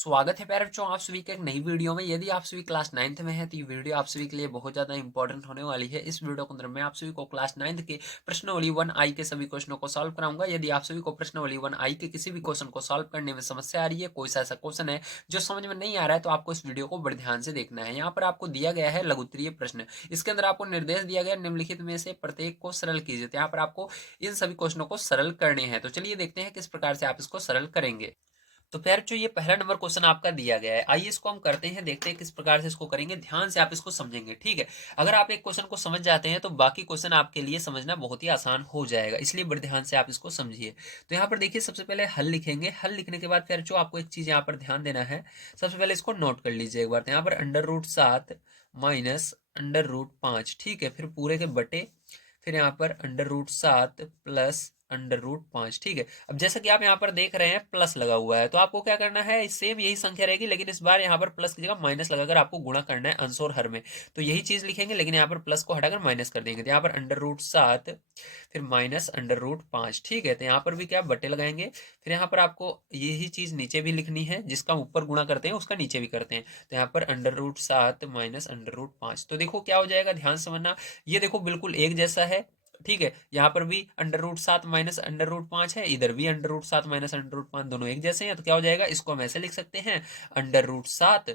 स्वागत है प्यारे बच्चों, आप सभी के एक नई वीडियो में। यदि आप सभी क्लास 9th में हैं तो ये वीडियो आप सभी के लिए बहुत ज़्यादा इंपॉर्टेंट होने वाली है। इस वीडियो के अंदर मैं आप सभी को क्लास 9th के प्रश्नावली 1I के सभी क्वेश्चनों को सॉल्व कराऊंगा। यदि आप सभी को प्रश्नावली 1I के किसी भी क्वेश्चन को सॉल्व करने में समस्या आ रही है, कोई सा ऐसा क्वेश्चन है जो समझ में नहीं आ रहा है, तो आपको इस वीडियो को बड़े ध्यान से देखना है। यहाँ पर आपको दिया गया है लघुत्तरीय प्रश्न। इसके अंदर आपको निर्देश दिया गया निम्नलिखित में से प्रत्येक को सरल कीजिए। तो यहाँ पर आपको इन सभी क्वेश्चनों को सरल करने हैं। तो चलिए देखते हैं किस प्रकार से आप इसको सरल करेंगे। तो प्यारे जो ये पहला नंबर क्वेश्चन आपका दिया गया है, आइए इसको हम करते हैं, देखते हैं किस प्रकार से इसको करेंगे। ध्यान से आप इसको समझेंगे, ठीक है। अगर आप एक क्वेश्चन को समझ जाते हैं तो बाकी क्वेश्चन आपके लिए समझना बहुत ही आसान हो जाएगा, इसलिए बड़े ध्यान से आप इसको समझिए। तो यहाँ पर देखिए, सबसे पहले हल लिखेंगे। हल लिखने के बाद प्यारे जो आपको एक चीज यहाँ पर ध्यान देना है, सबसे पहले इसको नोट कर लीजिए एक बार। तो यहाँ पर √7 माइनस √5, ठीक है। फिर पूरे के बटे, फिर यहाँ पर √7 प्लस √5, ठीक है। अब जैसा कि आप यहाँ पर देख रहे हैं प्लस लगा हुआ है, तो आपको क्या करना है, सेम यही संख्या रहेगी, लेकिन इस बार यहाँ पर प्लस की जगह माइनस लगाकर आपको गुणा करना है अंश और हर में। तो यही चीज लिखेंगे, लेकिन यहाँ पर प्लस को हटाकर माइनस कर देंगे। तो यहाँ पर √7 फिर माइनस √5, ठीक है। तो यहाँ पर भी क्या बटे लगाएंगे, फिर यहाँ पर आपको यही चीज नीचे भी लिखनी है, जिसका ऊपर गुणा करते हैं उसका नीचे भी करते हैं। तो यहाँ पर √7 माइनस √5, तो देखो क्या हो जाएगा, ध्यान से समझना। ये देखो बिल्कुल एक जैसा है, ठीक है। यहाँ पर भी √7 माइनस √5 है, इधर भी √7 माइनस √5, दोनों एक जैसे हैं। तो क्या हो जाएगा, इसको हम ऐसे लिख सकते हैं, √7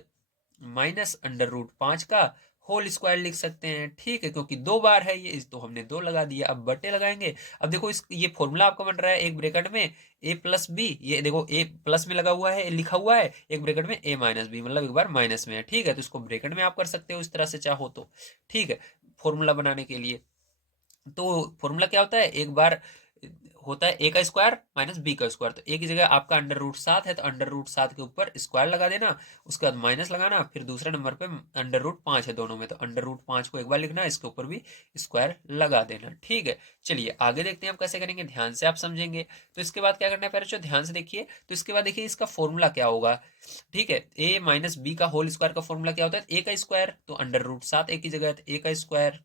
माइनस √5 का होल स्क्वायर लिख सकते हैं, ठीक है। क्योंकि दो बार है ये, इस तो हमने दो लगा दिया। अब बटे लगाएंगे। अब देखो इस ये फॉर्मूला आपको बन रहा है एक ब्रैकेट में a+b, ये देखो a प्लस में लगा हुआ है, लिखा हुआ है, एक ब्रैकेट में a-b, मतलब एक बार माइनस में है, ठीक है। तो इसको ब्रैकेट में आप कर सकते हो इस तरह से चाहो तो, ठीक है, फॉर्मूला बनाने के लिए। तो फॉर्मूला क्या होता है, एक बार होता है a का स्क्वायर माइनस b का स्क्वायर। तो a की जगह आपका √7 है, तो √7 के ऊपर स्क्वायर लगा देना, उसके बाद माइनस लगाना, फिर दूसरे नंबर पे √5 है दोनों में, तो √5 को एक बार लिखना, इसके ऊपर भी स्क्वायर लगा देना, ठीक है। चलिए आगे देखते हैं हम कैसे करेंगे, ध्यान से आप समझेंगे। तो इसके बाद क्या करना है पहले, ध्यान से देखिए। तो इसके बाद देखिए इसका फॉर्मूला क्या होगा, ठीक है। a माइनस b का होल स्क्वायर का फॉर्मूला क्या होता है, a का स्क्वायर, तो √7 a की जगह, तो a का स्क्वायर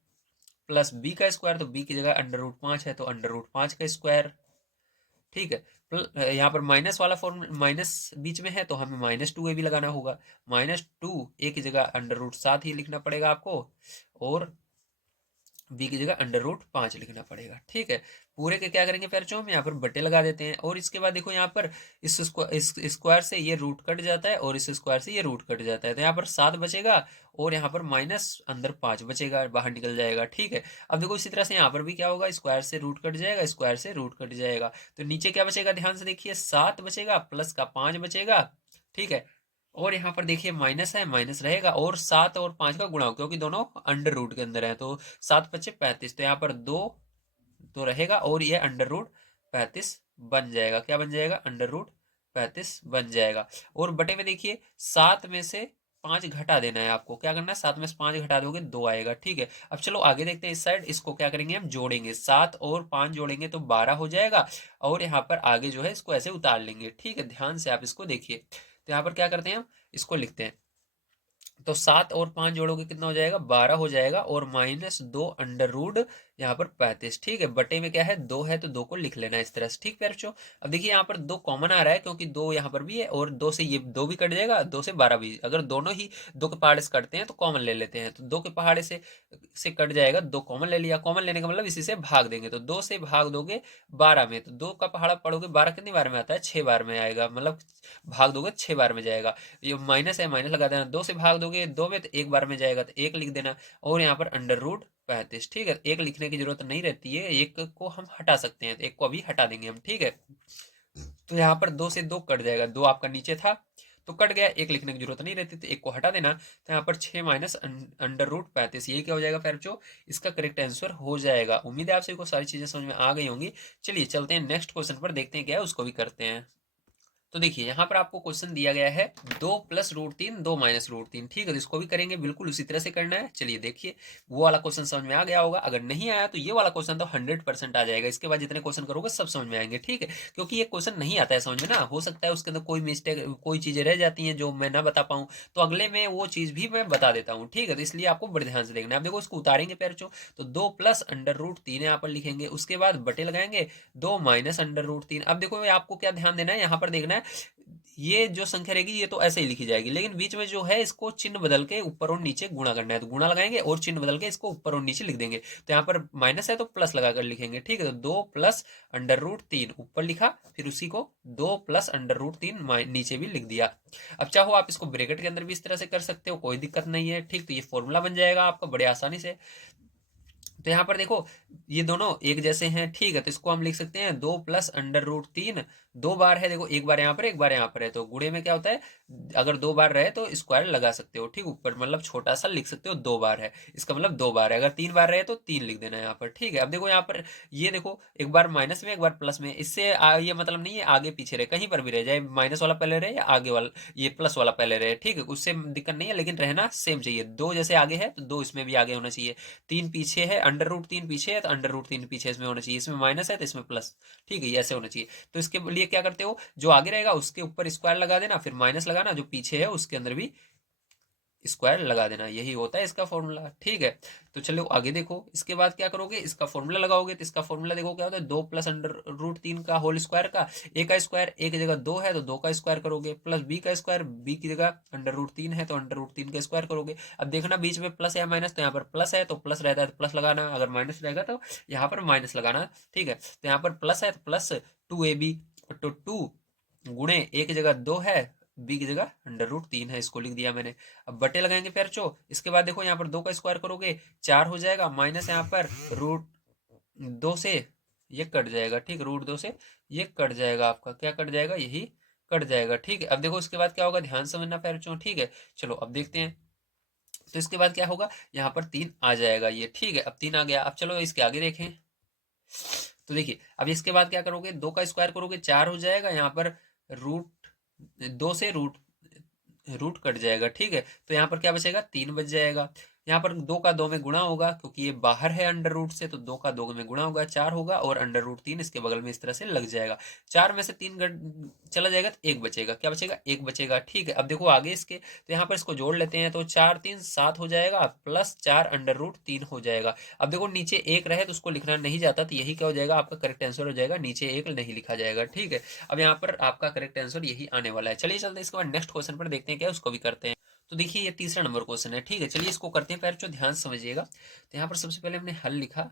प्लस b का स्क्वायर, तो b की जगह √5 है, तो √5 का स्क्वायर, ठीक है। यहाँ पर माइनस वाला फॉर्म, माइनस बीच में है, तो हमें -2a भी लगाना होगा। -2a की जगह √7 ही लिखना पड़ेगा आपको, और b की जगह √5 लिखना पड़ेगा, ठीक है। पूरे के क्या करेंगे फिर, जो हम यहाँ पर बटे लगा देते हैं। और इसके बाद देखो यहाँ पर इस स्क्वायर से ये रूट कट जाता है, और इस स्क्वायर से ये रूट कट जाता है, तो यहाँ पर 7 बचेगा, और यहाँ पर माइनस अंदर 5 बचेगा, बाहर निकल जाएगा, ठीक है। अब देखो इसी तरह से यहाँ पर भी क्या होगा, स्क्वायर से रूट कट जाएगा, स्क्वायर से रूट कट जाएगा, तो नीचे क्या बचेगा, ध्यान से देखिए, 7 बचेगा, प्लस का 5 बचेगा, ठीक है। और यहाँ पर देखिए माइनस है, माइनस रहेगा, और 7 और 5 का गुणा, क्योंकि दोनों अंडर रूट के अंदर है, तो 7×5 = 35, तो यहाँ पर 2 तो रहेगा, और ये √35 बन जाएगा। क्या बन जाएगा, √35 बन जाएगा। और बटे में देखिए 7 में से 5 घटा देना है आपको। क्या करना है, 7 में से 5 घटा दोगे 2 आएगा, ठीक है। अब चलो आगे देखते हैं इस साइड, इसको क्या करेंगे, हम जोड़ेंगे, 7 और 5 जोड़ेंगे तो 12 हो जाएगा, और यहाँ पर आगे जो है इसको ऐसे उतार लेंगे, ठीक है। ध्यान से आप इसको देखिए। तो यहाँ पर क्या करते हैं, हम इसको लिखते हैं। तो 7 और 5 जोड़ोगे कितना हो जाएगा, 12 हो जाएगा, और -2 अंडर रूट यहाँ पर 35, ठीक है। बटे में क्या है, 2 है, तो 2 को लिख लेना इस तरह से, ठीक है बच्चों। अब देखिए यहाँ पर 2 कॉमन आ रहा है, क्योंकि 2 यहाँ पर भी है, और 2 से ये 2 भी कट जाएगा, 2 से 12 भी। अगर दोनों ही 2 के पहाड़े से कटते हैं तो कॉमन ले लेते हैं, तो 2 के पहाड़े से कट जाएगा, 2 कॉमन ले लिया। कॉमन लेने का मतलब इसी से भाग देंगे, तो 2 से भाग दोगे 12 में, तो 2 का पहाड़ा पढ़ोगे, 12 कितनी बार में आता है, 6 बार में आएगा, मतलब भाग दोगे 6 बार में जाएगा। ये माइनस है, माइनस लगा देना, 2 से भाग दोगे 2 में, तो 1 बार में जाएगा, तो 1 लिख देना। और यहाँ पर √35, ठीक है। 1 लिखने की जरूरत नहीं रहती है, 1 को हम हटा सकते हैं, तो 1 को अभी हटा देंगे हम, ठीक है। तो यहाँ पर 2 से 2 कट जाएगा, 2 आपका नीचे था तो कट गया, 1 लिखने की जरूरत नहीं रहती, तो 1 को हटा देना। तो यहाँ पर 6 माइनस √35, ये क्या हो जाएगा फिर, जो इसका करेक्ट आंसर हो जाएगा। उम्मीद है आप सभी को सारी चीजें समझ में आ गई होंगी। चलिए चलते हैं नेक्स्ट क्वेश्चन पर, देखते हैं क्या है, उसको भी करते हैं। तो देखिए यहाँ पर आपको क्वेश्चन दिया गया है 2 + √3 2 - √3, ठीक है। तो इसको भी करेंगे, बिल्कुल उसी तरह से करना है। चलिए देखिए, वो वाला क्वेश्चन समझ में आ गया होगा, अगर नहीं आया तो ये वाला क्वेश्चन तो 100% आ जाएगा। इसके बाद जितने क्वेश्चन करोगे सब समझ में आएंगे, ठीक है। क्योंकि ये क्वेश्चन नहीं आता है समझ में ना, हो सकता है उसके अंदर कोई मिस्टेक, कोई चीजें रह जाती हैं जो मैं ना बता पाऊँ, तो अगले में वो चीज भी मैं बता देता हूँ, ठीक है। तो इसलिए आपको बड़े ध्यान से देखना है। अब देखो इसको उतारेंगे पैरचो, तो 2 + √3 यहाँ पर लिखेंगे, उसके बाद बटे लगाएंगे, 2 - √3। अब देखो आपको क्या ध्यान देना है, यहाँ पर देखना है है, ये जो संख्या रहेगी ये तो ऐसे ही लिखी जाएगी, लेकिन बीच में जो है इसको चिन्ह बदल के ऊपर और नीचे गुणा करना है, तो गुणा लगाएंगे और चिन्ह बदल के इसको ऊपर और नीचे लिख देंगे। तो यहाँ पर माइनस है तो प्लस लगाकर लिखेंगे, ठीक है। तो 2 प्लस अंडर रूट 3 ऊपर लिखा, फिर उसी को 2 प्लस अंडर रूट 3 नीचे भी लिख दिया। अब चाहो आप इसको ब्रैकेट के अंदर भी इस तरह से कर सकते हो, कोई दिक्कत नहीं है, ठीक। तो ये फॉर्मूला बन जाएगा आपका बड़े आसानी से। तो यहाँ पर देखो ये दोनों एक जैसे हैं, ठीक है। तो इसको हम लिख सकते हैं 2 प्लस अंडर रूट 3, 2 बार है, देखो एक बार यहाँ पर एक बार यहाँ पर है, तो गुणे में क्या होता है, अगर 2 बार रहे तो स्क्वायर लगा सकते हो, ठीक। ऊपर मतलब छोटा सा लिख सकते हो, 2 बार है इसका मतलब 2 बार है, अगर 3 बार रहे तो 3 लिख देना है यहाँ पर, ठीक है। अब देखो यहाँ पर ये देखो एक बार माइनस में एक बार प्लस में, इससे ये मतलब नहीं है आगे पीछे रहे, कहीं पर भी रह जाए, माइनस वाला पहले रहे या आगे वाला ये प्लस वाला पहले रहे, ठीक है, उससे दिक्कत नहीं है, लेकिन रहना सेम चाहिए। 2 जैसे आगे है तो 2 इसमें भी आगे होना चाहिए, 3 पीछे है, अंडर रूट 3 पीछे है तो अंडर रूट 3 पीछे इसमें होना चाहिए, इसमें माइनस है तो इसमें प्लस, ठीक है, ऐसे होना चाहिए। तो इसके लिए क्या करते हो, जो आगे रहेगा उसके ऊपर स्क्वायर लगा देना, फिर माइनस लगाना, जो पीछे है उसके अंदर भी स्क्वायर लगा देना, यही होता है इसका फॉर्मूला, ठीक है। तो चलो आगे देखो, इसके बाद क्या करोगे, इसका फॉर्मूला लगाओगे, तो इसका फॉर्मूला देखो क्या होता है, 2 प्लस अंडर रूट 3 का होल स्क्वायर का ए का स्क्वायर, ए की जगह 2 है तो 2 का स्क्वायर करोगे, प्लस बी का स्क्वायर, बी की जगह अंडर रूट 3 है तो अंडर रूट 3 का स्क्वायर करोगे। अब देखना बीच में प्लस या माइनस, तो यहाँ पर प्लस है तो प्लस रहता है तो प्लस लगाना, अगर माइनस रहेगा तो यहाँ पर माइनस लगाना, ठीक है। तो यहाँ पर प्लस है तो प्लस 2ab, तो 2 गुणे ए की जगह 2 है, बी की जगह अंडर रूट 3 है, इसको लिख दिया मैंने। अब बटे लगाएंगे फिर चो, इसके बाद देखो यहाँ पर 2 का स्क्वायर करोगे 4 हो जाएगा, माइनस यहाँ पर रूट 2 से ये कट जाएगा, ठीक, रूट 2 से ये कट जाएगा, आपका क्या कट जाएगा, यही कट जाएगा, ठीक है। अब देखो इसके बाद क्या होगा, ध्यान समझना फिर चो, ठीक है। चलो अब देखते हैं, तो इसके बाद क्या होगा, यहाँ पर 3 आ जाएगा ये, ठीक है। अब 3 आ गया, अब चलो इसके आगे देखें। तो देखिए अब इसके बाद क्या करोगे, 2 का स्क्वायर करोगे 4 हो जाएगा, यहाँ पर रूट 2 से रूट रूट कट जाएगा, ठीक है। तो यहाँ पर क्या बचेगा, 3 बच जाएगा। यहाँ पर 2 का 2 में गुणा होगा, क्योंकि ये बाहर है अंडर रूट से, तो 2 का 2 में गुणा होगा 4 होगा, और अंडर रूट 3 इसके बगल में इस तरह से लग जाएगा। 4 में से 3 चला जाएगा तो 1 बचेगा, क्या बचेगा, 1 बचेगा, ठीक है। अब देखो आगे इसके, तो यहाँ पर इसको जोड़ लेते हैं, तो 4 3 7 हो जाएगा, प्लस 4 अंडर रूट 3 हो जाएगा। अब देखो नीचे 1 रहे तो उसको लिखना नहीं जाता, तो यही क्या हो जाएगा, आपका करेक्ट आंसर हो जाएगा, नीचे 1 नहीं लिखा जाएगा, ठीक है। अब यहाँ पर आपका करेक्ट आंसर यही आने वाला है। चलिए चलते हैं इसके बाद नेक्स्ट क्वेश्चन पर, देखते हैं क्या उसको भी करते हैं। तो देखिए ये तीसरा नंबर क्वेश्चन है, ठीक है। चलिए इसको करते हैं, पहले ध्यान से समझिएगा। तो यहाँ पर सबसे पहले हमने हल लिखा,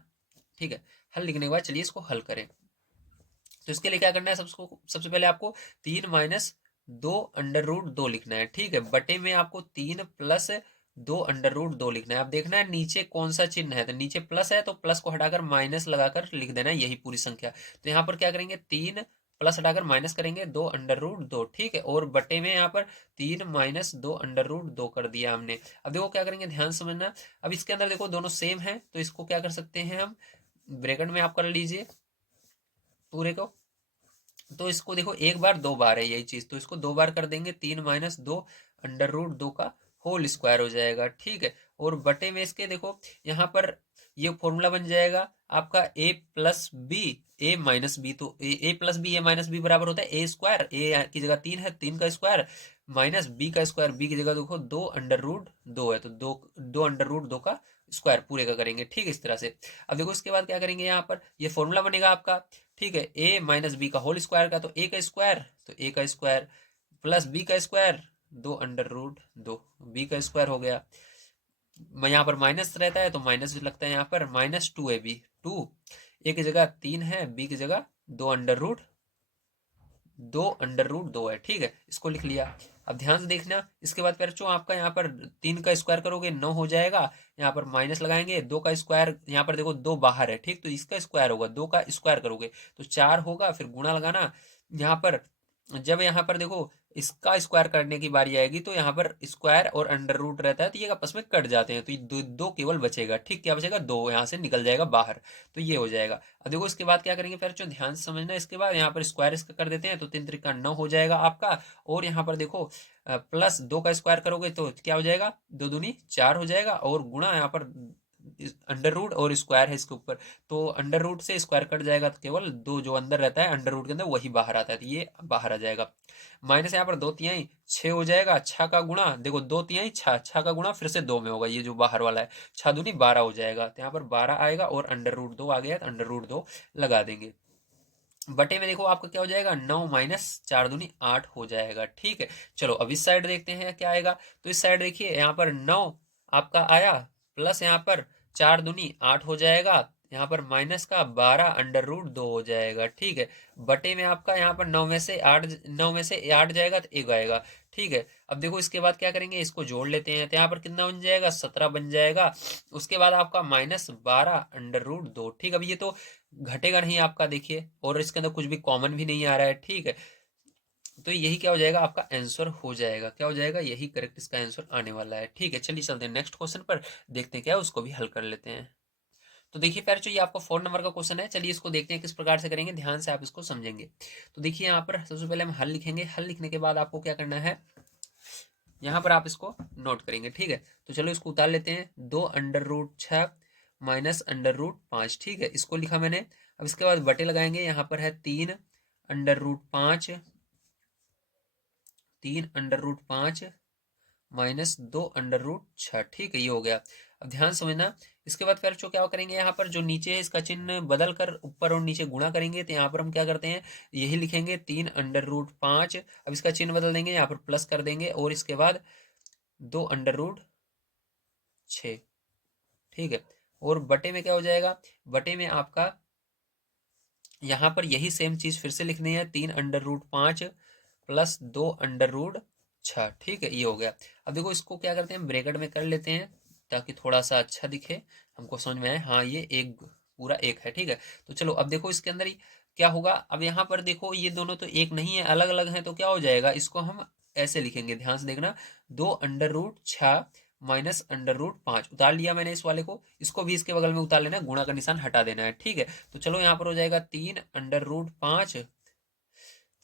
ठीक है। हल लिखने के बाद चलिए इसको हल करें। तो इसके लिए क्या करना है, सबसे पहले आपको 3 माइनस 2 अंडर रूट 2 लिखना है, ठीक है। बटे में आपको 3 प्लस 2 अंडर रूट 2 लिखना है। अब देखना है नीचे कौन सा चिन्ह है, तो नीचे प्लस है तो प्लस को हटाकर माइनस लगाकर लिख देना है, यही पूरी संख्या। तो यहाँ पर क्या करेंगे, 3 प्लस हटाकर माइनस करेंगे 2 अंडर रूट 2, ठीक है। और बटे में यहाँ पर 3 माइनस 2 अंडर रूट 2 कर दिया हमने। अब देखो क्या करेंगे, ध्यान समझना। अब इसके अंदर देखो दोनों सेम है, तो इसको क्या कर सकते हैं हम, ब्रैकेट में आप कर लीजिए पूरे को। तो इसको देखो एक बार 2 बार है यही चीज, तो इसको 2 बार कर देंगे, 3 माइनस 2 अंडर रूट 2 का होल स्क्वायर हो जाएगा, ठीक है। और बटे में इसके देखो यहाँ पर ये फॉर्मूला बन जाएगा आपका a plus B, A minus B, तो A plus B A minus B बराबर होता है ए स्क्वायर, ए की जगह 3 है 3 का स्क्वायर, माइनस बी का स्क्वायर, बी की जगह देखो 2 अंडर रूट 2 है, तो 2 अंडर रूट 2 का स्क्वायर पूरे का करेंगे, ठीक है, इस तरह से। अब देखो इसके बाद क्या करेंगे, यहाँ पर ये फॉर्मूला बनेगा आपका, ठीक है, ए माइनस बी का होल स्क्वायर का, तो ए का स्क्वायर, तो ए का स्क्वायर प्लस बी का स्क्वायर 2 अंडर रूट 2, बी का स्क्वायर हो गया। यहाँ पर माइनस रहता है तो माइनस लगता है, यहाँ पर माइनस 2ab, 2 ए की जगह 3 है, बी की जगह 2 अंडर रूट 2 है, ठीक है, इसको लिख लिया। अब ध्यान से देखना, इसके बाद फिर आपका यहाँ पर 3 का स्क्वायर करोगे 9 हो जाएगा, यहाँ पर माइनस लगाएंगे 2 का स्क्वायर, यहाँ पर देखो 2 बाहर है, ठीक, तो इसका स्क्वायर होगा, 2 का स्क्वायर करोगे तो 4 होगा, फिर गुणा लगाना। यहाँ पर जब यहाँ पर देखो इसका स्क्वायर करने की बारी आएगी, तो यहाँ पर स्क्वायर और अंडर रूट रहता है तो ये आपस में कट जाते हैं, तो ये दो केवल बचेगा, ठीक, क्या बचेगा, 2 यहाँ से निकल जाएगा बाहर, तो ये हो जाएगा। अब देखो इसके बाद क्या करेंगे, फिर ध्यान से समझना, इसके बाद यहाँ पर स्क्वायर इसका कर देते हैं, तो 3 त्रिका 9 हो जाएगा आपका। और यहाँ पर देखो प्लस 2 का स्क्वायर करोगे तो क्या हो जाएगा, 2 दूनी 4 हो जाएगा, और गुणा यहाँ पर अंडर रूट और स्क्वायर है इसके ऊपर, तो अंडर रूट से स्क्वायर कट जाएगा, तो केवल 2 जो अंदर रहता है अंडर रूट के अंदर वही बाहर आता है, तो ये बाहर आ जाएगा। माइनस यहाँ पर 2 तिहाई 6 हो जाएगा, 6 का गुणा देखो 2 तिहाई 6, 6 का गुणा फिर से 2 में होगा, ये जो बाहर वाला है 6 दूनी 12 हो जाएगा, तो यहाँ पर 12 आएगा, और अंडर रूट 2 आ गया तो अंडर रूट 2 लगा देंगे। बटे में देखो आपका क्या हो जाएगा, 9 माइनस 4 दूनी 8 हो जाएगा। ठीक है, चलो अब इस साइड देखते हैं क्या आएगा। तो इस साइड देखिए यहाँ पर 9 आपका आया, प्लस यहाँ पर 4 दूनी 8 हो जाएगा, यहाँ पर माइनस का 12 अंडर रूट 2 हो जाएगा। ठीक है, बटे में आपका यहाँ पर 9 में से 8 जाएगा तो 1 आएगा। ठीक है, अब देखो इसके बाद क्या करेंगे, इसको जोड़ लेते हैं। तो यहाँ पर कितना बन जाएगा, 17 बन जाएगा। उसके बाद आपका -12 अंडर रूट 2। ठीक है, अब ये तो घटेगा नहीं आपका, देखिए, और इसके अंदर कुछ भी कॉमन भी नहीं आ रहा है। ठीक है, तो यही क्या हो जाएगा, आपका आंसर हो जाएगा। क्या हो जाएगा, यही करेक्ट इसका आंसर आने वाला है। ठीक है, चलिए चलते हैं नेक्स्ट क्वेश्चन पर, देखते हैं क्या है, उसको भी हल कर लेते हैं। तो देखिए प्यारे, जो ये आपको 4 नंबर का क्वेश्चन है, चलिए इसको देखते हैं किस प्रकार से करेंगे, ध्यान से आप इसको समझेंगे। तो देखिए यहाँ पर सबसे पहले हम हल लिखेंगे। हल लिखने के बाद आपको क्या करना है, यहाँ पर आप इसको नोट करेंगे। ठीक है, तो चलो इसको उतार लेते हैं। 2 under root 6 minus under root 5। ठीक है, इसको लिखा मैंने। अब इसके बाद बटे लगाएंगे। यहाँ पर है 3 under root 5, 3 under root 5 -2 under root 6। ठीक है, ये हो गया। अब ध्यान समझना, इसके बाद फिर जो क्या करेंगे, यहाँ पर जो नीचे है इसका चिन्ह बदल कर ऊपर और नीचे गुणा करेंगे। तो यहाँ पर हम क्या करते हैं, यही लिखेंगे 3 अंडर रूट 5। अब इसका चिन्ह बदल देंगे, यहाँ पर प्लस कर देंगे, और इसके बाद 2 अंडर रूट 6। ठीक है, और बटे में क्या हो जाएगा, बटे में आपका यहाँ पर यही सेम चीज फिर से लिखनी है, 3 under root 5 plus 2 under root 6। ठीक है, ये हो गया। अब देखो इसको क्या करते हैं, ब्रैकेट में कर लेते हैं ताकि थोड़ा सा अच्छा दिखे, हमको समझ में आए। हाँ, ये एक पूरा एक है। ठीक है, तो चलो अब देखो इसके अंदर ही क्या होगा। अब यहाँ पर देखो ये दोनों तो एक नहीं है, अलग अलग हैं, तो क्या हो जाएगा, इसको हम ऐसे लिखेंगे, ध्यान से देखना। 2 अंडर रूट 6 -अंडर रूट 5 उतार लिया मैंने इस वाले को, इसको भी इसके बगल में उतार लेना है, गुणा का निशान हटा देना है। ठीक है, तो चलो यहाँ पर हो जाएगा 3 अंडर रूट 5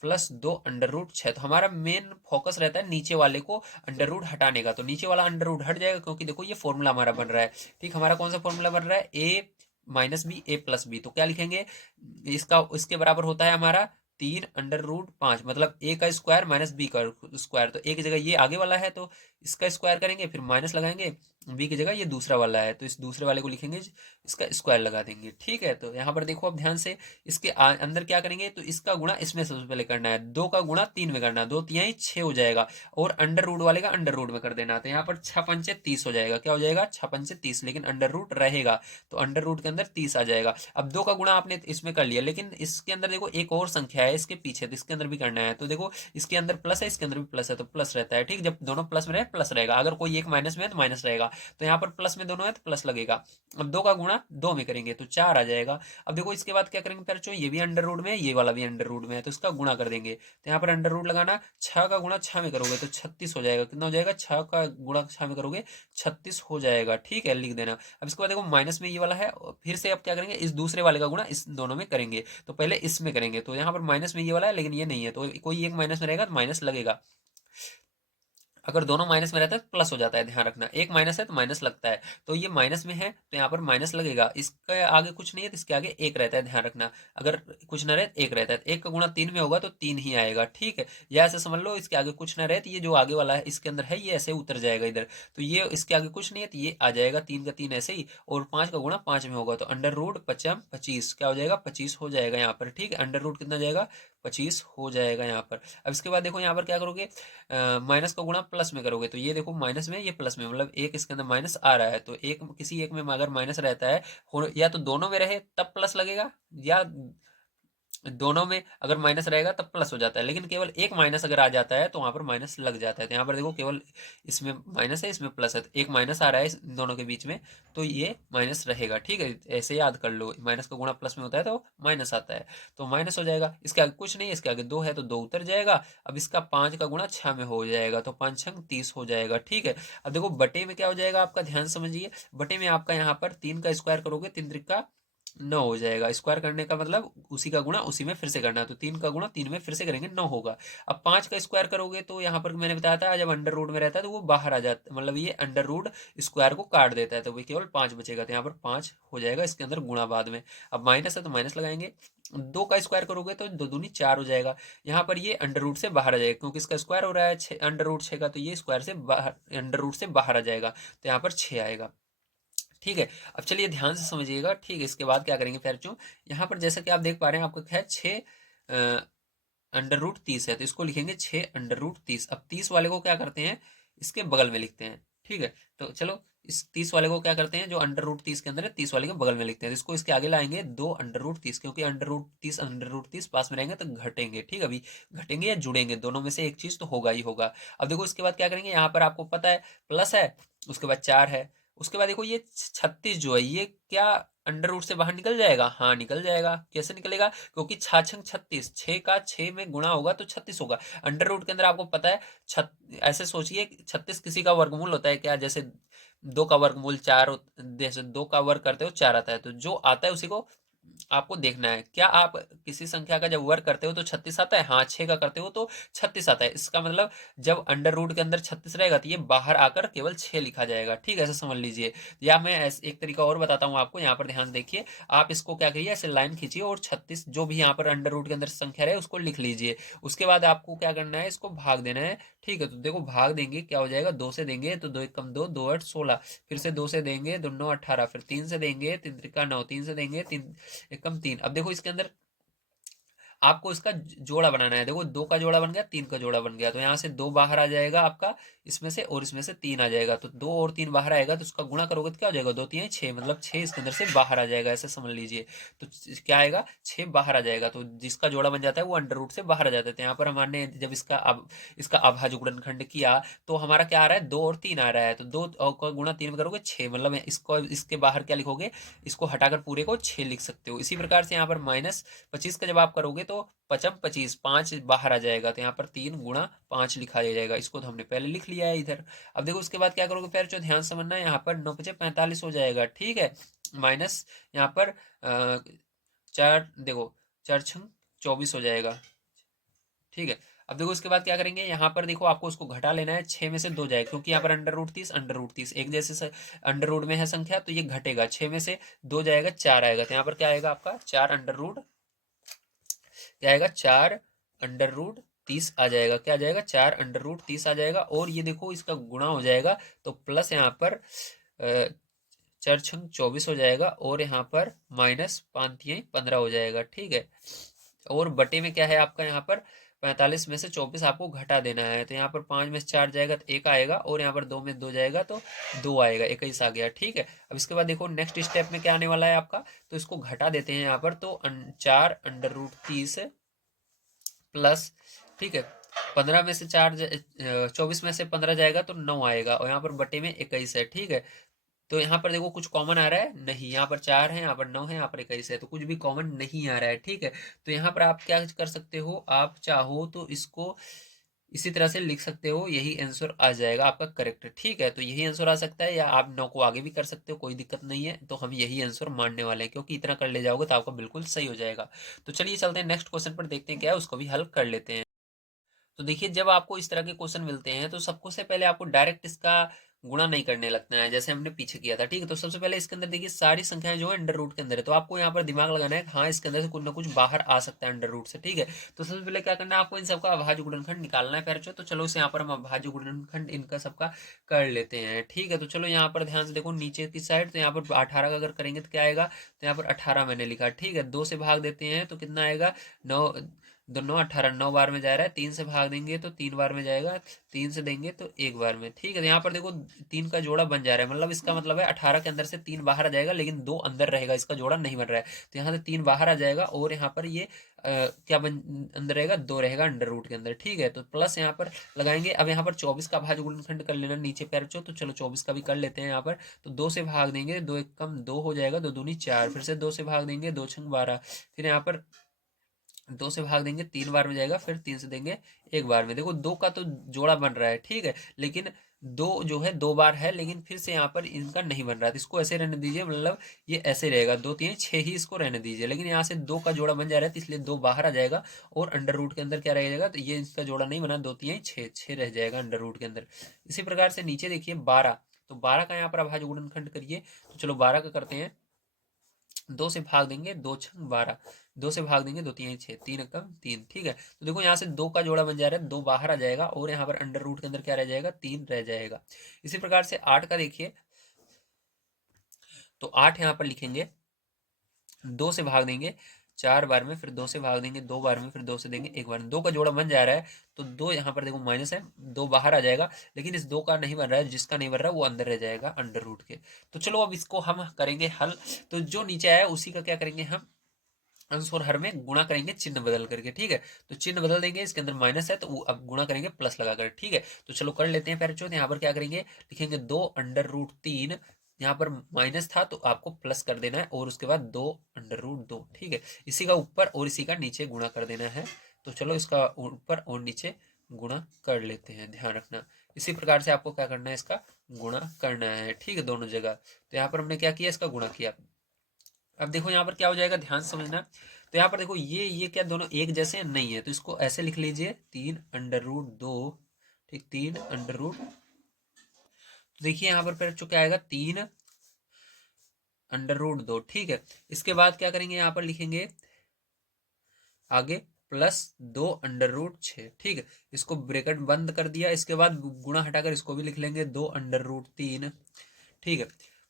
+2 अंडर रूट 6। तो हमारा मेन फोकस रहता है नीचे वाले को अंडर रूट हटाने का, तो नीचे वाला अंडर रूट हट जाएगा, क्योंकि देखो ये फॉर्मूला हमारा बन रहा है। ठीक, हमारा कौन सा फॉर्मूला बन रहा है, A-B A+B। तो क्या लिखेंगे, इसका इसके बराबर होता है हमारा 3 अंडर रूट 5, मतलब A का स्क्वायर -B का स्क्वायर। तो A की जगह ये आगे वाला है, तो इसका स्क्वायर करेंगे, फिर माइनस लगाएंगे। B की जगह ये दूसरा वाला है, तो इस दूसरे वाले को लिखेंगे, इसका स्क्वायर लगा देंगे। ठीक है, तो यहाँ पर देखो अब ध्यान से, इसके अंदर क्या करेंगे, तो इसका गुणा इसमें सबसे पहले करना है। 2 का गुणा 3 में करना है, 2×3=6 हो जाएगा, और अंडर रूट वाले का अंडर रूट में कर देना। तो यहाँ पर 6×5=30 हो जाएगा। क्या हो जाएगा, 6×5=30, लेकिन अंडर रूट रहेगा, तो अंडर रूट के अंदर 30 आ जाएगा। अब 2 का गुणा आपने इसमें कर लिया, लेकिन इसके अंदर देखो एक और संख्या है इसके पीछे, तो इसके अंदर भी करना है। तो देखो इसके अंदर प्लस है, इसके अंदर भी प्लस है, तो प्लस रहता है। ठीक, जब दोनों प्लस में रहे प्लस रहेगा, अगर कोई एक माइनस में है तो माइनस रहेगा। तो यहाँ पर प्लस में दोनों है तो प्लस लगेगा। अब 2 का गुणा 2 में करेंगे तो 4 आ जाएगा। अब देखो इसके बाद क्या करेंगे बच्चों, ये भी अंडर रूट में है, ये वाला भी अंडर रूट में है, तो इसका गुणा कर देंगे। तो यहाँ पर अंडर रूट लगाना, 6 का गुणा 6 में करोगे तो 36 हो जाएगा। कितना हो जाएगा, 6 का गुणा 6 में करोगे 36 हो जाएगा। ठीक है, लिख देना। अब इसके बाद देखो माइनस में ये वाला है, फिर से अब क्या करेंगे, इस दूसरे वाले का गुणा इस दोनों में करेंगे। तो पहले इसमें करेंगे, तो यहाँ पर माइनस में ये वाला है, लेकिन ये नहीं है, तो कोई एक माइनस में रहेगा तो माइनस लगेगा। अगर दोनों माइनस में रहता है तो प्लस हो जाता है, ध्यान रखना। एक माइनस है तो माइनस लगता है, तो ये माइनस में है तो यहाँ पर माइनस लगेगा। इसके आगे कुछ नहीं है तो इसके आगे एक रहता है, ध्यान रखना। अगर कुछ ना रहे तो एक रहता है, तो एक का गुणा 3 में होगा तो 3 ही आएगा। ठीक है, या ऐसे समझ लो, इसके आगे कुछ ना रहे तो ये जो आगे वाला है इसके अंदर है, ये ऐसे उतर जाएगा इधर। तो ये इसके आगे कुछ नहीं है तो ये आ जाएगा 3 का 3 ऐसे ही, और 5 का गुणा 5 में होगा, तो अंडर रूट 5×25 क्या हो जाएगा, 25 हो जाएगा यहाँ पर। ठीक है, अंडर रूट कितना जाएगा, 25 हो जाएगा यहाँ पर। अब इसके बाद देखो यहाँ पर क्या करोगे, माइनस का गुणा प्लस में करोगे, तो ये देखो माइनस में ये प्लस में, मतलब एक इसके अंदर माइनस आ रहा है, तो एक किसी एक में अगर माइनस रहता है, या तो दोनों में रहे तब प्लस लगेगा, या दोनों में अगर माइनस रहेगा तब प्लस हो जाता है, लेकिन केवल एक माइनस अगर आ जाता है तो वहां पर माइनस लग जाता है। तो यहाँ पर देखो केवल इसमें माइनस है, इसमें प्लस है, तो एक माइनस आ रहा है इन दोनों के बीच में, तो ये माइनस रहेगा। ठीक है, ऐसे याद कर लो, माइनस का गुणा प्लस में होता है तो माइनस आता है, तो माइनस हो जाएगा। इसके आगे कुछ नहीं है, इसके आगे 2 है तो 2 उतर जाएगा। अब इसका 5 का गुणा 6 में हो जाएगा, तो 5×6=30 हो जाएगा। ठीक है, अब देखो बटे में क्या हो जाएगा आपका, ध्यान समझिए। बटे में आपका यहाँ पर 3 का स्क्वायर करोगे, 3×3 9 हो जाएगा। स्क्वायर करने का मतलब उसी का गुणा उसी में फिर से करना है, तो 3 का गुणा 3 में फिर से करेंगे, 9 होगा। अब 5 का स्क्वायर करोगे तो यहाँ पर मैंने बताया था, जब अंडर रूट में रहता है तो वो बाहर आ जाता है, मतलब ये अंडर रूट स्क्वायर को काट देता है, तो वो केवल 5 बचेगा, तो यहाँ पर 5 हो जाएगा इसके अंदर गुणा बाद में। अब माइनस है तो माइनस लगाएंगे। 2 का स्क्वायर करोगे तो 2×2=4 हो जाएगा। यहाँ पर ये अंडर रूट से बाहर आ जाएगा, क्योंकि इसका स्क्वायर हो रहा है अंडर रूट 6 का, तो ये स्क्वायर से बाहर, अंडर रूट से बाहर आ जाएगा, तो यहाँ पर 6 आएगा। ठीक है। अब चलिए ध्यान से समझिएगा। ठीक है, इसके बाद क्या करेंगे फिर चूँ, यहाँ पर जैसा कि आप देख पा रहे हैं आपको क्या है 6 अंडर रूट 30 है, तो इसको लिखेंगे 6 अंडर रूट 30। अब 30 वाले को क्या करते हैं, इसके बगल में लिखते हैं। ठीक है, तो चलो इस 30 वाले को क्या करते हैं, जो अंडर रूट 30 के अंदर है 30 वाले के बगल में लिखते हैं, तो इसको इसके आगे लाएंगे 2 अंडर रूट 30, क्योंकि अंडर रूट 30 पास में रहेंगे तो घटेंगे। ठीक है, अभी घटेंगे या जुड़ेंगे, दोनों में से एक चीज तो होगा ही होगा। अब देखो इसके बाद क्या करेंगे, यहाँ पर आपको पता है प्लस है, उसके बाद 4 है, उसके बाद देखो ये 36 जो है ये क्या अंडर रूट से बाहर निकल जाएगा, हाँ निकल जाएगा। कैसे निकलेगा, क्योंकि 6 6 का 6 में गुणा होगा तो 36 होगा। अंडर रूट के अंदर आपको पता है ऐसे सोचिए 36 किसी का वर्गमूल होता है क्या, जैसे 2 का वर्गमूल 4, जैसे 2 का वर्ग करते हो 4 आता है, तो जो आता है उसी को आपको देखना है। क्या आप किसी संख्या का जब वर्ग करते हो तो 36 आता है, हाँ 6 का करते हो तो 36 आता है। इसका मतलब जब अंडर रूट के अंदर 36 रहेगा तो ये बाहर आकर केवल 6 लिखा जाएगा। ठीक है, ऐसे समझ लीजिए। या मैं एक तरीका और बताता हूँ आपको, यहाँ पर ध्यान देखिए। आप इसको क्या करिए, ऐसे लाइन खींचिए और 36 जो भी यहाँ पर अंडर रूट के अंदर संख्या रहे उसको लिख लीजिए। उसके बाद आपको क्या करना है, इसको भाग देना है। ठीक है, तो देखो भाग देंगे क्या हो जाएगा, 2 से देंगे तो 2 एक कम 2, 2 8 16, फिर से 2 से देंगे 2 9 18, फिर 3 से देंगे 3 त्रिका 9, 3 से देंगे 3 एकम 3। अब देखो इसके अंदर आपको इसका जोड़ा बनाना है। देखो 2 का जोड़ा बन गया, 3 का जोड़ा बन गया, तो यहाँ से 2 बाहर आ जाएगा आपका इसमें से, और इसमें से 3 आ जाएगा, तो 2 और 3 बाहर आएगा, तो उसका गुणा करोगे तो क्या हो जाएगा, 2 3 6, मतलब 6 इसके अंदर से बाहर आ जाएगा, ऐसे समझ लीजिए। तो क्या आएगा, 6 बाहर आ जाएगा, तो जिसका जोड़ा बन जाता है वो अंडर रूट से बाहर आ जाता है। तो यहाँ पर हमने जब इसका अभाज्य गुणनखंड किया तो हमारा क्या आ रहा है, 2 और 3 आ रहा है, तो 2 का गुणा 3 में करोगे 6, मतलब इसको इसके बाहर क्या लिखोगे, इसको हटाकर पूरे को 6 लिख सकते हो। इसी प्रकार से यहाँ पर -25 का जब आप करोगे तो 25 5 बाहर आ जाएगा, तो यहाँ पर 3 गुणा 5 लिखा जाएगा। इसको तो हमने पहले लिख लिया है इधर। अब देखो उसके बाद क्या करोगे फिर, जो ध्यान समझना है, यहाँ पर 9 5 45 हो जाएगा। ठीक है, माइनस यहाँ पर 4, देखो 4 6 24 हो जाएगा। ठीक है, अब देखो इसके बाद क्या करेंगे, यहाँ पर देखो आपको उसको घटा लेना है, 6 में से 2 जाए, क्योंकि यहाँ पर अंडर रूट 30 एक जैसे अंडर रूट में है संख्या, तो ये घटेगा, 6 में से 2 जाएगा 4 आएगा, तो यहाँ पर क्या आएगा आपका 4 अंडर रूट, क्या आएगा 4 अंडर रूट 30 आ जाएगा। क्या आ जाएगा, 4 अंडर रूट 30 आ जाएगा, और ये देखो इसका गुणा हो जाएगा, तो प्लस यहाँ पर 4 छंग 24 हो जाएगा, और यहाँ पर माइनस 5 तिहाई 15 हो जाएगा। ठीक है, और बटे में क्या है आपका, यहाँ पर 45 में से 24 आपको घटा देना है, तो यहाँ पर 5 में से 4 जाएगा तो 1 आएगा, और यहाँ पर 2 में 2 जाएगा तो 2 आएगा, 21 आ गया। ठीक है, अब इसके बाद देखो नेक्स्ट स्टेप में क्या आने वाला है आपका, तो इसको घटा देते हैं यहाँ पर, तो 4 अंडर रूट 30 प्लस, ठीक है 15 में से 4 24 में से 15 जाएगा तो 9 आएगा, और यहाँ पर बटे में 21 है। ठीक है, तो यहाँ पर देखो कुछ कॉमन आ रहा है नहीं, यहाँ पर 4 है, यहाँ पर 9 है, यहाँ पर 21 है, तो कुछ भी कॉमन नहीं आ रहा है। ठीक है, तो यहाँ पर आप क्या कर सकते हो, आप चाहो तो इसको इसी तरह से लिख सकते हो, यही आंसर आ जाएगा आपका करेक्ट। ठीक है, तो यही आंसर आ सकता है, या आप 9 को आगे भी कर सकते हो, कोई दिक्कत नहीं है, तो हम यही आंसर मानने वाले हैं, क्योंकि इतना कर ले जाओगे तो आपका बिल्कुल सही हो जाएगा। तो चलिए चलते हैं नेक्स्ट क्वेश्चन पर, देखते हैं क्या है, उसको भी हल कर लेते हैं। तो देखिए जब आपको इस तरह के क्वेश्चन मिलते हैं तो सबको से पहले आपको डायरेक्ट इसका गुणा नहीं करने लगता है, जैसे हमने पीछे किया था। ठीक है, तो सबसे पहले इसके अंदर देखिए सारी संख्याएं जो है अंडर रूट के अंदर है, तो आपको यहाँ पर दिमाग लगाना है कि हाँ इसके अंदर से कुछ ना कुछ बाहर आ सकता है अंडर रूट से। ठीक है, तो सबसे पहले क्या करना है, आपको इन सबका अभाज्य गुणनखंड निकालना है पैर, तो चलो इसे यहाँ पर हम अभाज्य गुणनखंड इनका सबका कर लेते हैं। ठीक है, तो चलो यहाँ पर ध्यान से देखो नीचे की साइड, तो यहाँ पर 18 का अगर करेंगे तो क्या आएगा, तो यहाँ पर 18 मैंने लिखा। ठीक है, 2 से भाग देते हैं तो कितना आएगा, 9 दो 9 18, 9 बार में जा रहा है, 3 से भाग देंगे तो 3 बार में जाएगा, 3 से देंगे तो 1 बार में। ठीक है, तो यहाँ पर देखो 3 का जोड़ा बन जा रहा है, मतलब इसका मतलब है 18 के अंदर से 3 बाहर आ जाएगा, लेकिन 2 अंदर रहेगा, इसका जोड़ा नहीं बन रहा है, तो यहाँ से 3 बाहर आ जाएगा, और यहाँ पर ये क्या बन अंदर रहेगा, 2 रहेगा अंडर रूट के अंदर। ठीक है, तो प्लस यहाँ पर लगाएंगे। अब यहाँ पर 24 का भाज्य गुणनखंड कर लेना नीचे पैर, तो चलो 24 का भी कर लेते हैं यहाँ पर, तो 2 से भाग देंगे, 2 एक कम 2 हो जाएगा, 2 दूनी 4, फिर से 2 से भाग देंगे, 2 छंग 12, फिर यहाँ पर 2 से भाग देंगे 3 बार में जाएगा, फिर 3 से देंगे 1 बार में। देखो 2 का तो जोड़ा बन रहा है। ठीक है, लेकिन 2 जो है 2 बार है, लेकिन फिर से यहाँ पर इनका नहीं बन रहा है, तो इसको ऐसे रहने दीजिए, मतलब ये ऐसे रहेगा, 2 3 6 ही इसको रहने दीजिए, लेकिन यहाँ से 2 का जोड़ा बन जा रहा है, तो इसलिए 2 बाहर आ जाएगा, और अंडर रूट के अंदर क्या रह जाएगा, तो ये इसका जोड़ा नहीं बना, 2 3 6 6 रह जाएगा अंडर रूट के अंदर। इसी प्रकार से नीचे देखिए 12, तो 12 का यहाँ पर अभाज्य गुणनखंड करिए, तो चलो 12 का करते हैं। 2 से भाग देंगे, 2 छंग 12, 2 से भाग देंगे, 2 3 6, 3 एकम 3। ठीक है, तो देखो यहाँ से 2 का जोड़ा बन जा रहा है, 2 बाहर आ जाएगा, और यहाँ पर अंडर रूट के अंदर क्या रह जाएगा, 3 रह जाएगा। इसी प्रकार से 8 का देखिए, तो 8 यहाँ पर लिखेंगे, 2 से भाग देंगे 4 बार में, फिर 2 से भाग देंगे 2 बार में, फिर 2 से देंगे 1 बार में। 2 का जोड़ा बन जा रहा है, तो 2 यहाँ पर देखो माइनस है, 2 बाहर आ जाएगा, लेकिन इस 2 का नहीं बन रहा है, जिसका नहीं बन रहा है वो अंदर रह जाएगा अंडर रूट के। तो चलो अब इसको हम करेंगे हल। तो जो नीचे आया उसी का क्या करेंगे हम, अंश और हर में गुणा करेंगे चिन्ह बदल करके, ठीक है। तो चिन्ह बदल देंगे, इसके अंदर माइनस है तो वो अब गुणा करेंगे प्लस लगाकर, ठीक है। तो चलो कर लेते हैं पैरचोद। यहाँ पर क्या करेंगे, लिखेंगे 2 अंडर रूट 3, यहाँ पर माइनस था तो आपको प्लस कर देना है, और उसके बाद 2 अंडर रूट 2, ठीक है। इसी का ऊपर और इसी का नीचे गुणा कर देना है। तो चलो इसका ऊपर और नीचे गुणा कर लेते हैं, ध्यान रखना। इसी प्रकार से आपको क्या करना है, इसका गुणा करना है, ठीक है, दोनों जगह। तो यहाँ पर हमने क्या किया, इसका गुणा किया। अब देखो यहाँ पर क्या हो जाएगा, ध्यान से समझना। तो यहाँ पर देखो ये क्या दोनों एक जैसे नहीं है, तो इसको ऐसे लिख लीजिए 3 अंडर रूट 2, ठीक, 3 अंडर रूट। तो देखिए यहाँ पर फिर क्या आएगा, 3 अंडर रूट 2, ठीक है। इसके बाद क्या करेंगे, यहाँ पर लिखेंगे आगे +2 अंडर रूट 6, ठीक है। इसको ब्रैकेट बंद कर दिया, इसके बाद गुणा हटाकर इसको भी लिख लेंगे 2 अंडर रूट 3, ठीक है,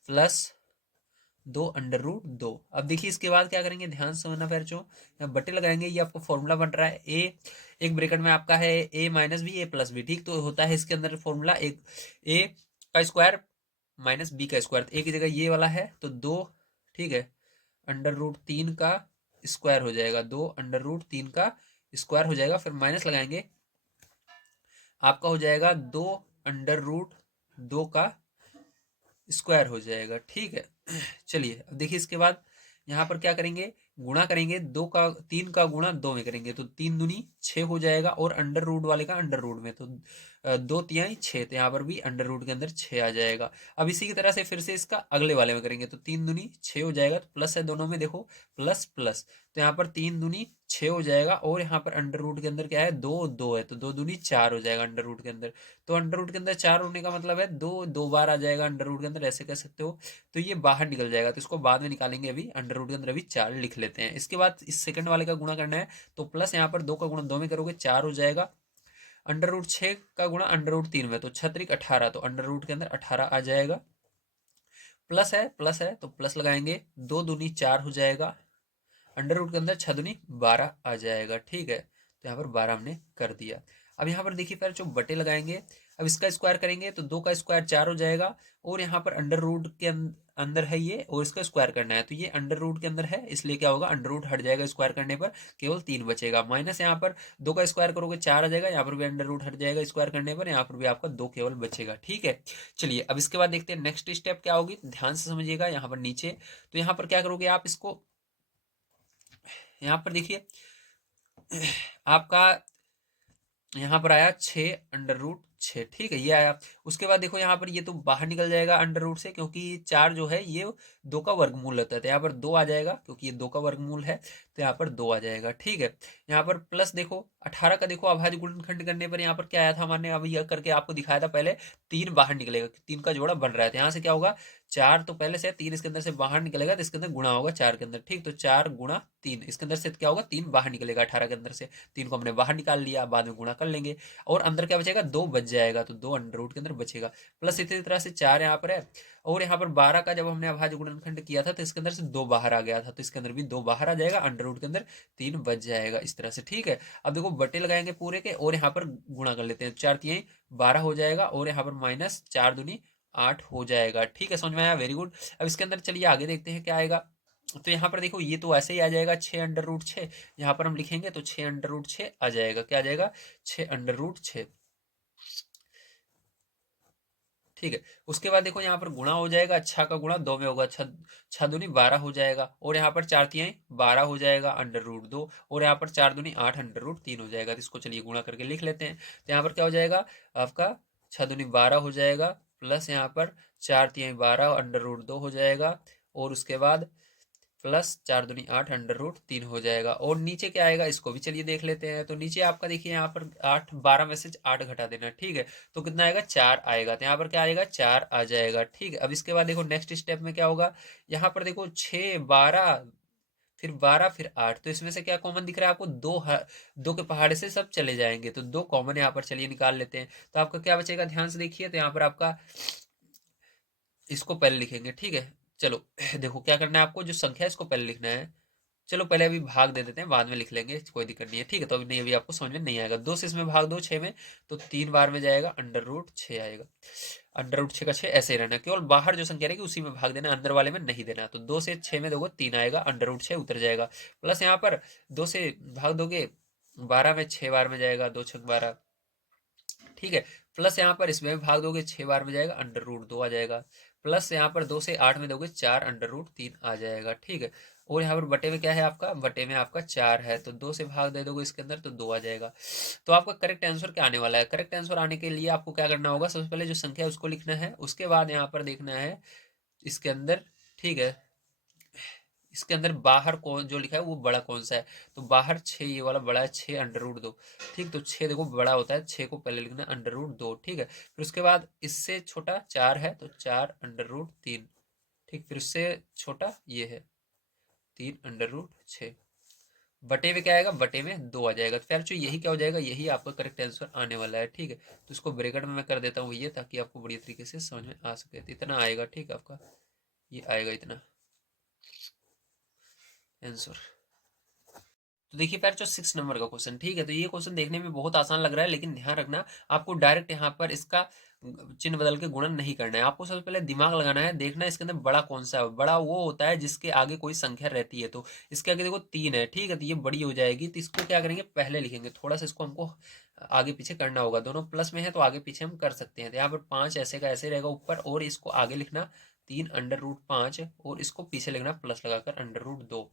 +2 अंडर रूट 2। अब देखिए इसके बाद क्या करेंगे, ध्यान से समझना फिर जो यहाँ बट्टे लगाएंगे, ये आपको फॉर्मूला बन रहा है ए, एक ब्रैकेट में आपका है a-b a+b, ठीक। तो होता है इसके अंदर फॉर्मूला एक a का स्क्वायर माइनस b का स्क्वायर, तो एक जगह ये वाला है तो 2, ठीक है, अंडर रूट 3 का स्क्वायर हो जाएगा, 2 अंडर रूट 3 का स्क्वायर हो जाएगा, फिर माइनस लगाएंगे, आपका हो जाएगा 2 अंडर रूट 2 का स्क्वायर हो जाएगा, ठीक है। चलिए अब देखिए इसके बाद यहाँ पर क्या करेंगे, गुणा करेंगे, 3 का गुणा 2 में करेंगे, तो 3 दूनी 6 हो जाएगा, और अंडर रूट वाले का अंडर रूट में, तो 2 तिहाई 6, तो यहाँ पर भी अंडर रूट के अंदर 6 आ जाएगा। अब इसी की तरह से फिर से इसका अगले वाले में करेंगे, तो 3 दूनी 6 हो जाएगा, तो प्लस है दोनों में, देखो प्लस प्लस, तो यहाँ पर 3 दूनी 6 हो जाएगा, और यहाँ पर अंडर रूट के अंदर क्या है, 2 2 है, तो 2 दूनी 4 हो जाएगा अंडर रूट के अंदर। तो अंडर रूट के अंदर 4 होने का मतलब है 2 2 बार आ जाएगा अंडर रूट के अंदर, ऐसे कह सकते हो। तो ये बाहर निकल जाएगा, तो इसको बाद में निकालेंगे, अभी अंडर रूट के अंदर अभी 4 लिख लेते हैं। इसके बाद इस सेकंड वाले का गुणा करना है, तो प्लस यहाँ पर 2 का गुणा 2 में करोगे 4 हो जाएगा, अंडर रूट 6 का गुणा अंडर रूट 3 में, तो 6 3 18, तो अंडर रूट के अंदर 18 आ जाएगा। प्लस है तो प्लस लगाएंगे, 2 दूनी 4 हो जाएगा, अंडर रूट के अंदर 6 दूनी 12 आ जाएगा, ठीक है। तो यहाँ पर 12 हमने कर दिया। अब यहाँ पर देखिए फिर जो बटे लगाएंगे, अब इसका स्क्वायर करेंगे तो 2 का स्क्वायर 4 हो जाएगा, और यहाँ पर अंडर रूट के अंदर है ये, और इसका स्क्वायर करना है, तो ये अंडर रूट के अंदर है, इसलिए क्या होगा, अंडर रूट हट जाएगा, स्क्वायर करने पर केवल 3 बचेगा, माइनस यहाँ पर 2 का स्क्वायर करोगे 4 आ जाएगा, यहाँ पर भी अंडर रूट हट जाएगा, स्क्वायर करने पर यहाँ पर भी आपका 2 केवल बचेगा, ठीक है। चलिए अब इसके बाद देखते हैं नेक्स्ट स्टेप क्या होगी, ध्यान से समझिएगा। यहाँ पर नीचे, तो यहाँ पर क्या करोगे आप, इसको यहाँ पर देखिए आपका यहाँ पर आया 6 अंडर रूट 6, ठीक है, ये आया। उसके बाद देखो यहाँ पर ये तो बाहर निकल जाएगा अंडर रूट से, क्योंकि 4 जो है ये 2 का वर्गमूल होता है, तो यहाँ पर 2 आ जाएगा, क्योंकि ये 2 का वर्गमूल है, तो यहाँ पर 2 आ जाएगा, ठीक है। यहाँ पर प्लस देखो 18 का, देखो अभाज्य गुणनखंड करने पर यहाँ पर क्या आया था, हमने अभी यह करके आपको दिखाया था पहले, 3 बाहर निकलेगा, 3 का जोड़ा बन रहा है, तो यहाँ से क्या होगा, 4 तो पहले से 3 इसके अंदर से बाहर निकलेगा, तो इसके अंदर गुणा होगा 4 के अंदर, ठीक। तो 4 गुणा 3, इसके अंदर से क्या होगा, 3 बाहर निकलेगा 18 के अंदर से, 3 को हमने बाहर निकाल लिया, बाद में गुणा कर लेंगे, और अंदर क्या बचेगा, 2 बच जाएगा, तो 2 अंडर रूट के अंदर बचेगा। प्लस इसी तरह से 4 यहाँ पर है, और यहाँ पर 12 का जब हमने अभाज्य गुणनखंड किया था, तो इसके अंदर से 2 बाहर आ गया था, तो इसके अंदर भी 2 बाहर आ जाएगा, अंडर रूट के अंदर 3 बच जाएगा, इस तरह से, ठीक है। अब देखो बटे लगाएंगे पूरे के, और यहाँ पर गुणा कर लेते हैं, 4 तिहाई 12 हो जाएगा, और यहाँ पर माइनस 4 दूनी 8 हो जाएगा, ठीक है, समझ में आया, वेरी गुड। अब इसके अंदर चलिए आगे देखते हैं क्या आएगा। तो यहाँ पर देखो ये तो ऐसे ही आ जाएगा 6 अंडर रूट 6, यहाँ पर हम लिखेंगे तो 6 अंडर रूट 6 आ जाएगा, क्या आ जाएगा, 6 अंडर रूट 6, ठीक है। उसके बाद देखो यहाँ पर गुणा हो जाएगा, अच्छा का गुणा 2 में होगा, 6 6 दूनी 12 हो जाएगा, और यहाँ पर 4 तिहाई 12 हो जाएगा अंडर रूट 2, और यहाँ पर 4 दूनी 8 अंडर रूट 3 हो जाएगा, तो इसको चलिए गुणा करके लिख लेते हैं। तो यहाँ पर क्या हो जाएगा आपका, 6 दूनी 12 हो जाएगा, प्लस यहाँ पर 4 तिहाई 12 अंडर रूट 2 हो जाएगा, और उसके बाद प्लस 4 दूनी 8 अंडर रूट 3 हो जाएगा, और नीचे क्या आएगा इसको भी चलिए देख लेते हैं। तो नीचे आपका देखिए यहाँ पर 8, 12 में से 8 घटा देना, ठीक है, तो कितना आएगा, 4 आएगा, तो यहाँ पर क्या आएगा, 4 आ जाएगा, ठीक है। अब इसके बाद देखो नेक्स्ट स्टेप में क्या होगा, यहाँ पर देखो 6 12 फिर 12 फिर 8, तो इसमें से क्या कॉमन दिख रहा है आपको, 2 के पहाड़े से सब चले जाएंगे, तो 2 कॉमन यहाँ पर चलिए निकाल लेते हैं। तो आपका क्या बचेगा, ध्यान से देखिए, तो यहाँ पर आपका इसको पहले लिखेंगे, ठीक है। चलो देखो क्या करना है आपको, जो संख्या है इसको पहले लिखना है। चलो पहले अभी भाग दे देते हैं, बाद में लिख लेंगे, कोई दिक्कत नहीं है, ठीक है। तो अभी नहीं, अभी आपको समझ में नहीं आएगा। 2 से इसमें भाग दो 6 में, तो 3 बार में जाएगा, √6 आएगा। √6 का 6 ऐसे ही रहना, केवल बाहर जो संख्या रहेगी उसी में भाग देना, अंदर वाले में नहीं देना। तो 2 से 6 में दोगे 3 आएगा, √6 उतर जाएगा। प्लस यहाँ पर 2 से भाग दोगे 12 में, 6 बार में जाएगा, 2 छक 12, ठीक है। प्लस यहाँ पर इसमें भाग दोगे 6 बार में जाएगा, √2 आ जाएगा। प्लस यहाँ पर 2 से 8 में दोगे 4, √3 आ जाएगा, ठीक है। और यहाँ पर बटे में क्या है आपका, बटे में आपका 4 है, तो 2 से भाग दे दोगे इसके अंदर तो 2 आ जाएगा। तो आपका करेक्ट आंसर क्या आने वाला है? करेक्ट आंसर आने के लिए आपको क्या करना होगा, सबसे पहले जो संख्या है उसको लिखना है, उसके बाद यहाँ पर देखना है इसके अंदर, ठीक है, इसके अंदर बाहर कौन जो लिखा है वो बड़ा कौन सा है। तो बाहर 6 ये वाला बड़ा है, 6 √2, ठीक। तो 6 देखो बड़ा होता है, 6 को पहले लिखना है √2, ठीक है। फिर उसके बाद इससे छोटा 4 है, तो 4 √3, ठीक। फिर उससे छोटा ये है 3 √6। बटे में क्या आएगा, बटे में 2 आ जाएगा। तो फिर जो यही क्या हो जाएगा, यही आपका करेक्ट आंसर आने वाला है, ठीक है। तो इसको ब्रैकेट में मैं कर देता हूँ ये, ताकि आपको बढ़िया तरीके से समझ में आ सके। तो इतना आएगा, ठीक है, आपका ये आएगा इतना आंसर। तो देखिए पैर जो 6 नंबर का क्वेश्चन, ठीक है। तो ये क्वेश्चन देखने में बहुत आसान लग रहा है, लेकिन ध्यान रखना आपको डायरेक्ट यहाँ पर इसका चिन्ह बदल के गुणन नहीं करना है। आपको सबसे पहले दिमाग लगाना है, देखना है इसके अंदर बड़ा कौन सा है। बड़ा वो होता है जिसके आगे कोई संख्या रहती है। तो इसके आगे देखो 3 है, ठीक है, तो ये बड़ी हो जाएगी। तो इसको क्या करेंगे, पहले लिखेंगे। थोड़ा सा इसको हमको आगे पीछे करना होगा, दोनों प्लस में है तो आगे पीछे हम कर सकते हैं। तो यहाँ पर 5 ऐसे का ऐसे रहेगा ऊपर, और इसको आगे लिखना 3 √5, और इसको पीछे लिखना प्लस लगाकर √2।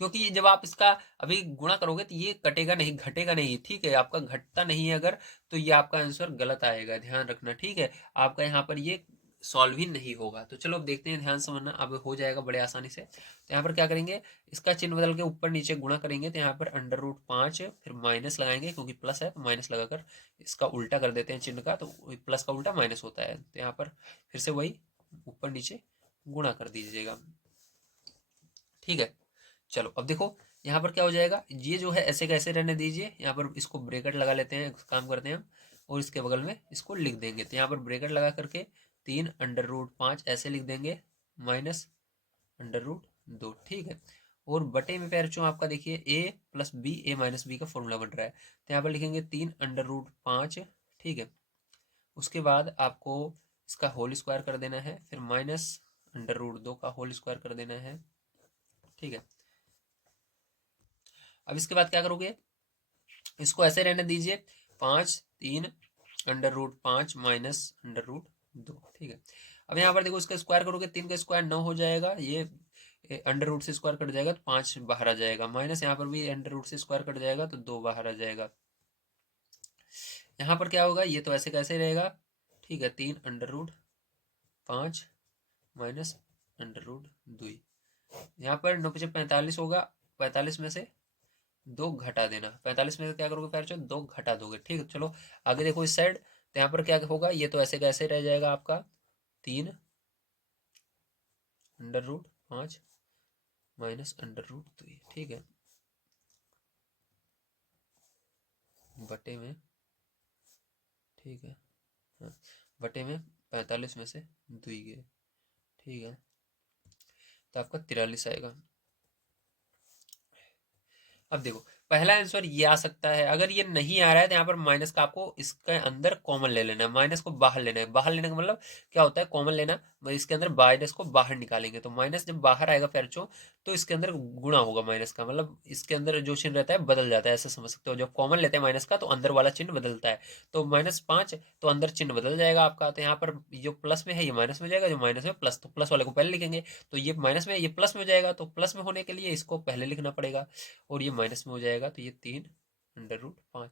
क्योंकि जब आप इसका अभी गुणा करोगे तो ये कटेगा नहीं, घटेगा नहीं, ठीक है। आपका घटता नहीं है अगर, तो ये आपका आंसर गलत आएगा, ध्यान रखना, ठीक है। आपका यहाँ पर ये सॉल्व ही नहीं होगा। तो चलो अब देखते हैं, ध्यान समझना, अब हो जाएगा बड़े आसानी से। तो यहाँ पर क्या करेंगे, इसका चिन्ह बदल के ऊपर नीचे गुणा करेंगे। तो यहाँ पर √5, फिर माइनस लगाएंगे, क्योंकि प्लस है तो माइनस लगाकर इसका उल्टा कर देते हैं चिन्ह का। तो प्लस का उल्टा माइनस होता है। तो यहाँ पर फिर से वही ऊपर नीचे गुणा कर दीजिएगा, ठीक है। चलो अब देखो यहाँ पर क्या हो जाएगा, ये जो है ऐसे कैसे रहने दीजिए। यहाँ पर इसको ब्रैकेट लगा लेते हैं, काम करते हैं हम, और इसके बगल में इसको लिख देंगे। तो यहाँ पर ब्रैकेट लगा करके 3 √5 ऐसे लिख देंगे, माइनस √2, ठीक है। और बटे में पैर चो आपका देखिए a+b, a-b का फॉर्मूला बन रहा है। तो यहाँ पर लिखेंगे 3 √5, ठीक है। उसके बाद आपको इसका होल स्क्वायर कर देना है, फिर माइनस √2 का होल स्क्वायर कर देना है, ठीक है। अब इसके बाद क्या करोगे, इसको ऐसे रहने दीजिए, 5 3 √5 माइनस √2, ठीक है। अब यहाँ पर देखो इसका स्क्वायर करोगे, 3 का स्क्वायर 9 हो जाएगा, ये √, से स्क्वायर कट जाएगा तो 5 बाहर आ जाएगा, माइनस यहाँ पर भी √, से स्क्वायर कट जाएगा तो 2 बाहर आ जाएगा। यहाँ पर क्या होगा, ये तो ऐसे कैसे रहेगा, ठीक है। 3 √5 माइनस √2, यहाँ पर 9 × 45 होगा, 45 में से 2 घटा देना। 45 में से क्या करोगे पैर, 2 घटा दोगे, ठीक है। चलो आगे देखो इस साइड, तो यहाँ पर क्या होगा, ये तो ऐसे कैसे रह जाएगा आपका 3 √5 माइनस √2, ठीक है, बटे में, ठीक है, हाँ, बटे में 45 में से 2 गए, ठीक है। तो आपका 43 आएगा। अब देखो पहला आंसर ये आ सकता है, अगर ये नहीं आ रहा है तो यहाँ पर माइनस का आपको इसके अंदर कॉमन ले लेना है, माइनस को बाहर लेना है। बाहर लेने का मतलब क्या होता है, कॉमन लेना, मतलब इसके अंदर माइनस को बाहर निकालेंगे। तो माइनस जब बाहर आएगा पैरचो, तो इसके अंदर गुणा होगा माइनस का, मतलब इसके अंदर जो चिन्ह रहता है बदल जाता है, ऐसा समझ सकते हो। जब कॉमन लेते हैं माइनस का तो अंदर वाला चिन्ह बदलता है। तो -5, तो अंदर चिन्ह बदल जाएगा आपका। तो यहाँ पर जो प्लस में है ये माइनस में जाएगा, जो माइनस में प्लस, तो प्लस वाले को पहले लिखेंगे। तो ये माइनस में, ये प्लस में हो जाएगा, तो प्लस में होने के लिए इसको पहले लिखना पड़ेगा, और ये माइनस में हो जाएगा। तो ये 3 √5,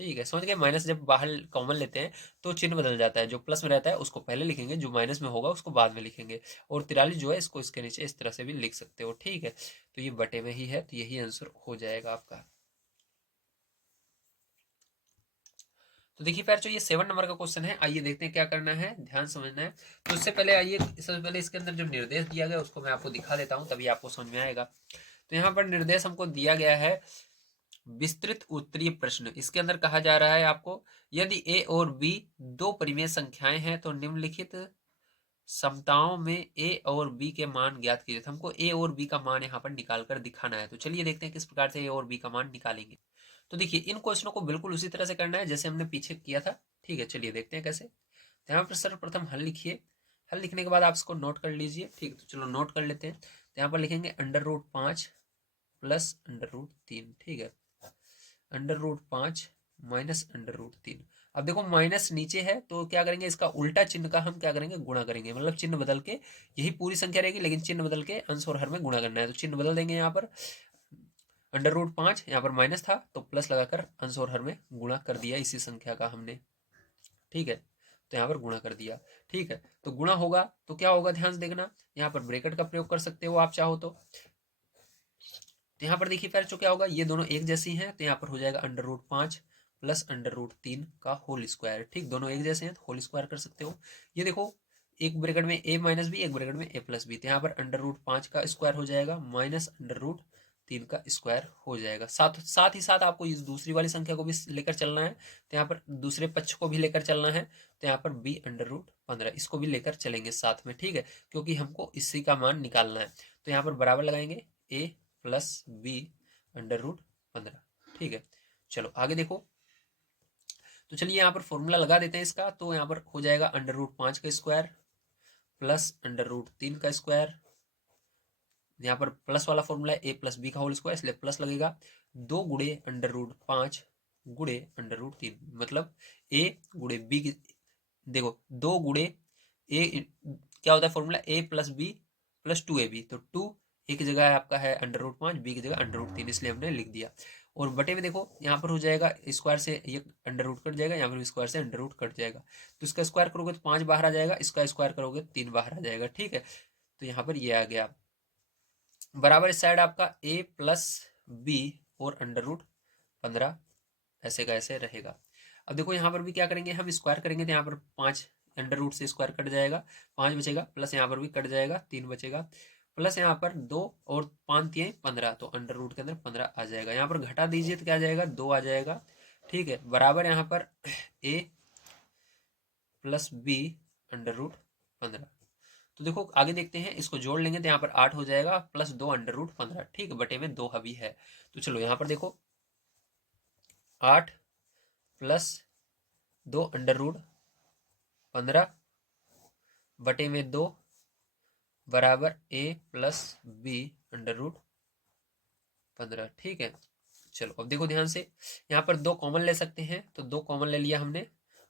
ठीक है, समझ गए। माइनस जब बाहर कॉमन लेते हैं तो चिन्ह बदल जाता है, जो प्लस में रहता है उसको पहले लिखेंगे, जो माइनस में होगा उसको बाद में लिखेंगे। और 43 जो है इसको इसके नीचे इस तरह से भी लिख सकते हो, ठीक है। तो ये बटे में ही है, तो यही आंसर हो जाएगा आपका। तो देखिए पैर जो ये 7 नंबर का क्वेश्चन है, आइए देखते हैं क्या करना है, ध्यान समझना है। तो उससे पहले आइए, सबसे पहले इसके अंदर जो निर्देश दिया गया उसको मैं आपको दिखा देता हूँ, तभी आपको समझ में आएगा। तो यहाँ पर निर्देश हमको दिया गया है, विस्तृत उत्तरीय प्रश्न। इसके अंदर कहा जा रहा है आपको, यदि a और b 2 परिमेय संख्याएं हैं तो निम्नलिखित समताओं में ए और बी के मान ज्ञात कीजिए। तो हमको ए और बी का मान यहाँ पर निकाल कर दिखाना है। तो चलिए देखते हैं किस प्रकार से ए और बी का मान निकालेंगे। तो देखिए इन क्वेश्चनों को बिल्कुल उसी तरह से करना है जैसे हमने पीछे किया था। ठीक है, चलिए देखते हैं कैसे। तो यहाँ पर सर्वप्रथम हल लिखिए। हल लिखने के बाद आप इसको नोट कर लीजिए। ठीक है, तो चलो नोट कर लेते हैं। तो यहाँ पर लिखेंगे √5 प्लस √3। ठीक है, √5 माइनस √3। अब देखो माइनस नीचे है तो क्या करेंगे, इसका उल्टा चिन्ह का हम क्या करेंगे, गुणा करेंगे। मतलब चिन्ह बदल के, यही पूरी संख्या रहेगी लेकिन चिन्ह बदल के अंश और हर में गुणा करना है। तो चिन्ह बदल देंगे, यहाँ पर √5 यहाँ पर माइनस था तो प्लस लगाकर अंश और हर में गुणा कर दिया इसी संख्या का हमने। ठीक है, तो यहाँ पर गुणा कर दिया। ठीक है, तो गुणा होगा तो क्या होगा, ध्यान से देखना। यहाँ पर ब्रैकेट का प्रयोग कर सकते हो आप चाहो तो। यहाँ पर देखिए फिर जो क्या होगा, ये दोनों एक जैसी हैं तो यहाँ पर हो जाएगा √5 प्लस √3 का होल स्क्वायर। ठीक, दोनों एक जैसे हैं तो होल स्क्वायर कर सकते हो। ये देखो, एक ब्रैकेट में a माइनस बी, एक ब्रैकेट में a प्लस बी। तो यहाँ पर √5 का स्क्वायर हो जाएगा माइनस √3 का स्क्वायर हो जाएगा। साथ ही साथ आपको इस दूसरी वाली संख्या को भी लेकर चलना है। तो यहाँ पर दूसरे पक्ष को भी लेकर चलना है। तो यहाँ पर b√15 इसको भी लेकर चलेंगे साथ में। ठीक है, क्योंकि हमको इसी का मान निकालना है। तो यहाँ पर बराबर लगाएंगे a प्लस b√15। ठीक है, चलो आगे देखो। तो चलिए यहाँ पर फॉर्मूला लगा देते हैं इसका। तो यहाँ पर हो जाएगा √5 का स्क्वायर प्लस √3 का स्क्वायर। यहाँ पर प्लस वाला फॉर्मूला है a प्लस बी का होल स्क्वायर, इसलिए प्लस लगेगा। 2 गुणे √5 गुणे √3, मतलब a गुणे b की, देखो 2 गुणे a क्या होता है formula, a plus B plus 2ab। तो 2 एक जगह आपका है √5, बी की जगह √3, इसलिए हमने लिख दिया। और बटे में देखो यहाँ पर हो जाएगा स्क्वायर से ये अंडर कट जाएगा, यहाँ पर स्क्वायर से अंडर कट जाएगा। तो इसका स्क्वायर करोगे तो 5 बाहर आ जाएगा, इसका स्क्वायर करोगे तो 3 बाहर आ जाएगा। ठीक है, तो यहाँ पर ये आ गया बराबर। इस साइड आपका a प्लस बी और √15 ऐसे का ऐसे रहेगा। अब देखो यहाँ पर भी क्या करेंगे, हम स्क्वायर करेंगे तो यहाँ पर 5 अंडर से स्क्वायर कट जाएगा, 5 बचेगा, प्लस यहाँ पर भी कट जाएगा, 3 बचेगा, प्लस यहाँ पर 2 और 5 3 15, तो अंडर के अंदर 15 आ जाएगा। यहाँ पर घटा दीजिए तो क्या आ जाएगा, 2 आ जाएगा। ठीक है, बराबर यहाँ पर a प्लस बी √15। तो देखो आगे देखते हैं, इसको जोड़ लेंगे तो यहाँ पर 8 हो जाएगा प्लस 2 √15। ठीक, बटे में 2 हवी है। तो चलो यहाँ पर देखो 8 प्लस 2 √15 बटे में 2 बराबर a प्लस बी √15। ठीक है, चलो अब देखो ध्यान से, यहाँ पर 2 कॉमन ले सकते हैं तो 2 कॉमन ले लिया हमने।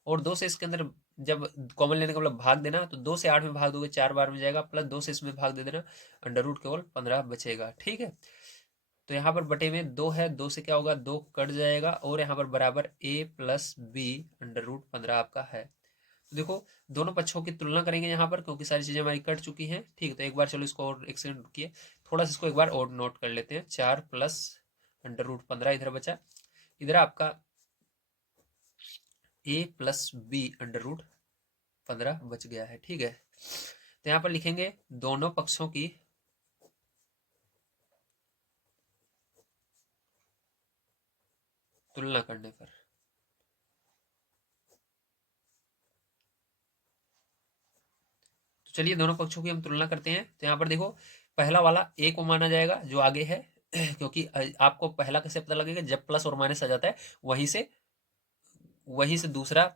और 2 से इसके अंदर जब कॉमन लेने का मतलब भाग देना, तो 2 से 8 में भाग दोगे 4 बार में जाएगा, प्लस 2 से इसमें भाग दे देना, केवल 15 बचेगा। ठीक है, तो यहाँ पर बटे में 2 है, 2 से क्या होगा, 2 कट जाएगा, और यहाँ पर बराबर a प्लस बी √15 आपका है। तो देखो दोनों पक्षों की तुलना करेंगे यहाँ पर, क्योंकि सारी चीजें हमारी कट चुकी हैं। ठीक, तो एक बार चलो इसको और एक सेकंड रुकिए, थोड़ा सा इसको एक बार और नोट कर लेते हैं। 4 प्लस √15 इधर बचा, इधर आपका a प्लस बी √15 बच गया है। ठीक है, तो यहाँ पर लिखेंगे दोनों पक्षों की तुलना करने पर, तो चलिए दोनों पक्षों की हम तुलना करते हैं। तो यहाँ पर देखो पहला वाला a को माना जाएगा जो आगे है, क्योंकि आपको पहला कैसे पता लगेगा, जब प्लस और माइनस आ जाता है वहीं से दूसरा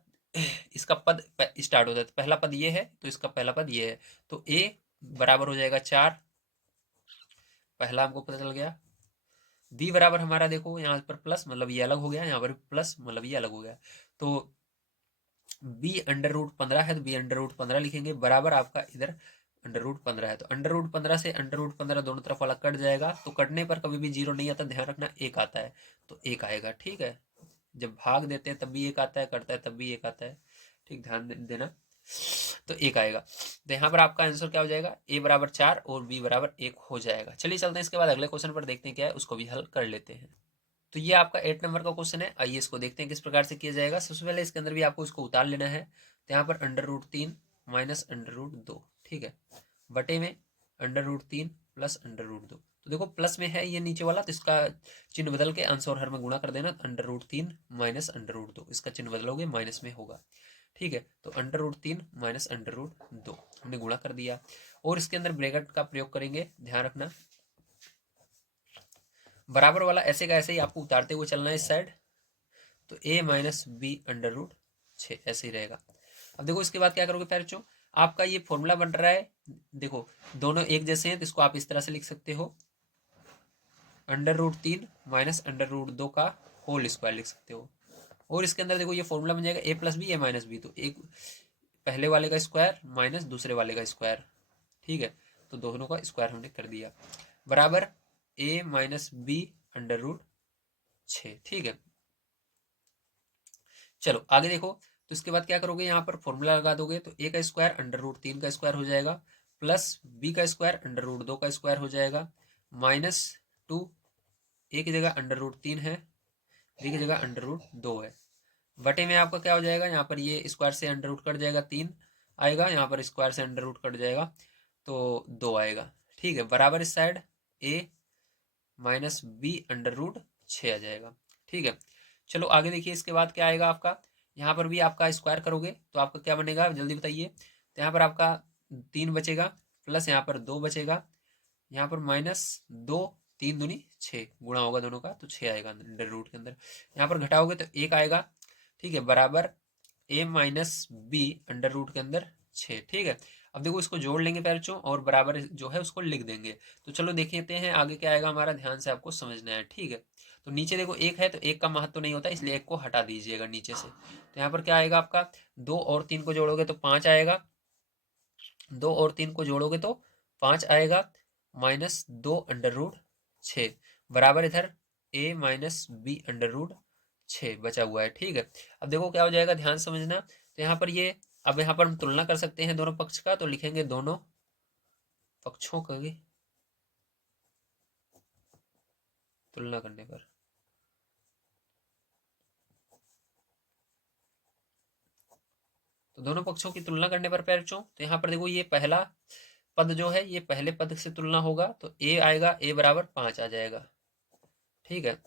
इसका पद स्टार्ट हो जाता है। पहला पद ये है तो इसका पहला पद ये है, तो a बराबर हो जाएगा 4, पहला हमको पता चल गया। b बराबर हमारा देखो यहाँ पर प्लस, मतलब ये अलग हो गया, यहाँ पर प्लस मतलब ये अलग हो गया। तो b √15 है तो b √15 लिखेंगे, बराबर आपका इधर √15 है। तो √15 से √15 दोनों तरफ वाला कट जाएगा, तो कटने पर कभी भी 0 नहीं आता, ध्यान रखना 1 आता है, तो 1 आएगा। ठीक है, जब भाग देते हैं तब भी 1 आता है, कटता है तब भी 1 आता है। ठीक, ध्यान देना, तो 1 आएगा। तो यहाँ पर आपका आंसर क्या हो जाएगा, a बराबर 4 और b बराबर 1 हो जाएगा। चलिए चलते हैं इसके बाद अगले क्वेश्चन पर, देखते हैं क्या है, उसको भी हल कर लेते हैं। तो ये आपका 8 नंबर का क्वेश्चन है। आइए इसको देखते हैं किस प्रकार से किया जाएगा। सबसे पहले इसके अंदर भी आपको इसको उतार लेना है। तो यहाँ पर √3 माइनस √2, ठीक है, बटे में √3 प्लस √2। तो देखो प्लस में है ये नीचे वाला, तो इसका चिन्ह बदल के अंश और हर में गुणा कर देना। √3 माइनस √2, इसका चिन्ह बदलोगे माइनस में होगा। ठीक है। तो √3 माइनस √2 हमने गुणा कर दिया और इसके अंदर ब्रैकेट का प्रयोग करेंगे, ध्यान रखना। बराबर वाला ऐसे का ऐसे ही आपको उतारते हुए चलना है इस साइड, तो a माइनस बी √6 ऐसे ही रहेगा। अब देखो इसके बाद क्या करोगे प्यारे बच्चों, आपका ये फॉर्मूला बन रहा है, देखो दोनों एक जैसे हैं तो इसको आप इस तरह से लिख सकते हो, √3 माइनस √2 का होल स्क्वायर लिख सकते हो। और इसके अंदर देखो ये फॉर्मूला बन जाएगा a plus B, a minus B, तो एक पहले वाले का स्क्वायर माइनस दूसरे वाले का स्क्वायर, ठीक है। तो दोनों का स्क्वायर हमने कर दिया, बराबर a माइनस बी √6, ठीक है। चलो आगे देखो, तो इसके बाद क्या करोगे, यहाँ पर फॉर्मूला लगा दोगे, तो a का स्क्वायर √3 का स्क्वायर हो जाएगा, प्लस b का स्क्वायर √2 का स्क्वायर हो जाएगा, माइनस 2, a की जगह √3 है, b की जगह √2 है, बटे में आपका क्या हो जाएगा, यहाँ पर ये स्क्वायर से अंडर रूट कट जाएगा, 3 आएगा, यहाँ पर स्क्वायर से अंडर रूट कट जाएगा तो 2 आएगा, ठीक है। बराबर इस साइड a माइनस बी √6 आ जाएगा, ठीक है। चलो आगे देखिए, इसके बाद क्या आएगा आपका, यहाँ पर भी आपका स्क्वायर करोगे तो आपका क्या बनेगा जल्दी बताइए। तो यहाँ पर आपका 3 बचेगा, प्लस यहाँ पर 2 बचेगा, यहाँ पर माइनस 2, 3 दूनी 6, गुणा होगा दोनों का तो 6 आएगा अंडर रूट के अंदर, यहाँ पर घटाओगे तो 1 आएगा, ठीक है। बराबर a minus B under root के अंदर 6, ठीक है। अब देखो इसको जोड़ लेंगे प्यारे बच्चों और बराबर जो है उसको लिख देंगे। तो चलो देखते हैं आगे क्या आएगा हमारा, ध्यान से आपको समझना है, ठीक है। तो नीचे देखो 1 है तो 1 का महत्व नहीं होता, इसलिए 1 को हटा दीजिएगा नीचे से। तो यहाँ पर क्या आएगा आपका, 2 और 3 को जोड़ोगे तो 5 आएगा, 2 और 3 को जोड़ोगे तो 5 आएगा, माइनस 2 अंडर रूट 6, बराबर इधर a minus B under root 6 बचा हुआ है, ठीक है। अब देखो क्या हो जाएगा, ध्यान समझना। तो यहाँ पर ये, अब यहाँ पर हम तुलना कर सकते हैं दोनों पक्ष का, तो लिखेंगे दोनों पक्षों की तुलना करने पर, तो दोनों पक्षों की तुलना करने पर प्यारे बच्चों, तो यहाँ पर देखो ये पहला पद जो है ये पहले पद से तुलना होगा, तो a आएगा, a बराबर 5 आ जाएगा, ठीक है।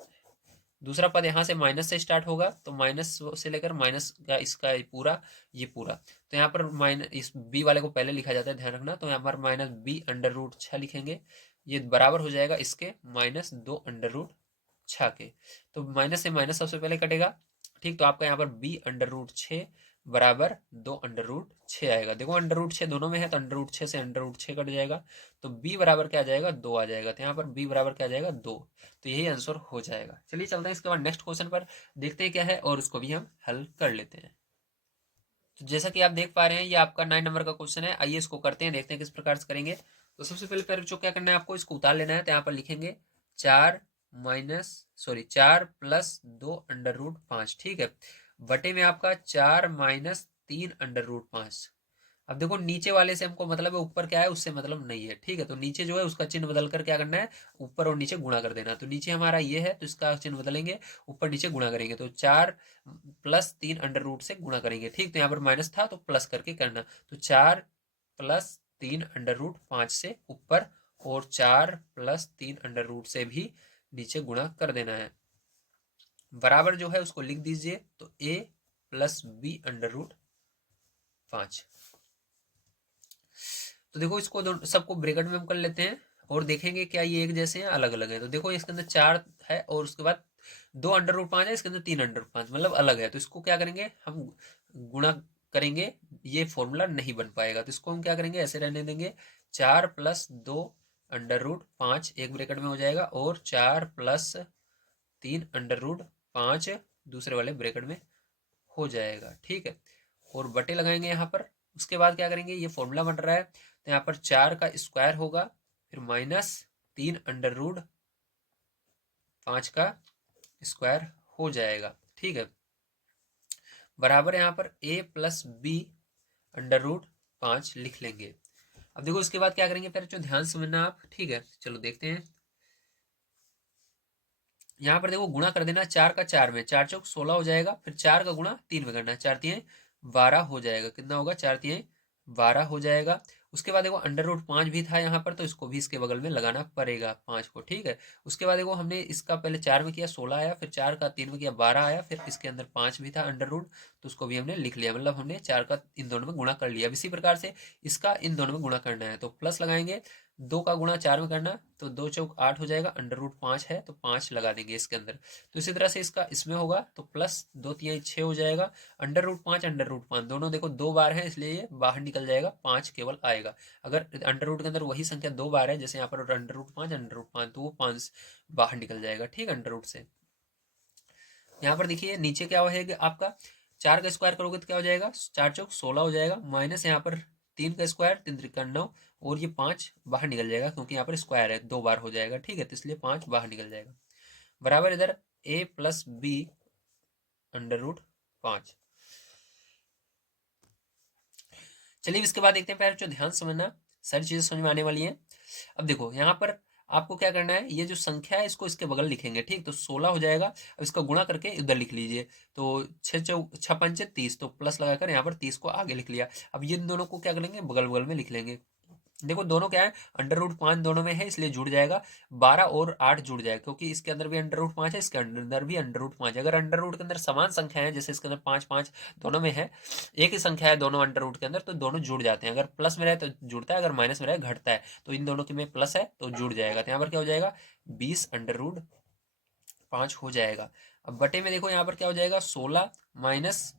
दूसरा पद यहाँ से माइनस से स्टार्ट होगा, तो माइनस से लेकर माइनस का इसका पूरा, ये पूरा, तो यहाँ पर माइनस इस b वाले को पहले लिखा जाता है, ध्यान रखना। तो यहाँ पर माइनस बी अंडर रूट 6 लिखेंगे, ये बराबर हो जाएगा इसके माइनस 2 अंडर रूट 6 के, तो माइनस से माइनस सबसे पहले कटेगा, ठीक। तो आपका यहाँ पर b अंडर रूट 6 बराबर 2 अंडर रूट 6 आएगा। देखो अंडर रूट 6 दोनों में है तो अंडर रूट 6 से अंडर रूट 6 कट जाएगा, तो b बराबर क्या आ जाएगा, 2 आ जाएगा। तो यहाँ पर b बराबर क्या आ जाएगा, 2, तो यही आंसर हो जाएगा। चलिए चलते हैं इसके बाद नेक्स्ट क्वेश्चन पर, देखते हैं क्या है और उसको भी हम हल कर लेते हैं। तो जैसा कि आप देख पा रहे हैं ये आपका 9 नंबर का क्वेश्चन है, आइए इसको करते हैं, देखते हैं किस प्रकार से करेंगे। तो सबसे पहले पैर बच्चों क्या करना है, आपको इसको उतार लेना है, तो यहाँ पर लिखेंगे 4 प्लस 2 अंडर रूट 5, ठीक है, बटे में आपका 4 माइनस 3 अंडर रूट 5। अब देखो नीचे वाले से हमको मतलब है, ऊपर क्या है उससे मतलब नहीं है, ठीक है। तो नीचे जो है उसका चिन्ह बदल कर क्या करना है, ऊपर और नीचे गुणा कर देना। तो नीचे हमारा ये है तो इसका चिन्ह बदलेंगे, ऊपर नीचे गुणा करेंगे, तो 4 प्लस 3 अंडर रूट से गुणा करेंगे, ठीक। तो यहाँ पर माइनस था तो प्लस करके करना, तो 4 प्लस 3 अंडर रूट 5 से ऊपर, और 4 प्लस 3 अंडर रूट से भी नीचे गुणा कर देना है, बराबर जो है उसको लिख दीजिए, तो a plus B under root 5। तो देखो इसको सबको ब्रैकेट में हम कर लेते हैं और देखेंगे क्या ये एक जैसे हैं अलग अलग है। तो देखो इसके अंदर 4 है और उसके बाद 2 अंडर रूट 5 है, इसके अंदर 3 अंडर रूट 5, मतलब अलग है। तो इसको क्या करेंगे हम, गुणा करेंगे, ये फॉर्मूला नहीं बन पाएगा, तो इसको हम क्या करेंगे, ऐसे रहने देंगे, 4 प्लस 2 अंडर रूट 5 एक ब्रैकेट में हो जाएगा, और 4 प्लस 3 अंडर रूट 5 दूसरे वाले ब्रैकेट में हो जाएगा, ठीक है। और बटे लगाएंगे यहाँ पर, उसके बाद क्या करेंगे, ये फॉर्मूला बन रहा है तो यहाँ पर 4 का स्क्वायर होगा, फिर माइनस 3 अंडर रूट 5 का स्क्वायर हो जाएगा, ठीक है, बराबर यहाँ पर a plus B under root 5 लिख लेंगे। अब देखो इसके बाद क्या करेंगे फिर, ध्यान समझना आप, ठीक है। चलो देखते हैं, यहाँ पर देखो गुणा कर देना, 4 का 4 में, 4 चौक 16 हो जाएगा, फिर 4 का गुणा 3 में करना है, 4 तिहाई 12 हो जाएगा, कितना होगा, 4 तिहाई 12 हो जाएगा। उसके बाद देखो अंडर रूट 5 भी था यहाँ पर, तो इसको भी इसके बगल में लगाना पड़ेगा 5 को, ठीक है। उसके बाद देखो हमने इसका पहले 4 में किया 16 आया, फिर 4 का 3 में किया 12 आया, फिर इसके अंदर 5 भी था अंडर रूट, तो उसको भी हमने लिख लिया, मतलब हमने 4 का इन दोनों में गुणा कर लिया। इसी प्रकार से इसका इन दोनों में गुणा करना है, तो प्लस लगाएंगे, 2 का गुणा 4 में करना, तो 2 चौक 8 हो जाएगा, अंडर रूट 5 है तो 5 लगा देंगे इसके अंदर। तो इसी तरह से इसका इसमें होगा, तो प्लस 2 तिहाई 6 हो जाएगा, अंडर रूट 5 अंडर रूट 5 दोनों देखो 2 बार है, इसलिए ये बाहर निकल जाएगा, 5 केवल आएगा। अगर अंडर रूट के अंदर वही संख्या 2 बार है, जैसे यहाँ पर अंडर रूट 5 तो वो 5 बाहर निकल जाएगा, ठीक है, अंडर रूट से। यहाँ पर देखिए नीचे क्या होगा आपका, 4 का स्क्वायर करोगे तो क्या हो जाएगा, 4 चौक 16 हो जाएगा, माइनस यहाँ पर 3 का स्क्वायर 3 त्रिका 9, और ये 5 बाहर निकल जाएगा क्योंकि यहाँ पर स्क्वायर है, 2 बार हो जाएगा, ठीक है, तो इसलिए 5 बाहर निकल जाएगा, बराबर इधर a plus B under root 5। चलिए इसके बाद देखते हैं पैर, जो ध्यान समझना, सारी चीजें समझ में आने वाली हैं। अब देखो यहाँ पर आपको क्या करना है, ये जो संख्या है इसको इसके बगल लिखेंगे, ठीक, तो 16 हो जाएगा, अब इसका गुणा करके इधर लिख लीजिए, तो 6 पंचे 30, तो प्लस लगाकर यहाँ पर 30 को आगे लिख लिया। अब ये दोनों को क्या करेंगे, बगल बगल में लिख लेंगे। देखो दोनों क्या है, अंडर रूट 5 दोनों में है, इसलिए जुड़ जाएगा, 12 और 8 जुड़ जाएगा, क्योंकि इसके अंदर भी अंडर रूट 5 है, इसके अंदर भी अंडर रूट 5 है। अगर अंडर रूट के अंदर समान संख्या है, जैसे इसके अंदर 5 5 दोनों में है, एक ही संख्या है दोनों अंडर रूट के अंदर, तो दोनों जुड़ जाते हैं, अगर प्लस में रहे तो जुड़ता है, अगर माइनस में रहे घटता है, तो इन दोनों के में प्लस है तो जुड़ जाएगा, तो यहाँ पर क्या हो जाएगा, 20 अंडर रूट 5 हो जाएगा। अब बटे में देखो यहाँ पर क्या हो जाएगा, 16 माइनस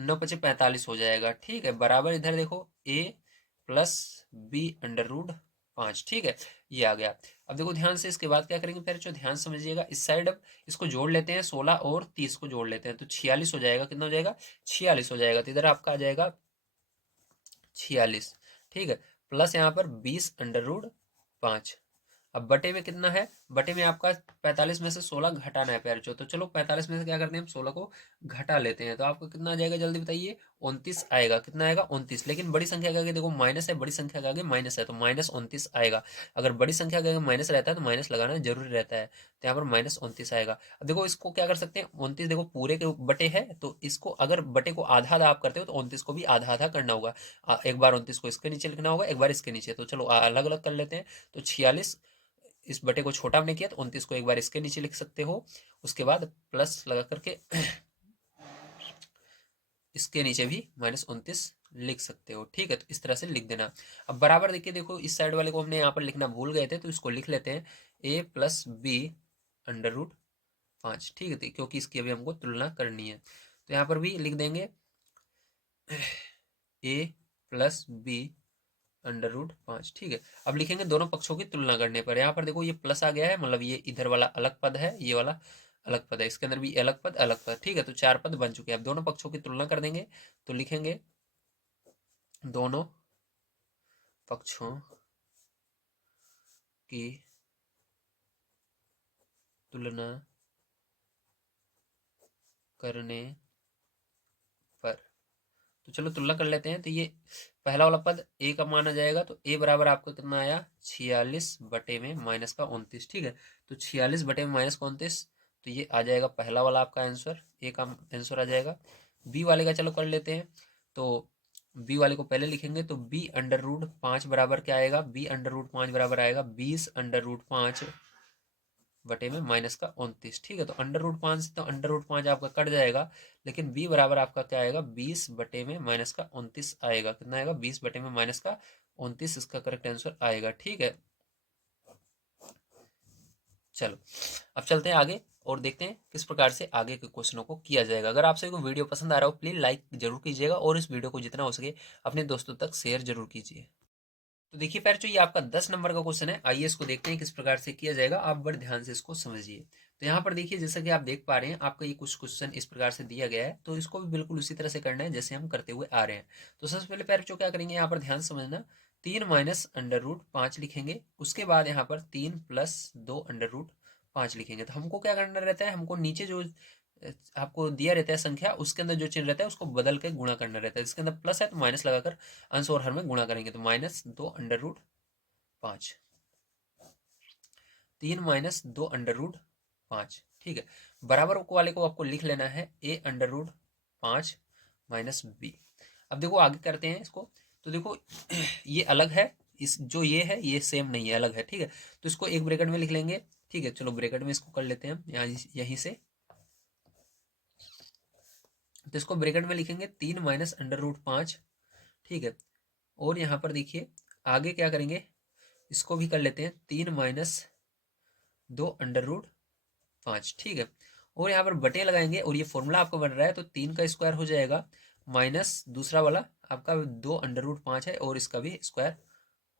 9 पचे 45 हो जाएगा, ठीक है, बराबर इधर देखो a plus B under root 5, ठीक है, ये आ गया। अब देखो ध्यान से इसके बाद क्या करेंगे, फिर जो ध्यान समझिएगा, इस साइड अब इसको जोड़ लेते हैं, 16 और 30 को जोड़ लेते हैं, तो 46 हो जाएगा, कितना हो जाएगा, 46 हो जाएगा, तो इधर आपका आ जाएगा 46, ठीक है, प्लस यहाँ पर 20 अंडर रूट 5। अब बटे में कितना है, बटे में आपका 45 में से 16 घटाना है प्यारे, तो चलो 45 में से क्या करते हैं हम 16 को घटा लेते हैं, तो आपको कितना आ जाएगा जल्दी बताइए, 29 आएगा, कितना आएगा 29, लेकिन बड़ी संख्या के आगे देखो माइनस है, बड़ी संख्या के आगे माइनस है, तो माइनस 29 आएगा। अगर बड़ी संख्या के आगे माइनस रहता है तो माइनस लगाना जरूरी रहता है, तो यहाँ पर माइनस 29 आएगा। अब देखो इसको क्या कर सकते हैं, 29 देखो पूरे के बटे है, तो इसको अगर बटे को आधा आधा आप करते हो तो 29 को भी आधा आधा करना होगा, एक बार 29 को इसके नीचे लिखना होगा, एक बार इसके नीचे, तो चलो अलग अलग कर लेते हैं। तो 46 इस बटे को छोटा हमने किया, तो 29 को एक बार इसके नीचे लिख सकते हो, उसके बाद प्लस लगा करके इसके नीचे भी -29 लिख सकते हो, ठीक है, तो इस तरह से लिख देना। अब बराबर देखिए, देखो इस साइड वाले को हमने यहाँ पर लिखना भूल गए थे, तो इसको लिख लेते हैं a plus B under root 5, ठीक है, क्योंकि इसकी अभी हमको तुलना करनी है, तो यहाँ पर भी लिख देंगे a plus B under root 5, ठीक है। अब लिखेंगे दोनों पक्षों की तुलना करने पर, यहाँ पर देखो ये प्लस आ गया है, मतलब ये इधर वाला अलग पद है, ये वाला अलग पद है, इसके अंदर भी अलग पद, ठीक है, तो 4 पद बन चुके हैं। अब दोनों पक्षों की तुलना कर देंगे, तो लिखेंगे दोनों पक्षों की तुलना करने पर, तो चलो तुलना कर लेते हैं। तो ये पहला वाला पद a का माना जाएगा, तो a बराबर आपका कितना आया, 46 बटे में माइनस का 29, ठीक है, तो 46 बटे में माइनस का 29, तो ये आ जाएगा पहला वाला आपका आंसर, a का आंसर आ जाएगा। b वाले का चलो कर लेते हैं, तो b वाले को पहले लिखेंगे, तो b अंडर रूट 5 बराबर क्या आएगा, b अंडर रूट 5 बराबर आएगा 20 अंडर रूट 5 बटे में माइनस का 29, ठीक है, तो अंडर रूट 5 से तो अंडर रूट 5 आपका कट जाएगा, लेकिन b बराबर आपका क्या आएगा, 20 बटे में माइनस का 29 आएगा, कितना आएगा, 20 बटे में माइनस का 29, इसका करेक्ट आंसर आएगा, ठीक है। चलो अब चलते हैं आगे और देखते हैं किस प्रकार से आगे के क्वेश्चनों को किया जाएगा। अगर आप सभी को वीडियो पसंद आ रहा हो प्लीज लाइक जरूर कीजिएगा, और इस वीडियो को जितना हो सके अपने दोस्तों तक शेयर जरूर कीजिए। तो देखिए पैर, ये आपका 10 नंबर का क्वेश्चन है, आइए इसको देखते हैं किस प्रकार से किया जाएगा, आप बड़े ध्यान से इसको समझिए। तो यहाँ पर देखिए, जैसा कि आप देख पा रहे हैं, आपका ये कुछ क्वेश्चन इस प्रकार से दिया गया है, तो इसको भी बिल्कुल उसी तरह से करना है जैसे हम करते हुए आ रहे हैं। तो सबसे पहले पैर क्या करेंगे, यहाँ पर ध्यान समझना, 3 माइनस अंडर रूट 5 लिखेंगे, उसके बाद यहाँ पर 3 प्लस 2 अंडर रूट 5 लिखेंगे। तो हमको क्या करना रहता है, हमको नीचे जो आपको दिया रहता है संख्या, उसके अंदर जो चिन्ह रहता है उसको बदल के गुणा करना रहता है, जिसके अंदर प्लस है तो माइनस लगाकर अंश और हर में गुणा करेंगे, तो -2 under root 5, 3 minus 2 under root 5, ठीक है, बराबर वाले को आपको लिख लेना है a under root 5 minus B. अब देखो आगे करते हैं इसको, तो देखो ये अलग है, इस जो ये है ये सेम नहीं है, अलग है, ठीक है। तो इसको एक ब्रैकेट में लिख लेंगे, ठीक है। चलो ब्रैकेट में इसको कर लेते हैं हम यहाँ यहीं से। तो इसको ब्रैकेट में लिखेंगे 3 माइनस अंडर रूट 5, ठीक है। और यहाँ पर देखिए आगे क्या करेंगे, इसको भी कर लेते हैं 3 माइनस 2 अंडर रूट 5, ठीक है। और यहाँ पर बटे लगाएंगे और ये फॉर्मूला आपको बन रहा है, तो 3 का स्क्वायर हो जाएगा माइनस दूसरा वाला आपका 2 अंडर रूट 5 है और इसका भी स्क्वायर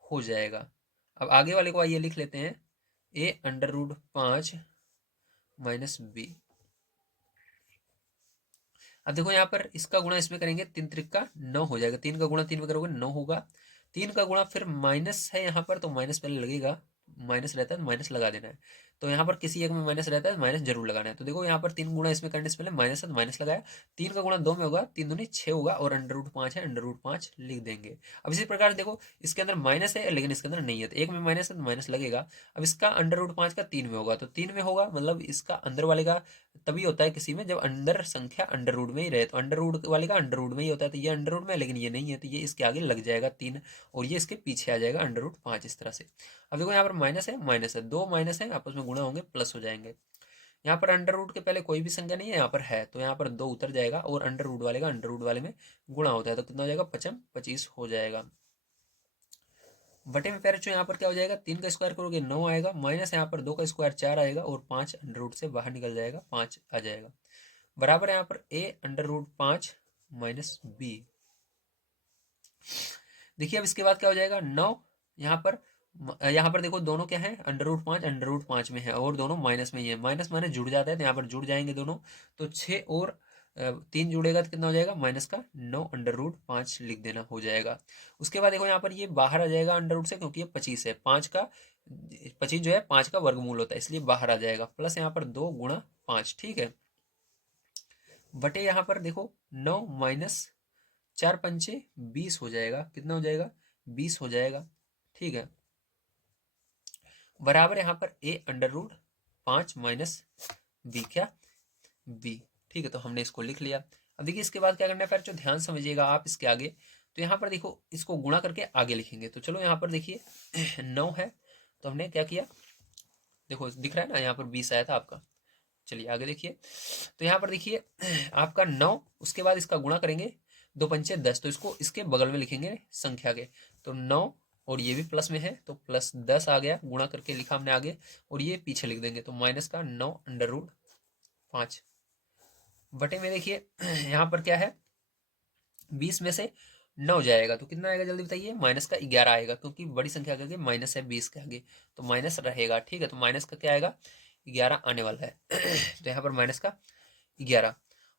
हो जाएगा। अब आगे वाले को आइए लिख लेते हैं A under root 5 minus B. अब देखो यहाँ पर इसका गुणा इसमें करेंगे, 3 त्रिक का 9 हो जाएगा, 3 का गुणा 3 में करोगे 9 होगा। 3 का गुणा फिर माइनस है यहाँ पर, तो माइनस पहले लगेगा, माइनस रहता है माइनस लगा देना है। तो यहाँ पर किसी एक में माइनस रहता है, माइनस जरूर लगाना है। तो देखो यहाँ पर 3 गुणा इसमें करने से पहले माइनस है तो माइनस लगाया, 3 का गुणा 2 में होगा, 3 दूनी 6 होगा और अंडर रूट 5 है, अंडर रूट 5 लिख देंगे। अब इसी प्रकार देखो इसके अंदर माइनस है लेकिन इसके अंदर नहीं है, तो एक में माइनस है तो माइनस लगेगा। अब इसका अंडर रूट 5 का 3 में होगा, तो 3 में होगा मतलब इसका अंदर वाले का तभी होता है किसी में जब अंदर संख्या अंडर रूट में ही रहे, तो अंडर रूट वाले का अंडर रूट में ही होता है। तो ये अंडर रूट में है लेकिन ये नहीं है, तो ये इसके आगे लग जाएगा 3 और ये इसके पीछे आ जाएगा अंडर रूट 5 इस तरह से। अब देखो यहाँ पर माइनस है, दो माइनस है आपस में गुणा होंगे प्लस हो जाएंगे। यहाँ पर अंडर रूट के पहले कोई भी संख्या नहीं है, यहाँ पर है, तो यहाँ पर 2 उतर जाएगा और अंडर रूट वाले का अंडर रूट वाले में गुणा होता है, तो कितना हो जाएगा 25 हो जाएगा। बटे में पैरेचो यहाँ पर क्या हो जाएगा, 3 का स्क्वायर करोगे 9 आएगा, माइनस यहाँ पर 2 का स्क्वायर 4 आएगा और 5 अंडर रूट से बाहर निकल जाएगा, 5 आ जाएगा। बराबर यहाँ पर A under root 5 minus B. देखिए अब इसके बाद क्या हो जाएगा 9, यहाँ पर देखो दोनों क्या है, अंडर रूट 5 अंडर रूट 5 में है और दोनों माइनस में ही है, माइनस माइनस जुड़ जाता है तो यहाँ पर जुड़ जाएंगे दोनों। तो 6 और 3 जुड़ेगा तो कितना हो जाएगा माइनस का 9 अंडर रूट 5 लिख देना हो जाएगा। उसके बाद देखो यहाँ पर ये बाहर आ जाएगा अंडर रूट से, क्योंकि ये 25 है, 25 जो है 5 का वर्गमूल होता है इसलिए बाहर आ जाएगा, प्लस यहाँ पर 2 गुणा 5, ठीक है। बटे यहाँ पर देखो 9 माइनस 4 पंचे 20 हो जाएगा, कितना हो जाएगा 20 हो जाएगा, ठीक है। बराबर यहाँ पर A under root 5 minus B, क्या बी, ठीक है। तो हमने इसको लिख लिया। अब देखिए इसके बाद क्या करना है फिर, जो ध्यान समझिएगा आप इसके आगे, तो यहाँ पर देखो इसको गुणा करके आगे लिखेंगे। तो चलो यहाँ पर देखिए 9 है तो हमने क्या किया, देखो दिख रहा है ना यहाँ पर 20 आया था आपका। चलिए आगे देखिए, तो यहाँ पर देखिए आपका 9, उसके बाद इसका गुणा करेंगे, 2 पंचे 10, तो इसको इसके बगल में लिखेंगे संख्या के, तो 9 और ये भी प्लस में है तो प्लस 10 आ गया, गुणा करके लिखा हमने आगे, और ये पीछे लिख देंगे, तो माइनस का 9 अंडर रूट 5। बटे में देखिए यहाँ पर क्या है, 20 में से 9 जाएगा तो कितना आएगा जल्दी बताइए, माइनस का 11 आएगा, क्योंकि बड़ी संख्या के आगे माइनस है 20 के आगे, तो माइनस रहेगा, ठीक है। तो माइनस का क्या आएगा 11 आने वाला है तो यहाँ पर माइनस का 11।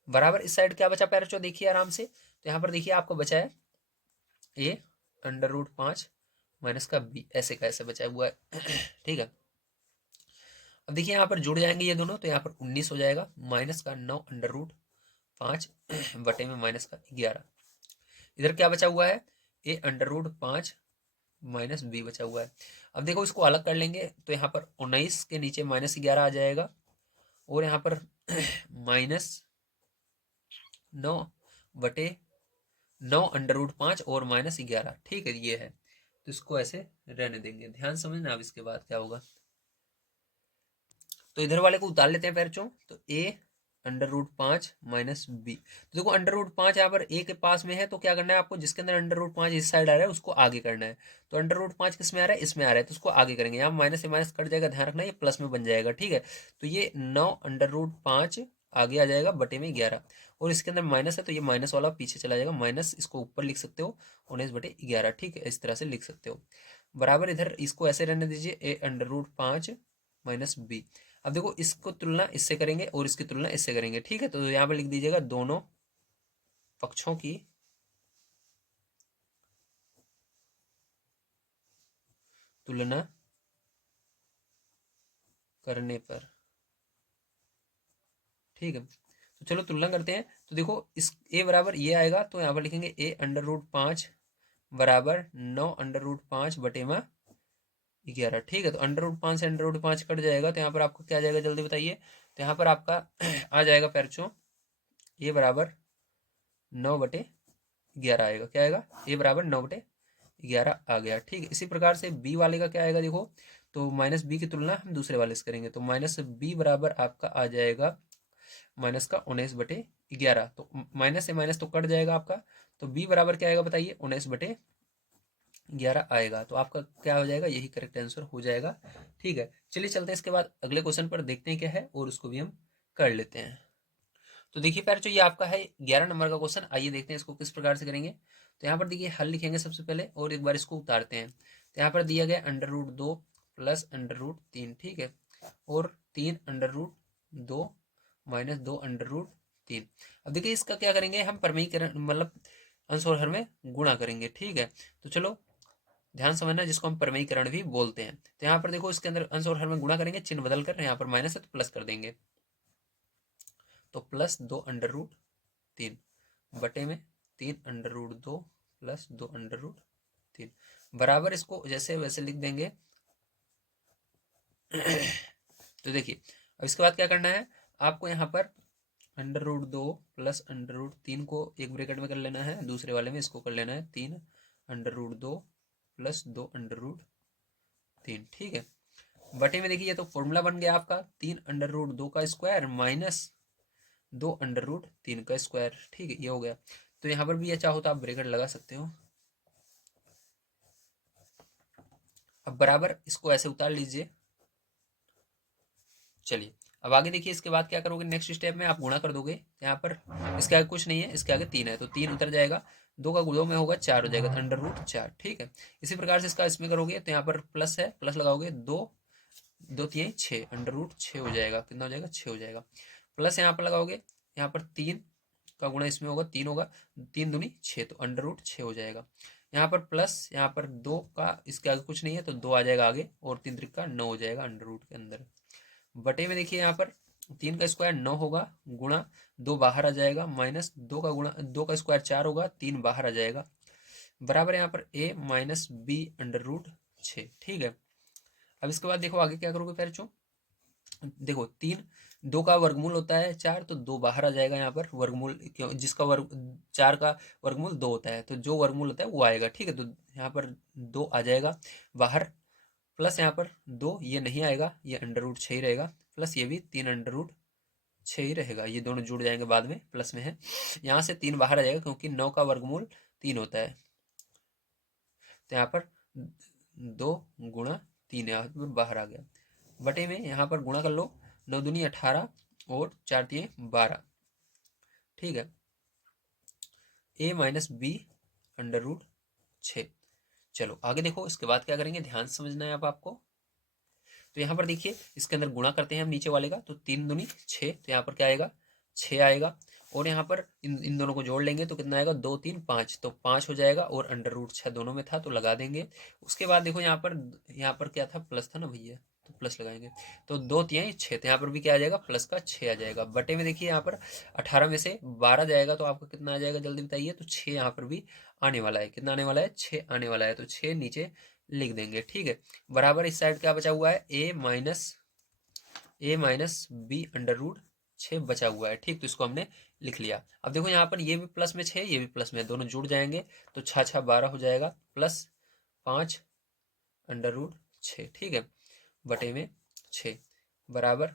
बराबर इस साइड क्या बचा पैरचो, देखिए आराम से, तो यहाँ पर देखिए आपको बचा है ए अंडर रूट 5 माइनस का बी, ऐसे का ऐसे बचा हुआ है ठीक है। अब देखिए यहाँ पर जुड़ जाएंगे ये दोनों, तो यहाँ पर 19 हो जाएगा, माइनस का 9 अंडर रूट 5 बटे में माइनस का 11। इधर क्या बचा हुआ है, A under root 5 minus B बचा हुआ है। अब देखो इसको अलग कर लेंगे, तो यहाँ पर 19 के नीचे माइनस 11 आ जाएगा और यहाँ पर माइनस 9 बटे 9 अंडर रूट 5 और माइनस 11, ठीक है ये है। तो इसको ऐसे रहने देंगे, ध्यान समझना। अब इसके बाद क्या होगा, तो इधर वाले को उतार लेते हैं पैरचों, तो A under root 5 minus B. तो देखो अंडर रूट 5 यहाँ पर ए के पास में है, तो क्या करना है आपको, जिसके अंदर अंडर रूट 5 इस साइड आ रहा है उसको आगे करना है। तो अंडर रूट 5 किस में आ रहा है, इसमें आ रहा है, तो उसको आगे करेंगे। यहाँ माइनस से माइनस कट जाएगा, ध्यान रखना ये प्लस में बन जाएगा, ठीक है। तो ये 9 अंडर रूट 5 आगे आ जाएगा बटे में 11, और इसके अंदर माइनस है तो ये माइनस वाला पीछे चला जाएगा, माइनस इसको ऊपर लिख सकते हो 19 बटे 11, ठीक है, इस तरह से लिख सकते हो। बराबर इधर इसको ऐसे रहने दीजिए, A under root 5 minus B. अब देखो इसको तुलना इससे करेंगे और इसकी तुलना इससे करेंगे, ठीक है। तो यहाँ पर लिख दीजिएगा दोनों पक्षों की तुलना करने पर, ठीक है। तो चलो तुलना करते हैं, तो देखो इस ए बराबर ये आएगा, तो यहाँ पर लिखेंगे ए अंडर रूट 5 बराबर 9 अंडर रूट 5 बटे में 11, ठीक है। तो अंडर रूट 5 से अंडर रूट 5 कट जाएगा, तो यहाँ पर आपको क्या आ जाएगा जल्दी बताइए, तो यहाँ पर आपका आ जाएगा पैरचों ए बराबर 9 बटे 11 आएगा। क्या आएगा? ए बराबर 9/11 आ गया। ठीक है, इसी प्रकार से बी वाले का क्या आएगा देखो, तो माइनस बी की तुलना हम दूसरे वाले से करेंगे, तो माइनस बी बराबर आपका आ जाएगा माइनस का 19/11। तो माइनस से माइनस तो कट जाएगा आपका, तो बी बराबर क्या आएगा बताइए? 19/11 आएगा। तो आपका क्या हो जाएगा? यही करेक्ट आंसर हो जाएगा। ठीक है, चलिए चलते हैं इसके बाद अगले क्वेश्चन पर, देखते हैं क्या है और उसको भी हम कर लेते हैं। तो देखिए प्यारे, जो ये आपका है 11 नंबर का क्वेश्चन, आइए देखते हैं इसको किस प्रकार से करेंगे। तो यहाँ पर देखिए हल लिखेंगे सबसे पहले और एक बार इसको उतारते हैं। तो यहाँ पर दिया गया √2 प्लस √3, ठीक है, और 3 √2 माइनस 2 √3। अब देखिए इसका क्या करेंगे हम, परमीकरण मतलब अंश और हर में गुणा करेंगे। ठीक है, तो चलो ध्यान समझना, जिसको हम परमीकरण भी बोलते हैं। तो यहाँ पर देखो इसके अंदर अंश और हर में गुणा करेंगे, चिन्ह बदल कर, यहाँ पर माइनस है तो प्लस कर देंगे, तो प्लस 2 √3 बटे में 3 √2 प्लस 2 √3 बराबर, इसको जैसे वैसे लिख देंगे। तो देखिए अब इसके बाद क्या करना है आपको, यहाँ पर √2 प्लस √3 को एक ब्रैकेट में कर लेना है, दूसरे वाले में इसको कर लेना है 3 √2 प्लस 2 √3। ठीक है, बटे में देखिए ये तो फॉर्मूला बन गया आपका 3 √2 का स्क्वायर माइनस 2 √3 का स्क्वायर। ठीक है, ये हो गया। तो यहाँ पर भी ये चाहो तो आप ब्रैकेट लगा सकते हो। अब बराबर इसको ऐसे उतार लीजिए। चलिए अब आगे देखिए, इसके बाद क्या करोगे, नेक्स्ट स्टेप में आप गुणा कर दोगे। यहाँ पर इसके आगे कुछ नहीं है, इसके आगे 3 है, तो 3 उतर जाएगा, 2 का 2 में होगा 4 हो जाएगा, तो √4। ठीक है, इसी प्रकार से इसका इसमें करोगे, तो यहाँ पर प्लस है, प्लस लगाओगे, 2 2 3 6 √6 हो जाएगा। कितना हो जाएगा? 6 हो जाएगा। प्लस यहाँ पर लगाओगे, यहाँ पर 3 का गुणा इसमें होगा, 3 होगा, 3 दूनी 6, तो √6 हो जाएगा। यहाँ पर प्लस, यहाँ पर 2 का इसके आगे कुछ नहीं है, तो 2 आ जाएगा आगे, और 3 त्रिका 9 हो जाएगा √ के अंदर। बटे में देखिए यहाँ पर 3 का स्क्वायर 9 होगा, गुणा 2 बाहर आ जाएगा, माइनस 2 का गुणा 2 का स्क्वायर 4 होगा, 3 बाहर आ जाएगा, बराबर यहाँ पर a माइनस बी √6। ठीक है, अब इसके बाद देखो आगे क्या करोगे प्यारे, देखो 3 2 का वर्गमूल होता है 4, तो 2 बाहर आ जाएगा यहाँ पर, वर्गमूल क्यों, जिसका वर्ग 4 का वर्गमूल 2 होता है, तो जो वर्गमूल होता है वो आएगा। ठीक है, तो यहाँ पर 2 आ जाएगा बाहर, प्लस यहाँ पर 2 ये नहीं आएगा, ये √6 ही रहेगा, प्लस ये भी 3 √6 ही रहेगा, ये दोनों जुड़ जाएंगे बाद में, प्लस में है, यहाँ से 3 बाहर आ जाएगा क्योंकि 9 का वर्गमूल 3 होता है, तो यहाँ पर 2 गुणा 3 यहाँ पर बाहर आ गया, बटे में यहाँ पर गुणा कर लो, 9 दूनी 18 और 4 3 12। ठीक है, a माइनस बी √6। चलो आगे देखो, इसके बाद क्या करेंगे, ध्यान से समझना है अब आपको। तो यहाँ पर देखिए इसके अंदर गुणा करते हैं हम नीचे वाले का, तो 3 दूनी 6, तो यहाँ पर क्या आएगा? 6 आएगा, और यहाँ पर इन दोनों को जोड़ लेंगे तो कितना आएगा? 2 3 5, तो 5 हो जाएगा, और √6 दोनों में था तो लगा देंगे। उसके बाद देखो यहाँ पर क्या था? प्लस था ना भैया, तो प्लस लगाएंगे, तो 2 3 6, तो यहाँ पर भी क्या आ जाएगा? प्लस का 6 आ जाएगा। बटे में देखिए यहाँ पर 18 में से 12 जाएगा, तो आपका कितना आ जाएगा जल्दी बताइए? तो 6 यहाँ पर भी आने वाला है। कितना आने वाला है? 6 आने वाला है, तो 6 नीचे लिख देंगे। ठीक है, बराबर इस साइड क्या बचा हुआ है? ए माइनस बी √6 बचा हुआ है। ठीक, तो इसको हमने लिख लिया। अब देखो यहाँ पर ये भी प्लस में 6, ये भी प्लस में, दोनों जुड़ जाएंगे, तो 6 6 12 हो जाएगा, प्लस 5 √6। ठीक है, बटे में 6 बराबर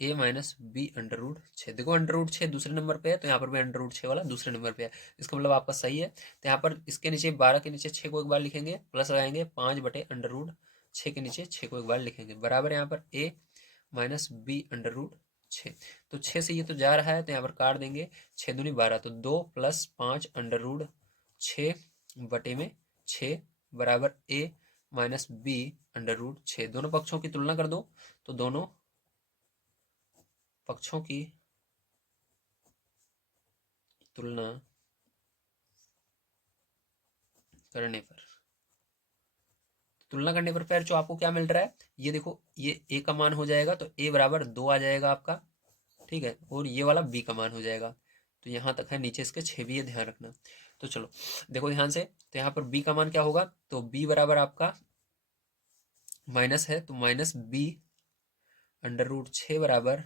ए माइनस बी √6। देखो √6 दूसरे नंबर पे है, तो यहाँ पर भी √6 वाला दूसरे नंबर पे है, इसका मतलब आपका सही है। तो यहाँ पर इसके नीचे 12 के नीचे 6 को एक बार लिखेंगे, प्लस लगाएंगे, 5 बटे √6 के नीचे 6 को एक बार लिखेंगे, बराबर यहाँ पर ए माइनस बी √6। तो 6 से ये तो जा रहा है, तो यहाँ पर काट देंगे, 6 दूनी 12, तो 2 प्लस 5 √6 बटे में 6 बराबर ए माइनस बी √6। दोनों पक्षों की तुलना कर दो, तो दोनों पक्षों की तुलना करने पर फिर जो आपको क्या मिल रहा है, ये देखो, ये ए का मान हो जाएगा, तो ए बराबर 2 आ जाएगा आपका। ठीक है, और ये वाला बी का मान हो जाएगा, तो यहाँ तक है, नीचे इसके 6 भी है, ध्यान रखना। तो चलो देखो ध्यान से, तो यहाँ पर बी का मान क्या होगा, तो बी बराबर आपका माइनस है, तो माइनस बी √6 बराबर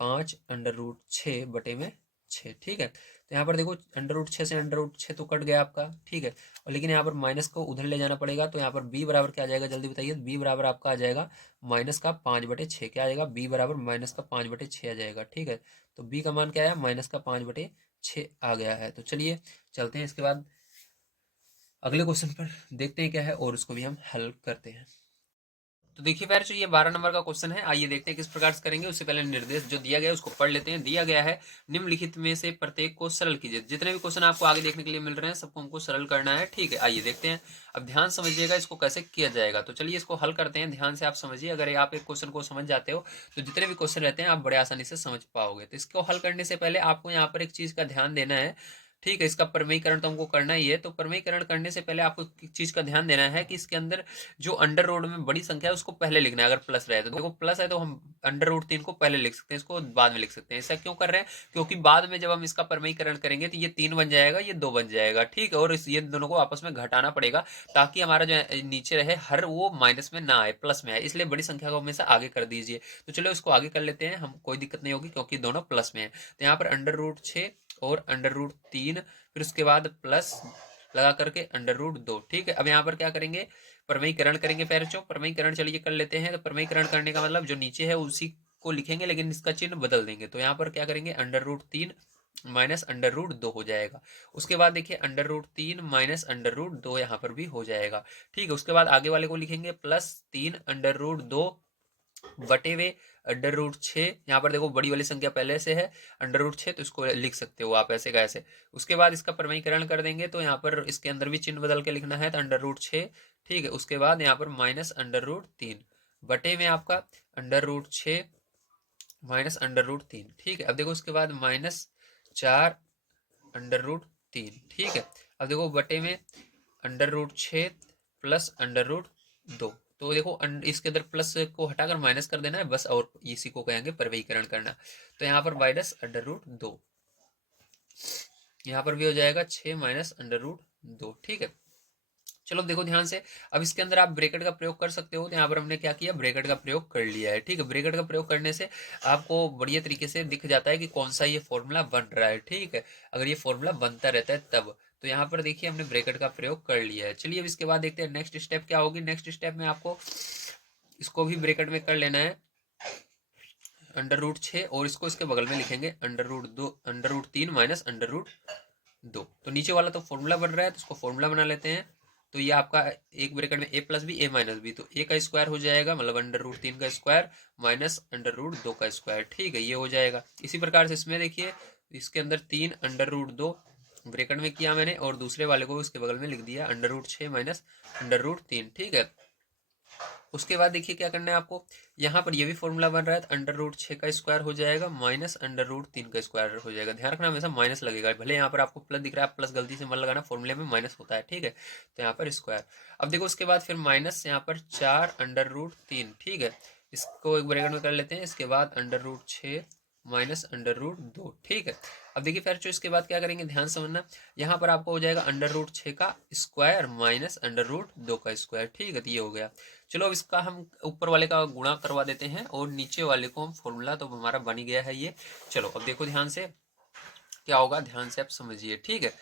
5 √6 बटे में 6, ठीक है। तो यहाँ पर देखो अंडर रूट 6 से अंडर रूट 6 तो कट गया आपका, ठीक है। और लेकिन यहाँ पर माइनस को उधर ले जाना पड़ेगा, तो यहाँ पर b बराबर क्या आ जाएगा जल्दी बताइए। b बराबर आपका आ जाएगा माइनस का 5/6। क्या आ जाएगा, b बराबर माइनस का 5/6 आ जाएगा, ठीक है। तो b का मान क्या है, माइनस का 5/6 आ गया है। तो चलिए चलते हैं इसके बाद अगले क्वेश्चन पर, देखते हैं क्या है और उसको भी हम हल करते हैं। तो देखिए पैर जो ये 12 नंबर का क्वेश्चन है, आइए देखते हैं किस प्रकार से करेंगे। उससे पहले निर्देश जो दिया गया है उसको पढ़ लेते हैं। दिया गया है निम्नलिखित में से प्रत्येक को सरल कीजिए। जितने भी क्वेश्चन आपको आगे देखने के लिए मिल रहे हैं सबको हमको सरल करना है, ठीक है। आइए देखते हैं। अब ध्यान समझिएगा इसको कैसे किया जाएगा। तो चलिए इसको हल करते हैं, ध्यान से आप समझिए। अगर आप एक क्वेश्चन को समझ जाते हो तो जितने भी क्वेश्चन रहते हैं आप बड़े आसानी से समझ पाओगे। तो इसको हल करने से पहले आपको यहाँ पर एक चीज का ध्यान देना है, ठीक है। इसका प्रमेयीकरण तो हमको करना ही है। तो प्रमेयीकरण करने से पहले आपको एक चीज का ध्यान देना है कि इसके अंदर जो अंडर रूट में बड़ी संख्या है उसको पहले लिखना है। अगर प्लस रहे तो देखो प्लस है तो हम अंडर रूट 3 को पहले लिख सकते हैं, इसको बाद में लिख सकते हैं। ऐसा क्यों कर रहे हैं, क्योंकि बाद में जब हम इसका प्रमेयीकरण करेंगे तो ये 3 बन जाएगा, ये 2 बन जाएगा, ठीक है। और ये दोनों को आपस में घटाना पड़ेगा ताकि हमारा जो नीचे रहे हर वो माइनस में ना आए, प्लस में आए। इसलिए बड़ी संख्या को हमेशा आगे कर दीजिए। तो चलो इसको आगे कर लेते हैं, हम कोई दिक्कत नहीं होगी क्योंकि दोनों प्लस में है। तो यहाँ पर अंडर रूट 6 और अंडर रूट 3, फिर उसके बाद प्लस लगा करके अंडर रूट 2, ठीक है। अब यहाँ पर क्या करेंगे, प्रमेयीकरण करेंगे पैरचो। प्रमेयीकरण चलिए कर लेते हैं। तो प्रमेयीकरण करने का मतलब जो नीचे है उसी को लिखेंगे लेकिन इसका चिन्ह बदल देंगे। तो यहाँ पर क्या करेंगे, under root 3 minus under root 2 हो जाएगा। उसके बाद देखिए under root 3 minus under root 2 यहाँ पर भी हो जाएगा, ठीक है। उसके बाद आगे वाले को लिखेंगे प्लस 3 अंडर रूट 2 बटे हुए अंडर रूट 6। यहाँ पर देखो बड़ी वाली संख्या पहले से है अंडर रूट 6, तो इसको लिख सकते हो आप ऐसे का ऐसे। उसके बाद इसका प्रमेयीकरण कर देंगे तो यहाँ पर इसके अंदर भी चिन्ह बदल के लिखना है, तो अंडर रूट 6, ठीक है। उसके बाद यहाँ पर माइनस अंडर रूट 3 बटे में आपका under root 6 minus under root 3, ठीक है। अब देखो उसके बाद -4 अंडर रूट 3, ठीक है। अब देखो बटे में under root 6 plus under root 2। तो देखो इसके अंदर प्लस को हटाकर माइनस कर देना है बस, और इसी को कहेंगे प्रवेयीकरण करना। तो यहाँ पर माइनस अंडर रूट 2, यहाँ पर भी हो जाएगा 6 माइनस अंडर रूट 2, ठीक है। चलो देखो ध्यान से। अब इसके अंदर आप ब्रैकेट का प्रयोग कर सकते हो। तो यहाँ पर हमने क्या किया, ब्रैकेट का प्रयोग कर लिया है, ठीक है। ब्रैकेट का प्रयोग करने से आपको बढ़िया तरीके से दिख जाता है कि कौन सा ये फॉर्मूला बन रहा है, ठीक है। अगर ये फॉर्मूला बनता रहता है तब। तो यहाँ पर देखिए हमने ब्रैकेट का प्रयोग कर लिया है। चलिए अब इसके बाद देखते हैं नेक्स्ट स्टेप क्या होगी। नेक्स्ट स्टेप में आपको इसको भी ब्रैकेट में कर लेना है, अंडर रूट 6, और इसको इसके बगल में लिखेंगे under root 2 under root 3 minus under root 2। तो नीचे वाला तो फॉर्मूला बन रहा है तो इसको फॉर्मूला बना लेते हैं। तो ये आपका एक ब्रैकेट में a plus B A minus B, तो a का स्क्वायर हो जाएगा, मतलब अंडर रूट 3 का स्क्वायर माइनस अंडर रूट 2 का स्क्वायर, ठीक है। ये हो जाएगा। इसी प्रकार से इसमें देखिए इसके अंदर 3 अंडर रूट 2 ब्रैकेट में किया मैंने, और दूसरे वाले को इसके बगल में लिख दिया under root 6 minus under root 3, ठीक है। उसके बाद देखिए क्या करना है आपको, यहाँ पर ये भी फॉर्मूला बन रहा है, तो अंडर रूट 6 का स्क्वायर हो जाएगा माइनस अंडर रूट 3 का स्क्वायर हो जाएगा। ध्यान रखना हमेशा माइनस लगेगा, भले यहाँ पर आपको प्लस दिख रहा है, प्लस गलती से मत लगाना, फॉर्मूले में माइनस होता है, ठीक है। तो यहाँ पर स्क्वायर। अब देखो उसके बाद फिर माइनस यहाँ पर 4 अंडर रूट 3, ठीक है। इसको एक ब्रैकेट में कर लेते हैं। इसके बाद under root 6 minus under root 2, ठीक है। अब देखिए फिर जो इसके बाद क्या करेंगे, ध्यान समझना। यहाँ पर आपको हो जाएगा अंडर रूट 6 का स्क्वायर माइनस अंडर रूट 2 का स्क्वायर, ठीक है। तो ये हो गया। चलो अब इसका हम ऊपर वाले का गुणा करवा देते हैं और नीचे वाले को हम फॉर्मूला तो हमारा बन गया है ये। चलो अब देखो ध्यान से क्या होगा, ध्यान से आप समझिए, ठीक है।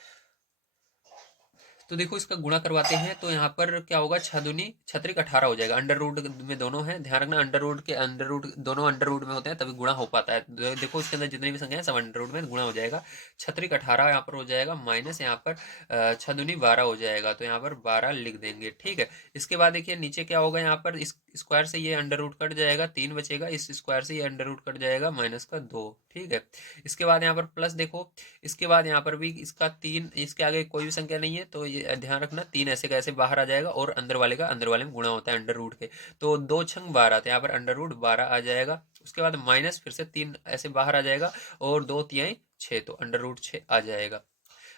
तो देखो इसका गुणा करवाते हैं तो यहाँ पर क्या होगा, 6 दूनी 6 18 हो जाएगा। अंडर रूट में दोनों है, ध्यान रखना अंडर रूट के अंडर रूट दोनों अंडर रूट में होते हैं तभी गुणा हो पाता है। देखो इसके अंदर जितनी भी संख्या है सब अंडर रूट में गुणा हो जाएगा। 6 18 यहाँ पर हो जाएगा, माइनस यहाँ पर 6 दूनी 12 हो जाएगा, तो यहाँ पर 12 लिख देंगे, ठीक है। इसके बाद देखिए नीचे क्या होगा, यहाँ पर इस स्क्वायर से ये अंडर रूट कट जाएगा, 3 बचेगा। इस स्क्वायर से ये अंडर रूट कट जाएगा माइनस का 2, ठीक है। इसके बाद यहाँ पर प्लस देखो, इसके बाद यहाँ पर भी इसका 3, इसके आगे कोई भी संख्या नहीं है तो ये ध्यान रखना 3 ऐसे का ऐसे बाहर आ जाएगा, और अंदर वाले का अंदर वाले में गुणा होता है अंडर रूट के। तो 2 छंग 12, तो यहाँ पर अंडर रूट 12 आ जाएगा। उसके बाद माइनस फिर से 3 ऐसे बाहर आ जाएगा, और 2 तिहाई 6, तो अंडर रूट 6 आ जाएगा।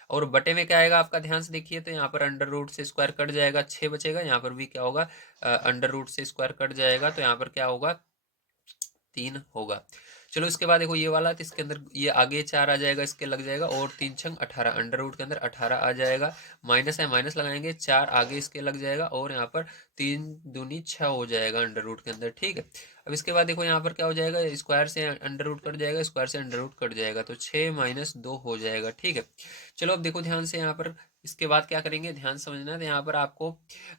और बटे में क्या आएगा आपका, ध्यान से देखिए। तो यहाँ पर अंडर रूट से स्क्वायर कट जाएगा, 6 बचेगा। यहाँ पर भी क्या होगा, अंडर रूट से स्क्वायर कट जाएगा, तो यहाँ पर क्या होगा, 3 होगा। चलो इसके बाद देखो ये वाला, तो इसके अंदर ये आगे 4 आ जाएगा, इसके लग जाएगा, और 3 छंग 18, अंडर रूट के अंदर 18 आ जाएगा। माइनस है, माइनस लगाएंगे, 4 आगे इसके लग जाएगा, और यहाँ पर 3 दूनी 6 हो जाएगा अंडर रूट के अंदर, ठीक है। अब इसके बाद देखो यहाँ पर क्या हो जाएगा, स्क्वायर से अंडर रूट कट जाएगा, स्क्वायर से अंडर रूट कट जाएगा, तो 6 - 2 हो जाएगा, ठीक है। चलो अब देखो ध्यान से यहाँ पर, इसके बाद क्या करेंगे, ध्यान समझना है। तो यहाँ पर आपको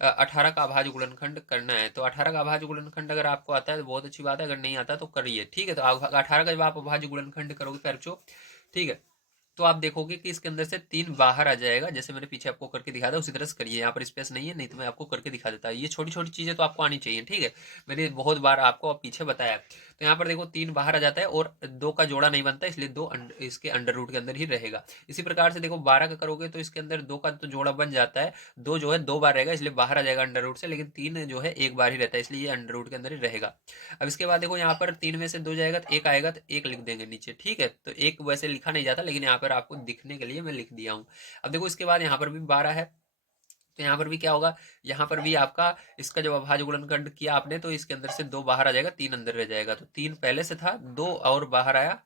18 का अभाज्य गुणनखंड करना है। तो 18 का अभाज्य गुणनखंड अगर आपको आता है तो बहुत अच्छी बात है, अगर नहीं आता तो करिए, ठीक है। तो 18 का जब आप अभाज्य गुणनखंड करोगे बच्चों, ठीक है, तो आप देखोगे कि इसके अंदर से 3 बाहर आ जाएगा, जैसे मैंने पीछे आपको करके दिखाया था उसी तरह से करिए। यहाँ पर स्पेस नहीं है, नहीं तो मैं आपको करके दिखा देता। ये छोटी छोटी चीजें तो आपको आनी चाहिए, ठीक है, मैंने बहुत बार आपको पीछे बताया। तो यहाँ पर देखो 3 बाहर आ जाता है, और 2 का जोड़ा नहीं बनता, इसलिए 2 इसके अंडर रूट के अंदर ही रहेगा। इसी प्रकार से देखो 12 का करोगे तो इसके अंदर 2 का तो जोड़ा बन जाता है, 2 जो है 2 बार रहेगा, इसलिए बाहर आ जाएगा अंडर रूट से, लेकिन 3 जो है 1 बार ही रहता है, इसलिए ये अंडर रूट के अंदर ही रहेगा। अब इसके बाद देखो यहाँ पर 3 में से 2 जाएगा तो 1 आएगा, तो 1 लिख देंगे नीचे, ठीक है। तो 1 वैसे लिखा नहीं जाता, लेकिन यहाँ पर आपको दिखने के लिए मैं लिख दिया हूँ। अब देखो इसके बाद यहाँ पर भी 12 है, तो यहाँ पर भी क्या होगा, यहाँ पर भी आपका इसका जब अभाज्य गुणनखंड किया आपने, तो इसके अंदर से 2 बाहर आ जाएगा, 3 अंदर रह जाएगा। तो 3 पहले से था, 2 और बाहर आया,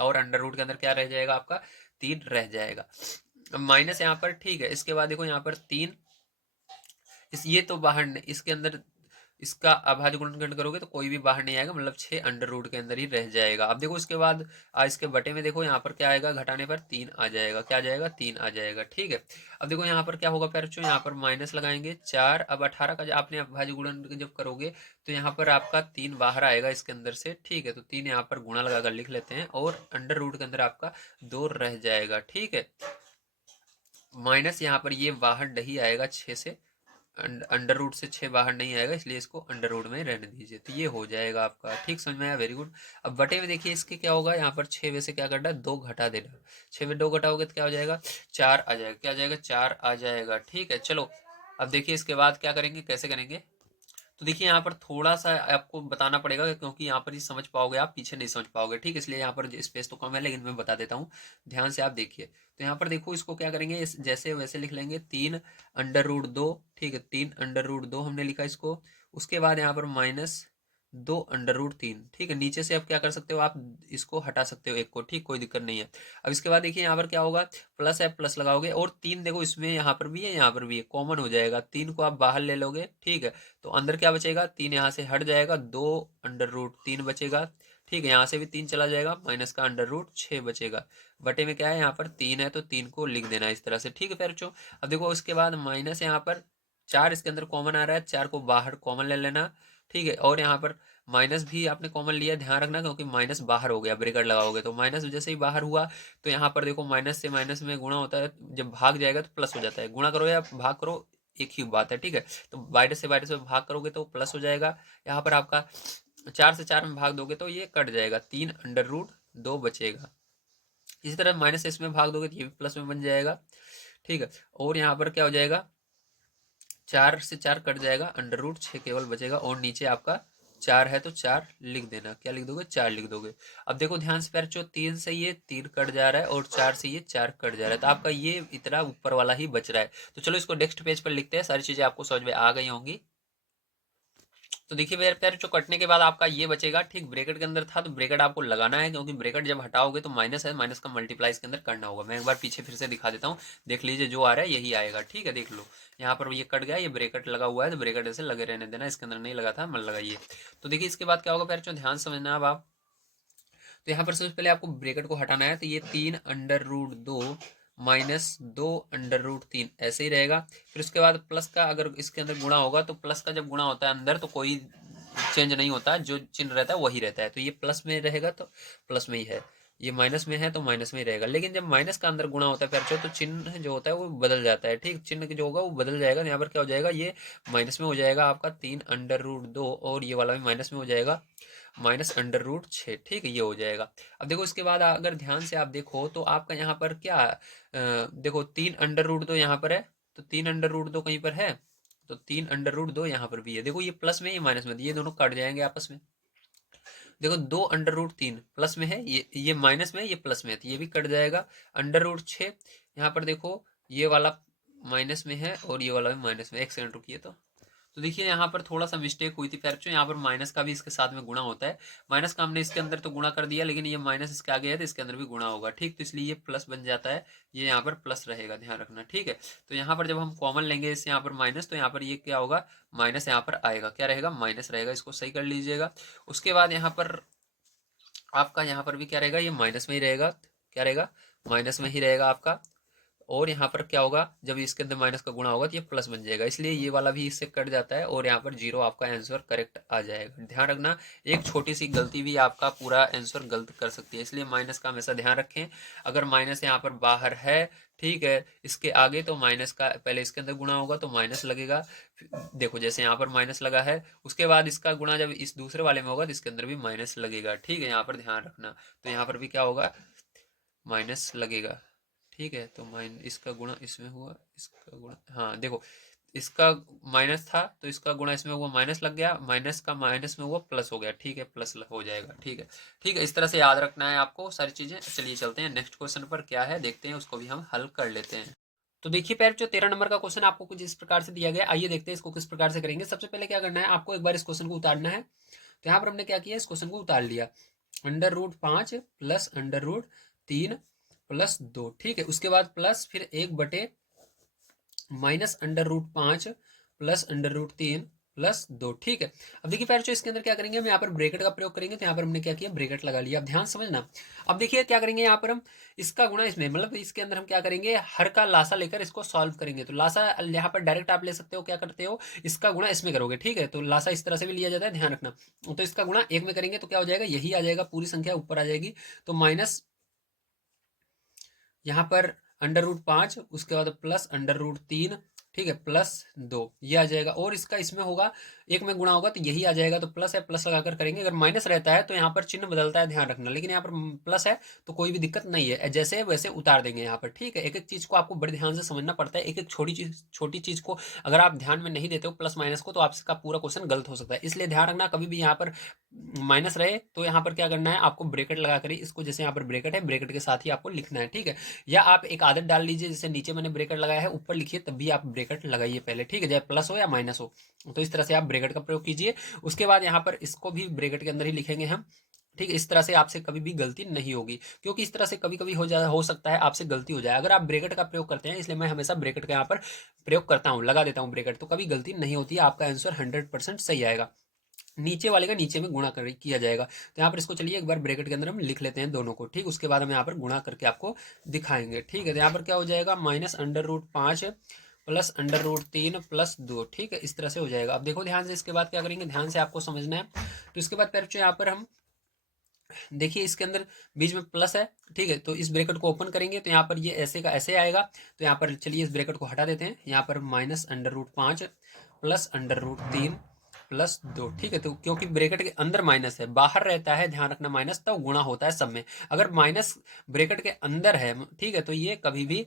और अंडर रूट के अंदर क्या रह जाएगा आपका, 3 रह जाएगा। माइनस यहाँ पर, ठीक है। इसके बाद देखो यहाँ पर 3, ये तो बाहर इसके अंदर इसका अभाज्य गुणनखंड करोगे तो कोई भी बाहर नहीं आएगा, मतलब 6 अंडर रूट के अंदर ही रह जाएगा। अब देखो इसके बाद इसके बटे में देखो यहाँ पर क्या आएगा, घटाने पर 3 आ जाएगा, क्या आ जाएगा, 3 आ जाएगा, ठीक है। अब देखो यहाँ पर क्या होगा बच्चों, यहाँ पर माइनस लगाएंगे 4। अब 18 का आपने अभाज्य गुणन जब करोगे तो यहाँ पर आपका 3 बाहर आएगा इसके अंदर से, ठीक है। तो 3 यहाँ पर गुणा लगाकर लिख लेते हैं, और अंडर रूट के अंदर आपका 2 रह जाएगा, ठीक है। माइनस यहाँ पर ये बाहर नहीं आएगा 6 से, अंडर रूट से 6 बाहर नहीं आएगा, इसलिए इसको अंडर रूट में रहने दीजिए। तो ये हो जाएगा आपका, ठीक, समझ में आया, वेरी गुड। अब बटे में देखिए इसके क्या होगा, यहाँ पर 6 में से क्या करना है, 2 घटा देना। 6 में 2 घटाओगे तो क्या हो जाएगा, 4 आ जाएगा, क्या आ जाएगा, 4 आ जाएगा, ठीक है। चलो अब देखिए इसके बाद क्या करेंगे, कैसे करेंगे। तो देखिए यहाँ पर थोड़ा सा आपको बताना पड़ेगा, क्योंकि यहाँ पर ही समझ पाओगे आप, पीछे नहीं समझ पाओगे, ठीक है। इसलिए यहाँ पर स्पेस तो कम है, लेकिन मैं बता देता हूँ, ध्यान से आप देखिए। तो यहाँ पर देखो इसको क्या करेंगे, जैसे वैसे लिख लेंगे, 3 अंडर रूट 2, ठीक है, 3 अंडर रूट 2 हमने लिखा इसको। उसके बाद यहाँ पर -2 अंडर रूट 3, ठीक है। नीचे से आप क्या कर सकते हो, आप इसको हटा सकते हो एक को, ठीक, कोई दिक्कत नहीं है। अब इसके बाद देखिए यहाँ पर क्या होगा, प्लस है, प्लस लगाओगे, और 3 देखो इसमें यहाँ पर भी है, यहाँ पर भी है, कॉमन हो जाएगा, 3 को आप बाहर ले लोगे, ठीक है। तो अंदर क्या बचेगा, 3 यहाँ से हट जाएगा, 2 अंडर रूट 3 बचेगा, ठीक है। यहाँ से भी 3 चला जाएगा, माइनस का अंडर रूट 6 बचेगा। बटे में क्या है, यहाँ पर 3 है, तो 3 को लिख देना इस तरह से, ठीक है प्यारे बच्चों। अब देखो उसके बाद माइनस यहाँ पर 4 इसके अंदर कॉमन आ रहा है, 4 को बाहर कॉमन ले लेना, ठीक है। और यहाँ पर माइनस भी आपने कॉमन लिया, ध्यान रखना, क्योंकि माइनस बाहर हो गया, ब्रैकेट लगाओगे तो माइनस जैसे ही बाहर हुआ, तो यहाँ पर देखो माइनस से माइनस में गुणा होता है, जब भाग जाएगा तो प्लस हो जाता है, गुणा करो या भाग करो एक ही बात है, ठीक है। तो माइनस से भाग करोगे तो प्लस हो जाएगा। यहाँ पर आपका 4 से 4 में भाग दोगे तो ये कट जाएगा, 3 अंडर रूट 2 बचेगा। इसी तरह माइनस से इसमें भाग दोगे तो ये भी प्लस में बन जाएगा, ठीक है। और यहाँ पर क्या हो जाएगा, 4 से 4 कट जाएगा, अंडर रूट 6 केवल बचेगा, और नीचे आपका 4 है तो 4 लिख देना, क्या लिख दोगे, 4 लिख दोगे। अब देखो ध्यान से बच्चों, 3 से ये 3 कट जा रहा है, और 4 से ये 4 कट जा रहा है, तो आपका ये इतना ऊपर वाला ही बच रहा है। तो चलो इसको नेक्स्ट पेज पर लिखते हैं, सारी चीजें आपको समझ में आ गई होंगी। तो देखिए मेरे प्यारे, जो कटने के बाद आपका ये बचेगा, ठीक, ब्रैकेट के अंदर था तो ब्रैकेट आपको लगाना है, क्योंकि ब्रैकेट जब हटाओगे तो माइनस है, माइनस का मल्टीप्लाई इसके अंदर करना होगा। मैं एक बार पीछे फिर से दिखा देता हूँ, देख लीजिए, जो आ रहा है यही आएगा, ठीक है, देख लो। यहाँ पर ये कट गया, ये ब्रैकेट लगा हुआ है, तो ब्रैकेट ऐसे लगे रहने देना, इसके अंदर नहीं लगा था, मन लगाइए। तो देखिए इसके बाद क्या होगा प्यारे, जो ध्यान समझना अब आप। तो यहाँ पर सबसे पहले आपको ब्रैकेट को हटाना है, तो ये 3 अंडर रूट 2 -2 अंडर रूट 3 ऐसे ही रहेगा। फिर उसके बाद प्लस का अगर इसके अंदर गुणा होगा, तो प्लस का जब गुणा होता है अंदर तो कोई चेंज नहीं होता, जो चिन्ह रहता है वही रहता है, तो ये प्लस में रहेगा तो प्लस में ही है, ये माइनस में है तो माइनस में ही रहेगा। लेकिन जब माइनस का अंदर गुणा होता है प्यारे, तो चिन्ह जो होता है वो बदल जाता है, ठीक, चिन्ह जो होगा वो बदल जाएगा। यहाँ पर क्या हो जाएगा, ये माइनस में हो जाएगा आपका 3 अंडर रूट 2, और ये वाला भी माइनस में हो जाएगा, -अंडर रूट 6, ठीक है, ये हो जाएगा। अब देखो इसके बाद अगर ध्यान से आप देखो तो आपका यहाँ पर क्या देखो 3 अंडर रूट 2 यहाँ पर है, तो 3 अंडर रूट 2 कहीं पर है, तो 3 अंडर रूट 2 यहाँ पर भी है। देखो ये प्लस में, ये माइनस में, ये दोनों कट जाएंगे आपस में। देखो 2 अंडर रूट 3 प्लस में है, ये माइनस में है, ये प्लस में है, तो ये भी कट जाएगा। अंडर रूट 6 यहाँ पर देखो, ये वाला माइनस में है और ये वाला भी माइनस में, एक सेकंड रुकिए। तो तो देखिए यहाँ पर थोड़ा सा मिस्टेक हुई थी पैरचो, यहाँ पर माइनस का भी इसके साथ में गुणा होता है। माइनस का हमने इसके अंदर तो गुणा कर दिया, लेकिन ये माइनस इसके आगे है तो इसके अंदर भी गुणा होगा, ठीक। तो इसलिए ये प्लस बन जाता है, ये यहाँ पर प्लस रहेगा, ध्यान रखना, ठीक है। तो यहाँ पर जब हम कॉमन लेंगे इस यहाँ पर माइनस, तो यहाँ पर ये क्या होगा, माइनस यहाँ पर आएगा, क्या रहेगा, माइनस रहेगा, इसको सही कर लीजिएगा। उसके बाद यहाँ पर आपका यहाँ पर भी क्या रहेगा, ये माइनस में ही रहेगा, क्या रहेगा, माइनस में ही रहेगा आपका। और यहाँ पर क्या होगा, जब इसके अंदर माइनस का गुणा होगा तो ये प्लस बन जाएगा, इसलिए ये वाला भी इससे कट जाता है और यहाँ पर जीरो आपका आंसर करेक्ट आ जाएगा। ध्यान रखना, एक छोटी सी गलती भी आपका पूरा आंसर गलत कर सकती है, इसलिए माइनस का हमेशा ध्यान रखें। अगर माइनस यहाँ पर बाहर है, ठीक है, इसके आगे तो माइनस का पहले इसके अंदर गुणा होगा तो माइनस लगेगा। देखो जैसे यहाँ पर माइनस लगा है, उसके बाद इसका गुणा जब इस दूसरे वाले में होगा तो इसके अंदर भी माइनस लगेगा, ठीक है, यहाँ पर ध्यान रखना। तो यहाँ पर भी क्या होगा, माइनस लगेगा, ठीक है। तो इसका गुणा इसमें हुआ, इसका गुणा, हाँ देखो, इसका माइनस था तो इसका गुणा इसमें हुआ, माइनस लग गया, माइनस का माइनस में हुआ प्लस हो गया, ठीक है, प्लस हो जाएगा, ठीक है। ठीक है, इस तरह से याद रखना है आपको सारी चीजें। चलिए चलते हैं नेक्स्ट क्वेश्चन पर, क्या है देखते हैं, उसको भी हम हल कर लेते हैं। तो देखिए पैर, जो 13 नंबर का क्वेश्चन आपको कुछ इस प्रकार से दिया गया, आइए देखते हैं इसको किस प्रकार से करेंगे। सबसे पहले क्या करना है, आपको एक बार इस क्वेश्चन को उतारना है। तो यहाँ पर हमने क्या किया, इस क्वेश्चन को उतार लिया, √5 प्लस √3 प्लस 2, ठीक है। उसके बाद प्लस फिर 1/, माइनस √5 प्लस √3 प्लस 2, ठीक है। अब देखिए पैर, इसके अंदर क्या करेंगे, हम यहाँ पर ब्रैकेट का प्रयोग करेंगे। तो यहाँ पर हमने क्या किया, ब्रैकेट लगा लिया। अब ध्यान समझना, अब देखिए क्या करेंगे, यहाँ पर हम इसका गुणा इसमें, मतलब इसके अंदर हम क्या करेंगे, हर का लासा लेकर इसको सॉल्व करेंगे। तो लासा यहाँ पर डायरेक्ट आप ले सकते हो, क्या करते हो, इसका गुणा इसमें करोगे, ठीक है। तो लासा इस तरह से भी लिया जाता है, ध्यान रखना। तो इसका गुणा एक में करेंगे तो क्या हो जाएगा, यही आ जाएगा, पूरी संख्या ऊपर आ जाएगी। तो माइनस यहाँ पर √5, उसके बाद प्लस √3, ठीक है, प्लस 2, ये आ जाएगा। और इसका इसमें होगा, एक में गुणा होगा तो यही आ जाएगा। तो प्लस है, प्लस लगाकर करेंगे। अगर माइनस रहता है तो यहाँ पर चिन्ह बदलता है, ध्यान रखना। लेकिन यहाँ पर प्लस है तो कोई भी दिक्कत नहीं है, जैसे वैसे उतार देंगे यहाँ पर, ठीक है। एक एक चीज को आपको बड़े ध्यान से समझना पड़ता है। एक एक छोटी चीज को अगर आप ध्यान में नहीं देते हो प्लस माइनस को, तो आपका पूरा क्वेश्चन गलत हो सकता है। इसलिए ध्यान रखना, कभी भी यहाँ पर माइनस रहे तो यहाँ पर क्या करना है, आपको ब्रैकेट लगा कर इसको, जैसे यहाँ पर ब्रैकेट है, ब्रैकेट के साथ ही आपको लिखना है, ठीक है। या आप एक आदत डाल लीजिए, जैसे नीचे मैंने ब्रैकेट लगाया है, ऊपर लिखिए, तब भी आप ब्रैकेट लगाइए पहले, ठीक है, चाहे प्लस हो या माइनस हो। तो इस तरह से आप ब्रैकेट का प्रयोग कीजिए। उसके बाद यहाँ पर इसको भी ब्रैकेट के अंदर ही लिखेंगे हम, ठीक है। इस तरह से आपसे कभी भी गलती नहीं होगी, क्योंकि इस तरह से कभी कभी हो सकता है आपसे गलती हो जाए। अगर आप ब्रैकेट का प्रयोग करते हैं, इसलिए मैं हमेशा ब्रैकेट का यहाँ पर प्रयोग करता हूँ, लगा देता हूँ ब्रैकेट, तो कभी गलती नहीं होती है, आपका आंसर 100% सही आएगा। नीचे वाले का नीचे में गुणा किया जाएगा। तो यहाँ पर इसको चलिए एक बार ब्रैकेट के अंदर हम लिख लेते हैं दोनों को, ठीक। उसके बाद हम यहाँ पर गुणा करके आपको दिखाएंगे, ठीक है। तो यहाँ पर क्या हो जाएगा, माइनस √5 प्लस √3 प्लस 2, ठीक है, इस तरह से हो जाएगा। अब देखो ध्यान से, इसके बाद क्या करेंगे, ध्यान से आपको समझना है। तो इसके बाद बच्चों यहाँ पर हम देखिए, इसके अंदर बीच में प्लस है, ठीक है। तो इस ब्रैकेट को ओपन करेंगे तो यहाँ पर ये ऐसे का ऐसे आएगा। तो यहाँ पर चलिए इस ब्रैकेट को हटा देते हैं, यहाँ पर माइनस √5 प्लस √3 प्लस 2, ठीक है। तो क्योंकि ब्रैकेट के अंदर माइनस है, बाहर रहता है, ध्यान रखना, माइनस तब गुणा होता है सब में। अगर माइनस ब्रैकेट के अंदर है, ठीक है, तो ये कभी भी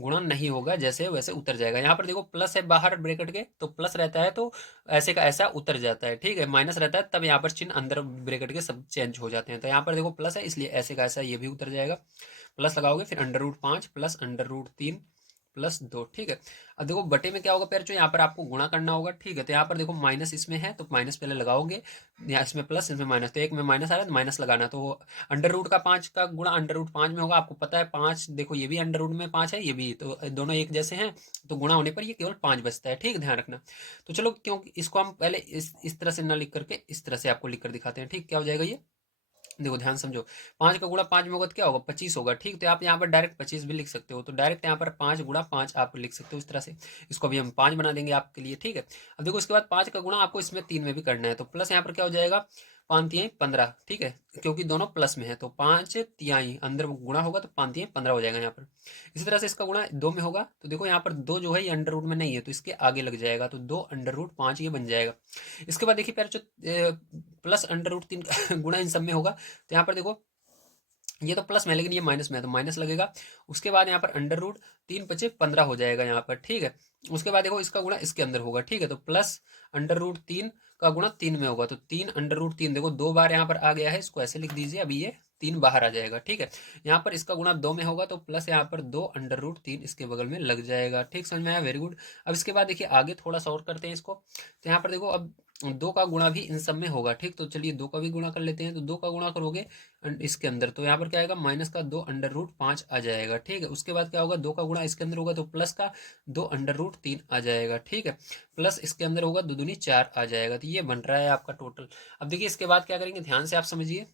गुणा नहीं होगा, जैसे वैसे उतर जाएगा। यहाँ पर देखो प्लस है बाहर ब्रैकेट के, तो प्लस रहता है तो ऐसे का ऐसा उतर जाता है, ठीक है। माइनस रहता है तब यहाँ पर चिन्ह अंदर ब्रैकेट के सब चेंज हो जाते हैं। तो यहाँ पर देखो प्लस है, इसलिए ऐसे का ऐसा ये भी उतर जाएगा। प्लस लगाओगे, फिर √5 प्लस √3 प्लस 2, ठीक है। अब देखो बटे में क्या होगा पैर, जो यहाँ पर आपको गुणा करना होगा, ठीक है। तो यहाँ पर देखो माइनस इसमें है तो माइनस पहले लगाओगे, यहाँ इसमें प्लस इसमें माइनस, तो एक में माइनस आ रहा है तो माइनस लगाना। तो √5 का गुणा √5 में होगा, आपको पता है 5, देखो ये भी √5 है, ये भी, तो दोनों एक जैसे हैं, तो गुणा होने पर ये केवल 5 बचता है, ठीक, ध्यान रखना। तो चलो, क्योंकि इसको हम पहले इस तरह से ना लिख करके इस तरह से आपको लिख कर दिखाते हैं, ठीक। क्या हो जाएगा ये, देखो ध्यान समझो, 5 का गुणा 5 में होगा तो क्या होगा, 25 होगा, ठीक। तो आप यहाँ पर डायरेक्ट 25 भी लिख सकते हो। तो डायरेक्ट यहाँ पर 5 गुणा 5 आप लिख सकते हो इस तरह से। इसको भी हम 5 बना देंगे आपके लिए, ठीक है। अब देखो इसके बाद 5 का गुणा आपको इसमें 3 में भी करना है। तो प्लस यहाँ पर क्या हो जाएगा, 5 तिहाई 15, ठीक है, क्योंकि दोनों प्लस में है। तो 5 तिहाई अंदर गुणा होगा तो 5 तिहाई 15 हो जाएगा यहाँ पर। इसी तरह से इसका गुणा 2 में होगा, तो देखो यहाँ पर 2 जो है ये अंडर रूट में नहीं है, तो इसके आगे लग जाएगा, तो 2 √5 ये बन जाएगा। इसके बाद देखिए जो प्लस √3 का गुणा इन सब में होगा। तो यहाँ पर देखो ये तो प्लस में, लेकिन ये माइनस में है, तो माइनस लगेगा। उसके बाद यहाँ पर √3 × 15 हो जाएगा यहाँ पर, ठीक है। उसके बाद देखो इसका गुणा इसके अंदर होगा, ठीक है। तो प्लस √3 का गुणा 3 में होगा, तो 3 √3, देखो 2 बार यहाँ पर आ गया है, इसको ऐसे लिख दीजिए। अभी ये 3 बाहर आ जाएगा। ठीक है, यहाँ पर इसका गुणा 2 में होगा तो प्लस यहाँ पर 2 अंडर रूट 3 इसके बगल में लग जाएगा। ठीक, समझ में आया, वेरी गुड। अब इसके बाद देखिए आगे थोड़ा सा और करते हैं इसको। तो यहाँ पर देखो अब 2 का गुणा भी इन सब में होगा। ठीक, तो चलिए 2 का भी गुणा कर लेते हैं। तो 2 का गुणा करोगे इसके अंदर तो यहाँ पर क्या आएगा, माइनस का 2 अंडर रूट 5 आ जाएगा। ठीक है, उसके बाद क्या होगा, 2 का गुणा इसके अंदर होगा तो प्लस का 2 अंडर रूट 3 आ जाएगा। ठीक है, प्लस इसके अंदर होगा 2 दूनी 4 आ जाएगा। तो ये बन रहा है आपका टोटल। अब देखिए इसके बाद क्या करेंगे, ध्यान से आप समझिए।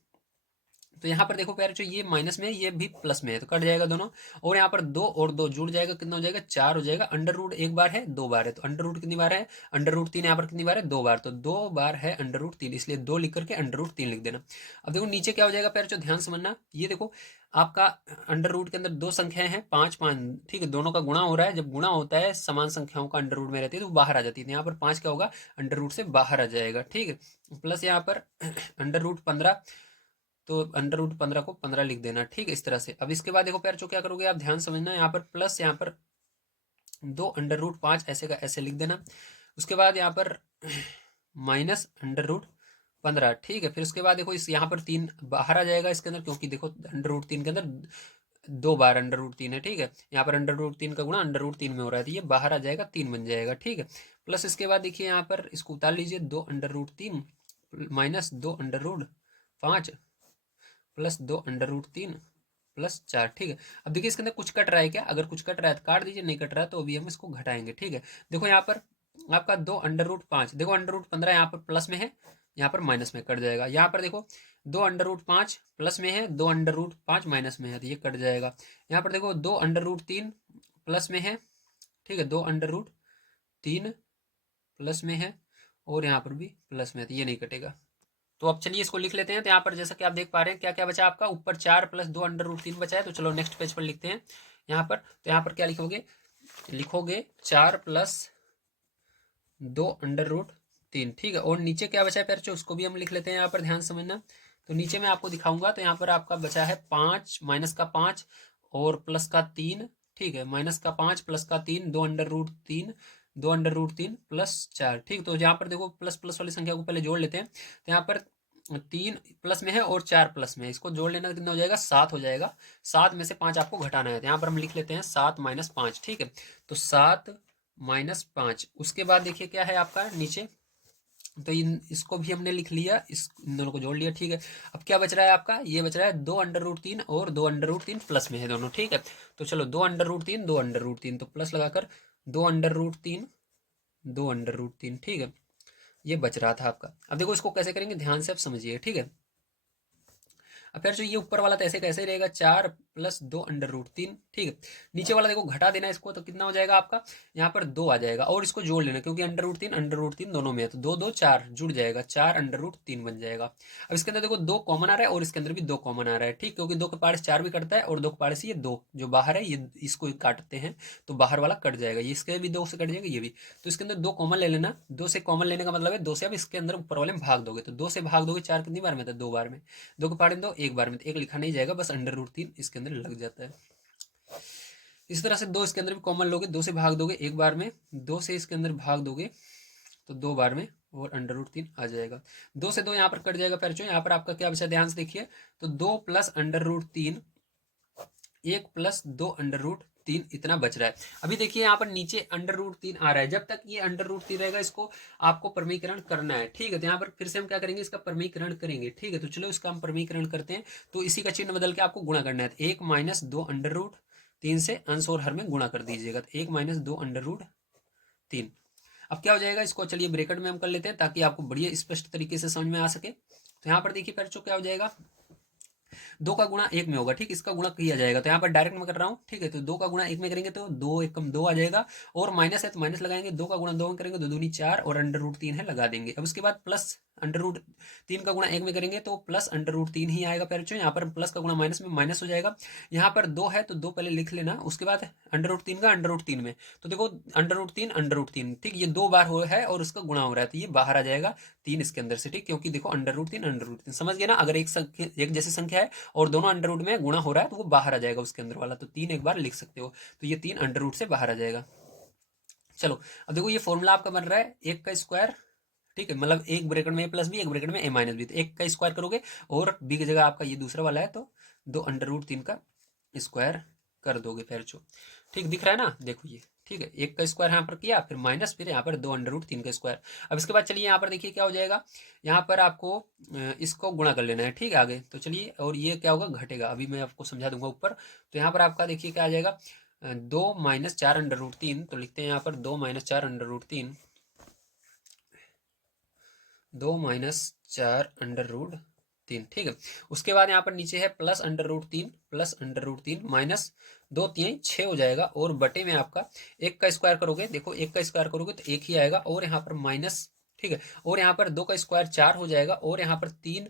तो यहाँ पर देखो प्यारे, जो ये माइनस में है ये भी प्लस में है तो कट जाएगा दोनों। और यहाँ पर 2 और 2 जुड़ जाएगा, कितना हो जाएगा, 4 हो जाएगा। अंडर रूट एक बार है, 2 बार है, तो अंडर रूट कितनी बार है, अंडर रूट 3 यहाँ पर कितनी बार है, 2 बार, तो 2 बार है अंडर रूट 3, इसलिए 2 लिख करके अंडर रूट 3 लिख देना। अब देखो नीचे क्या हो जाएगा प्यारे, जो ध्यान समझना, ये देखो आपका अंडर रूट के अंदर 2 संख्याएं हैं, 5 5। ठीक है, दोनों का गुणा हो रहा है। जब गुणा होता है समान संख्याओं का अंडर रूट में रहती है तो बाहर आ जाती है। यहाँ पर 5 क्या होगा, अंडर रूट से बाहर आ जाएगा। ठीक है, प्लस यहाँ पर अंडर रूट 15, तो अंडर रूट 15 को 15 लिख देना। ठीक है, इस तरह से। अब इसके बाद देखो प्यार, जो क्या करोगे आप ध्यान समझना, यहाँ पर प्लस यहाँ पर 2 अंडर रूट 5 ऐसे का ऐसे लिख देना। उसके बाद यहाँ पर माइनस अंडर रूट 15। ठीक है, फिर उसके बाद देखो इस यहाँ पर 3 बाहर आ जाएगा इसके अंदर, क्योंकि देखो अंडर रूट 3 के अंदर 2 बार अंडर रूट 3 है। ठीक है, यहाँ पर अंडर रूट 3 का गुणा अंडर रूट 3 में हो रहा है तो ये बाहर आ जाएगा, 3 बन जाएगा। ठीक है, प्लस इसके बाद देखिए यहाँ पर इसको उतार लीजिए, 2 under root 3 minus 2 under root 5 plus 2 under root 3 plus 4। ठीक है, अब देखिए इसके अंदर कुछ कट रहा है क्या, अगर कुछ कट रहा है तो काट दीजिए, नहीं कट रहा है तो अभी हम इसको घटाएंगे। ठीक है, देखो यहाँ पर आपका 2 अंडर रूट 5, देखो अंडर रूट 15 यहाँ पर प्लस में है, यहाँ पर माइनस में कट जाएगा। यहाँ पर देखो 2 अंडर रूट 5 प्लस में है, 2 अंडर रूट 5 माइनस में है तो ये कट जाएगा। यहाँ पर देखो 2 अंडर रूट 3 प्लस में है। ठीक है, 2 अंडर रूट 3 प्लस में है और यहाँ पर भी प्लस में है तो ये नहीं कटेगा। तो अब चलिए इसको लिख लेते हैं। तो यहाँ पर जैसा कि आप देख पा रहे हैं क्या क्या बचा आपका, ऊपर 4 प्लस 2 अंडर रूट 3 बचा है। तो चलो नेक्स्ट पेज पर लिखते हैं यहाँ पर। तो यहाँ पर क्या लिखोगे, लिखोगे 4 प्लस 2 अंडर रूट 3। ठीक है, और नीचे क्या बचा है पैर, उसको भी हम लिख लेते हैं यहाँ पर, ध्यान समझना। तो नीचे मैं आपको दिखाऊंगा। तो यहाँ पर आपका बचा है 5 माइनस का 5 और प्लस का 3। ठीक है, माइनस का 5 प्लस का 3, 2 under root 3, 2 under root 3 plus 4। ठीक, तो यहाँ पर देखो प्लस प्लस वाली संख्या को पहले जोड़ लेते हैं। तो यहाँ पर 3 प्लस में है और 4 प्लस में है, इसको जोड़ लेना कितना हो जाएगा, 7 हो जाएगा। 7 में से 5 आपको घटाना है, तो यहाँ पर हम लिख लेते हैं 7 माइनस 5। ठीक है, तो 7 माइनस 5। उसके बाद देखिए क्या है आपका नीचे, तो इसको भी हमने लिख लिया, इन दोनों को जोड़ लिया। ठीक है, अब क्या बच रहा है आपका, ये बच रहा है 2 अंडर रूट 3 और 2 अंडर रूट 3 प्लस में है दोनों। ठीक है, तो चलो 2 अंडर रूट 3 2 अंडर रूट 3 तो प्लस लगाकर 2 अंडर रूट 3 2 अंडर रूट 3। ठीक है, ये बच रहा था आपका। अब देखो इसको कैसे करेंगे, ध्यान से आप समझिए। ठीक है, अब फिर जो ये ऊपर वाला तो ऐसे कैसे रहेगा, 4 प्लस 2 अंडर रूट 3। ठीक है, नीचे वाला देखो घटा देना इसको, तो कितना हो जाएगा आपका, यहाँ पर 2 आ जाएगा और इसको जोड़ लेना, क्योंकि अंडर रूट 3 दोनों में है तो 2 2 4 जुड़ जाएगा, 4 अंडर रूट 3 बन जाएगा। अब इसके अंदर देखो 2 कॉमन आ रहा है और इसके अंदर भी 2 कॉमन आ रहा है। ठीक, क्योंकि 2 के पारे से 4 भी कटता है और 2 के पारे से ये 2 जो बाहर है ये इसको काटते हैं तो बाहर वाला कट जाएगा, ये इसके भी 2 से कट जाएगा ये भी। तो इसके अंदर 2 कॉमन ले लेना, 2 से कॉमन लेने का मतलब है 2 से अब इसके अंदर ऊपर वाले में भाग दोगे, तो 2 से भाग दोगे 4 कितनी बार में था, 2 बार में। 2 के पारे में 2 एक बार में, तो एक लिखा नहीं जाएगा, बस अंडर रूट 3 इसके अंदर लग जाता है। इस तरह से 2 इसके अंदर भी कॉमन लोगे, 2 से भाग दोगे एक बार में, 2 से इसके अंदर भाग दोगे तो 2 बार में और अंडर रूट 3 आ जाएगा। 2 से 2 यहाँ पर कट जाएगा पैरचो। यहाँ पर आपका क्या बचा, ध्यान से देखिए। तो 2 plus under root 3 1 plus 2 under root 3 इतना बच रहा है। अभी देखिए यहाँ पर नीचे अंडर रूट 3 आ रहा है, जब तक ये अंडर रूट 3 रहेगा इसको आपको परमीकरण करना है। ठीक है, तो यहाँ पर फिर से हम क्या करेंगे, इसका परमीकरण करेंगे। ठीक है, तो चलो इसका हम परमीकरण करते हैं। तो इसी का चिन्ह बदल के आपको गुणा करना है। 1 माइनस 2 अंडर रूट 3 से अंश और हर में गुणा कर दीजिएगा, तो 1 माइनस 2 अंडर रूट 3। अब क्या हो जाएगा, इसको चलिए ब्रैकेट में हम कर लेते हैं ताकि आपको बढ़िया स्पष्ट तरीके से समझ में आ सके। तो यहाँ पर देखिए बच्चों क्या हो जाएगा, 2 का गुणा 1 में होगा। ठीक, इसका गुणा किया जाएगा, तो यहाँ पर डायरेक्ट मैं कर रहा हूँ। ठीक है, तो 2 का गुणा 1 में करेंगे तो 2 1 कम 2 आ जाएगा, और माइनस है तो माइनस लगाएंगे, 2 का गुणा 2 में करेंगे 2 दूनी 4 और अंडर रूट 3 है लगा देंगे। अब उसके बाद प्लस अंडर रूट 3 का गुणा 1 में करेंगे तो प्लस अंडर रूट 3 ही आएगा पैरचो। यहाँ पर प्लस का गुणा माइनस में माइनस हो जाएगा। यहाँ पर 2 है तो 2 पहले लिख लेना, उसके बाद अंडर रूट 3 का अंडर रूट 3 में, तो देखो अंडर रूट 3 अंडर रूट 3। ठीक, ये 2 बार हो है और उसका गुणा हो रहा है तो ये बाहर आ जाएगा 3 इसके अंदर से। ठीक, क्योंकि देखो अंडर रूट 3 अंडर रूट 3 समझ गए ना, अगर एक जैसी संख्या है और दोनों अंडर रूट में गुणा हो रहा है तो वो बाहर आ जाएगा उसके अंदर वाला, तो 3 एक बार लिख सकते हो, तो ये 3 अंडर रूट से बाहर आ जाएगा। चलो अब देखो ये फॉर्मूला आपका बन रहा है 1 का स्क्वायर ठीक है, मतलब एक ब्रैकेट में ए प्लस बी, एक ब्रैकेट में ए माइनस बी, तो एक का स्क्वायर करोगे और बी की जगह आपका ये दूसरा वाला है तो 2√3 का स्क्वायर कर दोगे पैरचो। ठीक दिख रहा है ना, देखो ये ठीक है, एक का स्क्वायर यहाँ पर किया, फिर माइनस, फिर यहाँ पर 2√3 का स्क्वायर। अब इसके बाद चलिए यहाँ पर देखिए क्या हो जाएगा, यहाँ पर आपको इसको गुणा कर लेना है, ठीक है आगे, तो चलिए, और ये क्या होगा, घटेगा, अभी मैं आपको समझा दूंगा ऊपर। तो यहाँ पर आपका देखिए क्या आ जाएगा, 2 - 4√3, तो लिखते हैं यहाँ पर 2 - 4√3, 2 - 4√3, ठीक है। उसके बाद यहाँ पर नीचे है +√3, +√3 माइनस 2 × 3 = 6 हो जाएगा, और बटे में आपका एक का स्क्वायर करोगे, देखो एक का स्क्वायर करोगे तो एक ही आएगा, और यहाँ पर माइनस, ठीक है, और यहाँ पर 2 का स्क्वायर 4 हो जाएगा, और यहाँ पर 3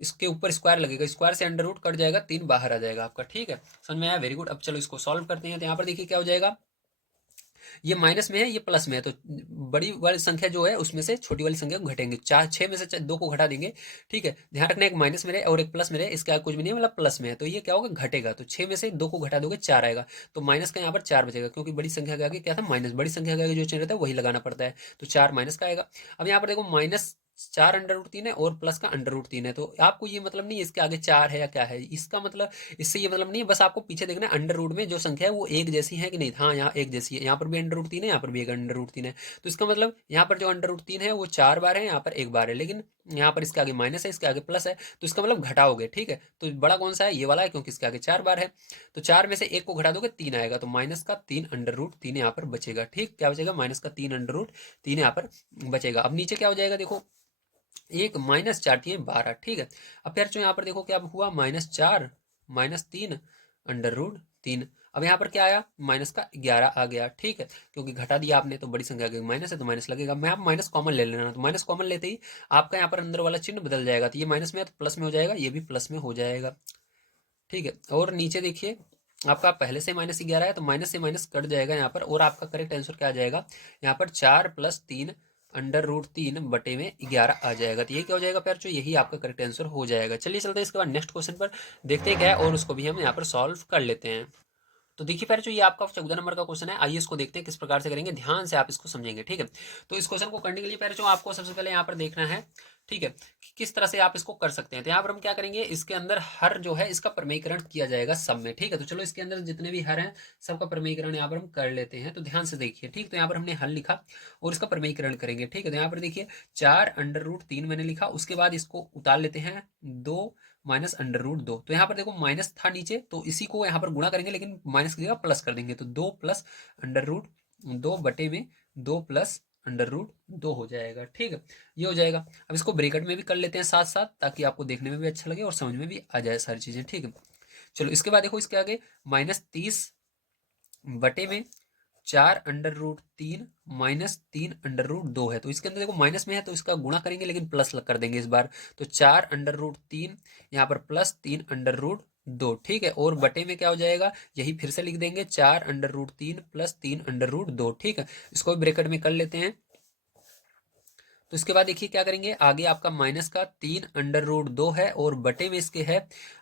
इसके ऊपर स्क्वायर लगेगा, स्क्वायर से अंडर रूट कट जाएगा, 3 बाहर आ जाएगा आपका, ठीक है। समझ में आया, वेरी गुड। अब चलो इसको सॉल्व करते हैं। तो यहाँ पर देखिए क्या हो जाएगा, ये माइनस में है, ये प्लस में है, तो बड़ी वाली संख्या जो है उसमें से छोटी वाली संख्या को घटेंगे, 6 में से 2 को घटा देंगे, ठीक है। ध्यान रखना, एक माइनस में रहे और एक प्लस में रहे, इसके आगे कुछ भी नहीं, मतलब प्लस में है, तो ये क्या होगा, घटेगा, तो 6 में से 2 को घटा दोगे 4 आएगा, तो माइनस का यहाँ पर 4 बचेगा, क्योंकि बड़ी संख्या के आगे क्या था, माइनस, बड़ी संख्या के आगे जो चिन्ह रहता है वही लगाना पड़ता है, तो 4 माइनस का आएगा। अब यहाँ पर देखो -4√3 है और प्लस का √3 है, तो आपको ये मतलब नहीं है इसके आगे 4 है या क्या है, इसका मतलब, इससे ये मतलब नहीं है, बस आपको पीछे देखना है अंडर रूट में जो संख्या है वो एक जैसी है कि नहीं। हाँ, यहाँ एक जैसी है, यहाँ पर भी अंडर रूट 3 है, यहाँ पर भी एक अंडर रूट 3 है, तो इसका मतलब यहाँ पर जो अंडर रूट 3 है वो 4 बार है, यहाँ पर एक बार है, लेकिन यहाँ पर इसके आगे माइनस है, इसके आगे प्लस है, तो इसका मतलब घटाओगे, ठीक है। तो बड़ा कौन सा है, ये वाला है, क्योंकि इसके आगे 4 बार है, तो 4 में से एक को घटा दोगे 3 आएगा, तो -3 यहाँ पर बचेगा, ठीक, क्या बचेगा, -3 यहाँ पर बचेगा। अब नीचे क्या हो जाएगा, देखो, एक -4 × 12, ठीक है। अब फिर जो यहाँ पर देखो क्या हुआ, -4 -3 अंडर रूट 3। अब यहाँ पर क्या आया, माइनस का 11 आ गया, ठीक है, क्योंकि घटा दिया आपने तो बड़ी संख्या का माइनस है तो माइनस लगेगा। मैं आप माइनस कॉमन ले लेना, तो माइनस कॉमन लेते ही आपका यहाँ पर अंदर वाला चिन्ह बदल जाएगा, तो ये माइनस में है तो प्लस में हो जाएगा, ये भी प्लस में हो जाएगा, ठीक है। और नीचे देखिए आपका पहले से -11 है, तो माइनस से माइनस कट जाएगा यहाँ पर, और आपका करेक्ट आंसर क्या आ जाएगा, यहाँ पर 4 + 3 अंडर रूट 3 बटे में 11 आ जाएगा, तो ये क्या हो जाएगा प्यार, यही आपका करेक्ट आंसर हो जाएगा। चलिए चलते हैं इसके बाद नेक्स्ट क्वेश्चन पर, देखते हैं क्या है, और उसको भी हम यहाँ पर सॉल्व कर लेते हैं। तो देखिए पहले ये आपका 14 नंबर का क्वेश्चन है, आइए इसको देखते हैं किस प्रकार से करेंगे, ध्यान से आप इसको समझेंगे, ठीक है। तो इस क्वेश्चन को करने के लिए पहले आपको सबसे पहले यहाँ पर देखना है, ठीक है, कि किस तरह से आप इसको कर सकते हैं। तो यहाँ पर हम क्या करेंगे, इसके अंदर हर जो है इसका प्रमेयीकरण किया जाएगा सब में, ठीक है। तो चलो इसके अंदर जितने भी हर हैं सबका प्रमेयीकरण यहाँ पर हम कर लेते हैं, तो ध्यान से देखिए, ठीक। तो यहाँ पर हमने हल लिखा और इसका प्रमेयीकरण करेंगे, ठीक है। तो यहाँ पर देखिए 4 अंडर रूट 3 मैंने लिखा, उसके बाद इसको उतार लेते हैं 2 -√2, तो यहाँ पर देखो माइनस था नीचे, तो इसी को यहाँ पर गुणा करेंगे, लेकिन माइनस की जगह प्लस कर देंगे, तो 2 + अंडर रूट 2 बटे में 2 + अंडर रूट 2 हो जाएगा, ठीक है, ये हो जाएगा। अब इसको ब्रैकेट में भी कर लेते हैं साथ साथ, ताकि आपको देखने में भी अच्छा लगे और समझ में भी आ जाए सारी चीजें, ठीक है। चलो इसके बाद देखो इसके आगे -30 बटे में 4 अंडर रूट 3 -3 अंडर रूट 2 है, तो इसके अंदर देखो माइनस में है तो इसका गुणा करेंगे, लेकिन प्लस कर देंगे इस बार, तो 4 अंडर रूट 3 यहाँ पर +3 अंडर रूट 2, ठीक है, और बटे में क्या हो जाएगा, यही फिर से लिख देंगे 4 अंडर रूट 3 +3 अंडर रूट 2, ठीक है। इसको ब्रैकेट में कर लेते हैं। तो इसके बाद देखिए क्या करेंगे, आगे आपका माइनस का 3 अंडर रूट 2 है, और बटे में इसके है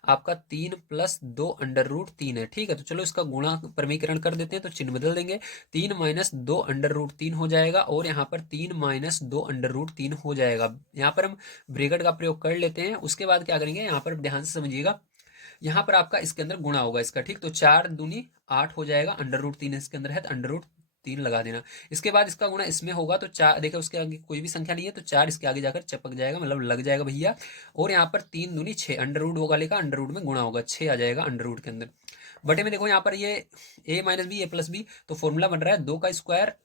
आपका 3 + 2 अंडर रूट 3 है, ठीक है। तो चलो इसका गुणा प्रमीकरण कर देते हैं, तो चिन्ह बदल देंगे, 3 - 2 अंडर रूट 3 हो जाएगा, और यहाँ पर 3 - 2 अंडर रूट 3 हो जाएगा। यहाँ पर हम ब्रैकेट का प्रयोग कर लेते हैं। उसके बाद क्या करेंगे, यहाँ पर ध्यान से समझिएगा, यहाँ पर आपका इसके अंदर गुणा होगा इसका, ठीक, तो 4 दूनी 8 हो जाएगा, अंडर रूट 3 इसके अंदर है तो अंडर रूट 3 लगा देना। इसके बाद इसका गुणा इसमें होगा, तो 4 देखिए उसके आगे कोई भी संख्या नहीं है, तो 4 इसके आगे जाकर चिपक जाएगा, मतलब लग जाएगा भैया, और यहाँ पर 3 दूनी 6 अंडर रूट होगा, लेगा अंडर रूट में गुणा होगा, 6 आ जाएगा अंडर रूट के अंदर। बटे में देखो यहाँ पर ये a - b a + b, तो फॉर्मूला बन रहा है 2 का स्क्वायर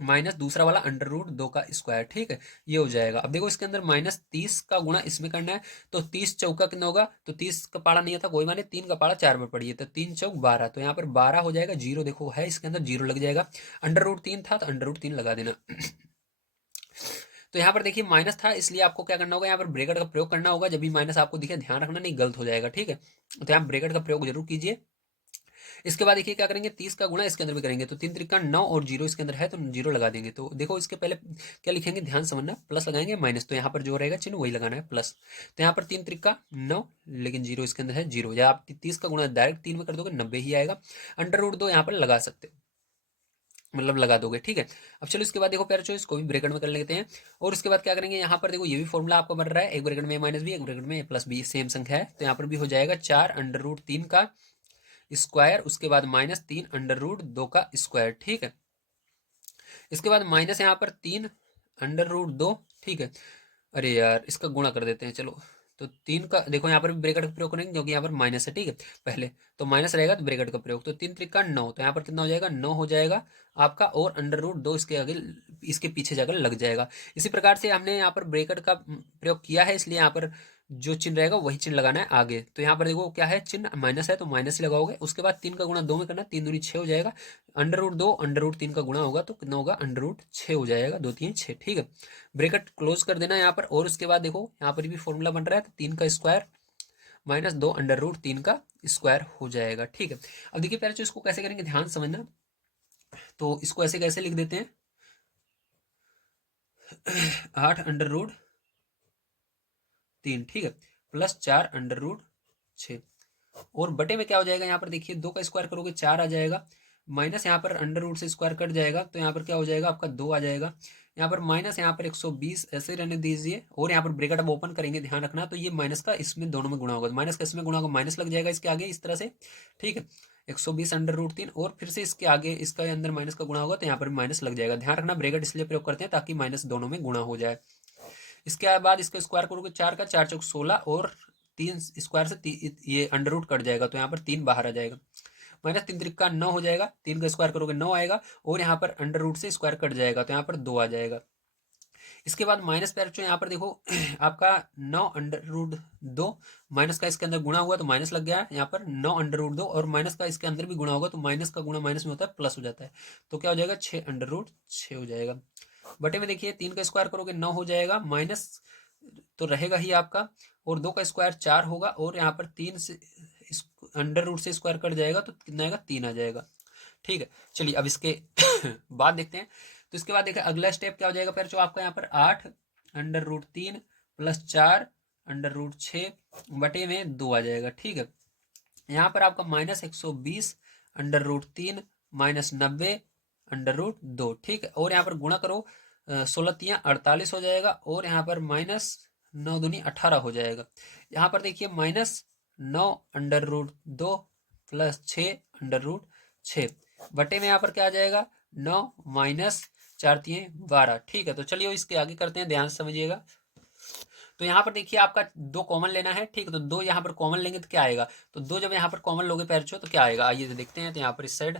माइनस दूसरा वाला अंडर रूट 2 का स्क्वायर, ठीक है, ये हो जाएगा। अब देखो इसके अंदर -30 का गुणा इसमें करना है, तो 30 चौका कितना होगा, तो 30 का पाड़ा नहीं आता कोई, माने 3 का पाड़ा 4 में पड़ी है, तो 3 चौक 12, तो यहाँ पर 12 हो जाएगा, जीरो देखो है इसके अंदर, जीरो लग जाएगा, अंडर रूट 3 था तो अंडर रूट 3 लगा देना। तो यहाँ पर देखिए माइनस था, इसलिए आपको क्या करना होगा, यहाँ पर ब्रैकेट का प्रयोग करना होगा, जब भी माइनस आपको दिखे ध्यान रखना नहीं गलत हो जाएगा, ठीक है। तो यहाँ ब्रैकेट का प्रयोग जरूर कीजिए। इसके बाद देखिए क्या करेंगे, 30 का गुणा इसके अंदर भी करेंगे, तो 3 त्रिका 9 और जीरो इसके अंदर है तो जीरो लगा देंगे। तो देखो इसके पहले क्या लिखेंगे, ध्यान समझना, प्लस लगाएंगे माइनस, तो यहाँ पर जो रहेगा चिन्ह वही लगाना है प्लस। तो यहाँ पर 3 त्रिका 9, लेकिन जीरो इसके अंदर है जीरो, या आप 30 का गुणा डायरेक्ट 3 में कर दोगे 90 ही आएगा। अंडर रूट 2 यहाँ पर लगा सकते हो। मतलब लगा दोगे, ठीक है। अब चलो इसके बाद देखो प्यारे चो इसको भी ब्रैकेट में कर लेते हैं, और उसके बाद क्या करेंगे यहाँ पर देखो ये भी फॉर्मूला आपका बन रहा है, एक ब्रैकेट में माइनस बी, एक ब्रैकेट में प्लस बी, सेम संख्या है, तो यहाँ पर भी हो जाएगा 4√3 का स्क्वायर, उसके बाद -3√2 का स्क्वायर, ठीक है। इसके बाद माइनस यहाँ पर 3√2, ठीक है। अरे यार इसका गुणा कर देते हैं चलो, तो 3 का देखो यहाँ पर भी ब्रैकेट का प्रयोग करेंगे क्योंकि यहाँ पर माइनस है, ठीक है। पहले तो माइनस रहेगा तो ब्रैकेट का प्रयोग, तो 3×3 = 9, तो यहाँ पर कितना हो जाएगा 9 हो जाएगा आपका, और √2 इसके आगे इसके पीछे जाकर लग जाएगा। इसी प्रकार से हमने यहाँ पर ब्रैकेट का प्रयोग किया है, इसलिए यहाँ पर जो चिन्ह रहेगा वही चिन्ह लगाना है आगे। तो यहाँ पर देखो क्या है, चिन्ह माइनस है तो माइनस ही लगाओगे, उसके बाद 3 का गुणा 2 में करना, 3×2 = 6 हो जाएगा, √2 √3 का गुणा होगा तो कितना होगा, √6 हो जाएगा, 2×3 = 6, ठीक है। ब्रैकेट क्लोज कर देना यहाँ पर, और उसके बाद देखो यहाँ पर भी फॉर्मूला बन रहा है, तो 3 का स्क्वायर -2 √3 का स्क्वायर हो जाएगा, ठीक है। अब देखिए पहले इसको कैसे करेंगे ध्यान समझना, तो इसको ऐसे कैसे लिख देते हैं 8√3, ठीक है, प्लस 4√6, और बटे में क्या हो जाएगा, यहाँ पर देखिए 2 का स्क्वायर करोगे 4 आ जाएगा, माइनस यहाँ पर √, से स्क्वायर कट जाएगा तो यहाँ पर क्या हो जाएगा आपका 2 आ जाएगा, यहाँ पर माइनस यहाँ पर 120 ऐसे रहने दीजिए, और यहाँ पर ब्रैकेट अब ओपन करेंगे, ध्यान रखना, तो ये माइनस का इसमें दोनों में गुणा होगा, माइनस का इसमें गुणा होगा, माइनस लग जाएगा इसके आगे इस तरह से, ठीक है, 120√3, और फिर से इसके आगे इसका अंदर माइनस का गुणा होगा तो यहाँ पर माइनस लग जाएगा। ध्यान रखना ब्रैकेट इसलिए प्रयोग करते हैं ताकि माइनस दोनों में गुणा हो जाए। इसके बाद इसका स्क्वायर करोगे 4 का 4 × 16, और 3 स्क्वायर से ये अंडर कट जाएगा तो यहाँ पर 3 बाहर आ जाएगा, -3×3 = 9 हो जाएगा, 3 का स्क्वायर करोगे 9 आएगा, और यहाँ पर अंडर से स्क्वायर कट जाएगा तो यहाँ पर 2 आ जाएगा। इसके बाद माइनस पैर यहाँ पर देखो आपका 9√2, माइनस का इसके अंदर गुणा हुआ तो माइनस लग गया, यहाँ पर 9√2, और माइनस का इसके अंदर भी गुणा होगा तो माइनस का गुणा माइनस में होता है प्लस हो जाता है, तो क्या हो जाएगा 6√6 हो जाएगा। बटे में देखिए 3 का स्क्वायर करोगे 9 हो जाएगा, माइनस तो रहेगा ही आपका, और 2 का स्क्वायर 4 होगा, और यहाँ पर 3 से अंडर से स्क्वायर कट जाएगा तो कितना आएगा 3 आ जाएगा, ठीक है। चलिए अब इसके बाद देखते हैं, तो इसके बाद देखिए अगला स्टेप क्या हो जाएगा फिर, जो आपका यहाँ पर 8√3 + 4√6 बटे में 2 आ जाएगा, ठीक है। यहाँ पर आपका -120√3 -90√2, ठीक है, और यहाँ पर गुणा करो 16 × 48 हो जाएगा, और यहाँ पर -9×2 = 18 हो जाएगा। यहाँ पर देखिए -9√2 + 6√6 बटे में यहाँ पर क्या आ जाएगा 9 - 4×3 = 12, ठीक है। तो चलिए इसके आगे करते हैं, ध्यान से समझिएगा। तो यहाँ पर देखिए आपका 2 कॉमन लेना है, ठीक है, तो 2 यहाँ पर कॉमन लेंगे तो क्या आएगा, तो 2 जब यहाँ पर कॉमन लोगे पैरचो तो क्या आएगा, आइए देखते हैं। तो यहाँ पर इस साइड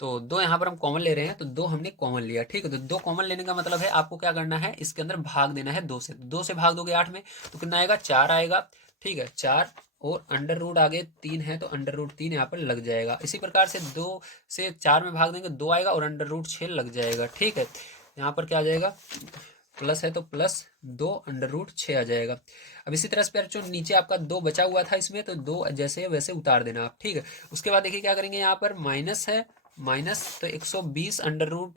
तो 2 यहाँ पर हम कॉमन ले रहे हैं, तो 2 हमने कॉमन लिया, ठीक है। तो 2 कॉमन लेने का मतलब है आपको क्या करना है, इसके अंदर भाग देना है 2 से, 2 से भाग दोगे 8 में तो कितना आएगा 4 आएगा, ठीक है, 4, और अंडर रूट आगे 3 है तो अंडर रूट 3 यहाँ पर लग जाएगा। इसी प्रकार से 2 से 4 में भाग देंगे 2 आएगा, और अंडर रूट 6 लग जाएगा, ठीक है। यहाँ पर क्या आ जाएगा, प्लस है तो +2 अंडर रूट 6 आ जाएगा। अब इसी तरह से जो नीचे आपका 2 बचा हुआ था इसमें, तो 2 जैसे वैसे उतार देना आप, ठीक है। उसके बाद देखिए क्या करेंगे, यहाँ पर माइनस है, माइनस तो 120√3,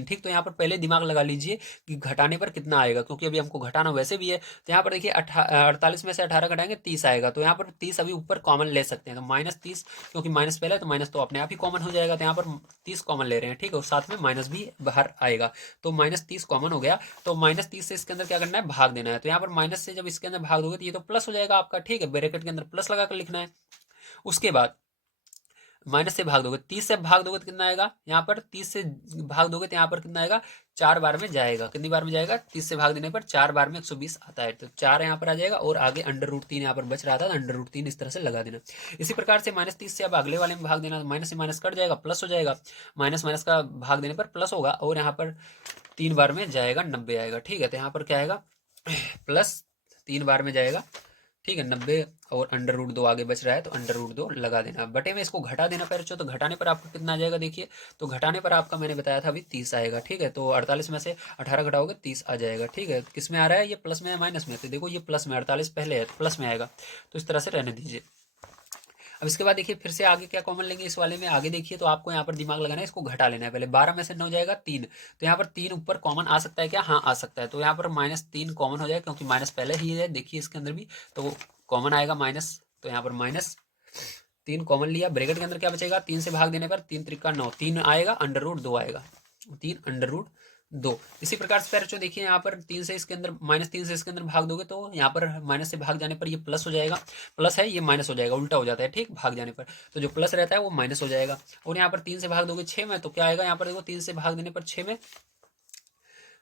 ठीक। तो यहाँ पर पहले दिमाग लगा लीजिए कि घटाने पर कितना आएगा, क्योंकि अभी हमको घटाना वैसे भी है। तो यहाँ पर देखिए 48 में से 18 घटाएंगे 30 आएगा, तो यहाँ पर 30 अभी ऊपर कॉमन ले सकते हैं, तो -30, क्योंकि माइनस पहले तो माइनस तो अपने आप ही कॉमन हो जाएगा, तो यहाँ पर 30 कॉमन ले रहे हैं, ठीक है, और साथ में माइनस भी बाहर आएगा, तो -30 कॉमन हो गया। तो -30 से इसके अंदर क्या करना है, भाग देना है। तो यहाँ पर माइनस से जब इसके अंदर भाग दोगे तो ये तो प्लस हो जाएगा आपका, ठीक है, ब्रैकेट के अंदर प्लस लगा कर लिखना है। उसके बाद माइनस से भाग दोगे, 30 से भाग दोगे तो कितना आएगा, यहाँ पर 30 से भाग दोगे तो यहाँ पर कितना आएगा 4 बार में जाएगा, कितनी बार में जाएगा, 30 से भाग देने पर 4 बार में 120 आता है, तो 4 यहाँ पर आ जाएगा, और आगे अंडर रूट 3 यहाँ पर बच रहा था, तो अंडर रूट 3 इस तरह से लगा देना। इसी प्रकार से -30 से अब अगले वाले में भाग देना, माइनस से माइनस कट जाएगा, प्लस हो जाएगा, माइनस माइनस का भाग देने पर प्लस होगा, और यहाँ पर 3 बार में जाएगा 90 आएगा, ठीक है। तो यहाँ पर क्या आएगा +3 बार में जाएगा, ठीक है, 90, और अंडर रूट 2 आगे बच रहा है तो अंडर रूट 2 लगा देना। बटे में इसको घटा देना पैरचो, तो घटाने पर आपको कितना आ जाएगा देखिए, तो घटाने पर आपका मैंने बताया था अभी 30 आएगा, ठीक है। तो 48 में से 18 घटाओगे 30 आ जाएगा, ठीक है। किस में आ रहा है, ये प्लस में है माइनस में, तो देखो ये प्लस में, 48 पहले है तो प्लस में आएगा, तो इस तरह से रहने दीजिए। अब इसके बाद देखिए फिर से आगे क्या कॉमन लेंगे इस वाले में, आगे देखिए तो आपको यहाँ पर दिमाग लगाना है, इसको घटा लेना है पहले। 12 में से 9 जाएगा 3, तो यहाँ पर 3 ऊपर कॉमन आ सकता है क्या, हाँ आ सकता है, तो यहाँ पर -3 कॉमन हो जाएगा, क्योंकि माइनस पहले ही है, देखिए इसके अंदर भी तो कॉमन आएगा माइनस, तो यहाँ पर माइनस 3 कॉमन लिया, ब्रैकेट के अंदर क्या बचेगा, 3 से भाग देने पर 3 त्रिका 9, 3 आएगा, अंडर रूट 2 आएगा, 3 अंडर रूट 2। इसी प्रकार से फिर जो देखिए यहाँ पर 3 से इसके अंदर -3 से इसके अंदर भाग दोगे तो यहाँ पर माइनस से भाग जाने पर ये प्लस हो जाएगा, प्लस है ये माइनस हो जाएगा, उल्टा हो जाता है, ठीक, भाग जाने पर तो जो प्लस रहता है वो माइनस हो जाएगा। और यहाँ पर 3 से भाग दोगे 6 में तो क्या आएगा, यहाँ पर देखो 3 से भाग देने पर 6 में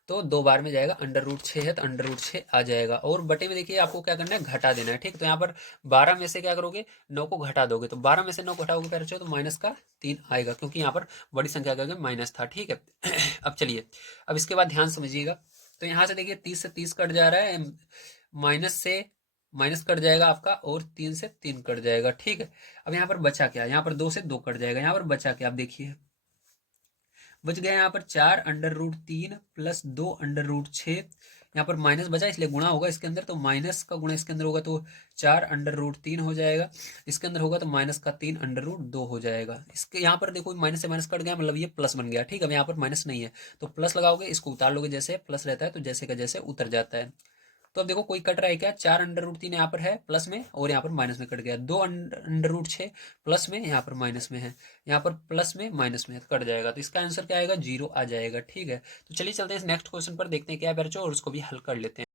तो 2 बार में जाएगा, अंडर रूट 6 है तो अंडर रूट 6 आ जाएगा। और बटे में देखिए आपको क्या करना है, घटा देना है, ठीक। तो यहाँ पर 12 में से क्या करोगे, 9 को घटा दोगे, तो 12 में से 9 घटाओगे फिर तो माइनस का 3 आएगा, क्योंकि यहाँ पर बड़ी संख्या का माइनस था, ठीक है। अब चलिए, अब इसके बाद ध्यान समझिएगा, तो यहाँ से देखिए 30 से 30 कट जा रहा है, माइनस से माइनस कट जाएगा आपका, और 3 से 3 कट जाएगा, ठीक है। अब यहाँ पर बचा क्या, यहाँ पर 2 से 2 कट जाएगा, यहाँ पर बचा क्या, आप देखिए बच गया यहाँ पर 4 under root 3 plus 2 under root 6, यहाँ पर माइनस बचा इसलिए गुणा होगा इसके अंदर, तो माइनस का गुणा इसके अंदर होगा तो 4 अंडर रूट 3 हो जाएगा, इसके अंदर होगा तो माइनस का 3 अंडर रूट 2 हो जाएगा। इसके यहाँ पर देखो माइनस से माइनस कट गया, मतलब ये प्लस बन गया, ठीक है। अब यहाँ पर माइनस नहीं है तो प्लस लगाओगे, इसको उतार लोगे, जैसे प्लस रहता है तो जैसे का जैसे उतर जाता है। तो अब देखो कोई कट रहा है क्या, 4 अंडर रूट 3 यहाँ पर है प्लस में, और यहाँ पर माइनस में कट गया, 2 अंडर रूट 6 प्लस में, यहाँ पर माइनस में है, यहाँ पर प्लस में माइनस में है, तो कट जाएगा, तो इसका आंसर क्या आएगा, 0 आ जाएगा, ठीक है। तो चलिए चलते हैं इस नेक्स्ट क्वेश्चन पर, देखते हैं क्या है बच्चों, और उसको भी हल कर लेते हैं।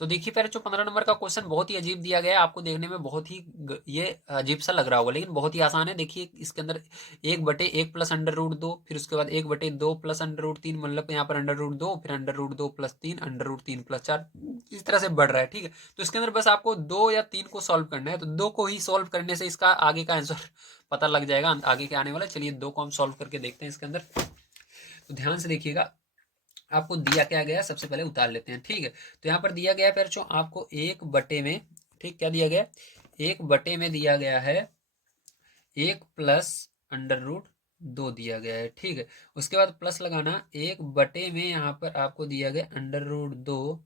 तो देखिए फिर जो 15 नंबर का क्वेश्चन बहुत ही अजीब दिया गया है, आपको देखने में बहुत ही ये अजीब सा लग रहा होगा, लेकिन बहुत ही आसान है। देखिए इसके अंदर 1/1 प्लस अंडर रूट 2, फिर उसके बाद 1/2 प्लस अंडर रूट 3, मतलब यहाँ पर अंडर रूट 2, फिर under root 2 plus 3, under root 3 plus 4, इस तरह से बढ़ रहा है, ठीक है। तो इसके अंदर बस आपको 2 या 3 को सॉल्व करना है, तो 2 को ही सॉल्व करने से इसका आगे का आंसर पता लग जाएगा, आगे के आने वाला। चलिए 2 को हम सॉल्व करके देखते हैं इसके अंदर। तो ध्यान से देखिएगा, आपको दिया क्या गया, सबसे पहले उतार लेते हैं, ठीक है। तो यहाँ पर दिया गया है बच्चों आपको 1/, ठीक, क्या दिया गया, 1/, में दिया गया है 1 प्लस अंडर रूट 2 दिया गया है, ठीक है। उसके बाद प्लस लगाना, 1/, में यहाँ पर आपको दिया गया under root 2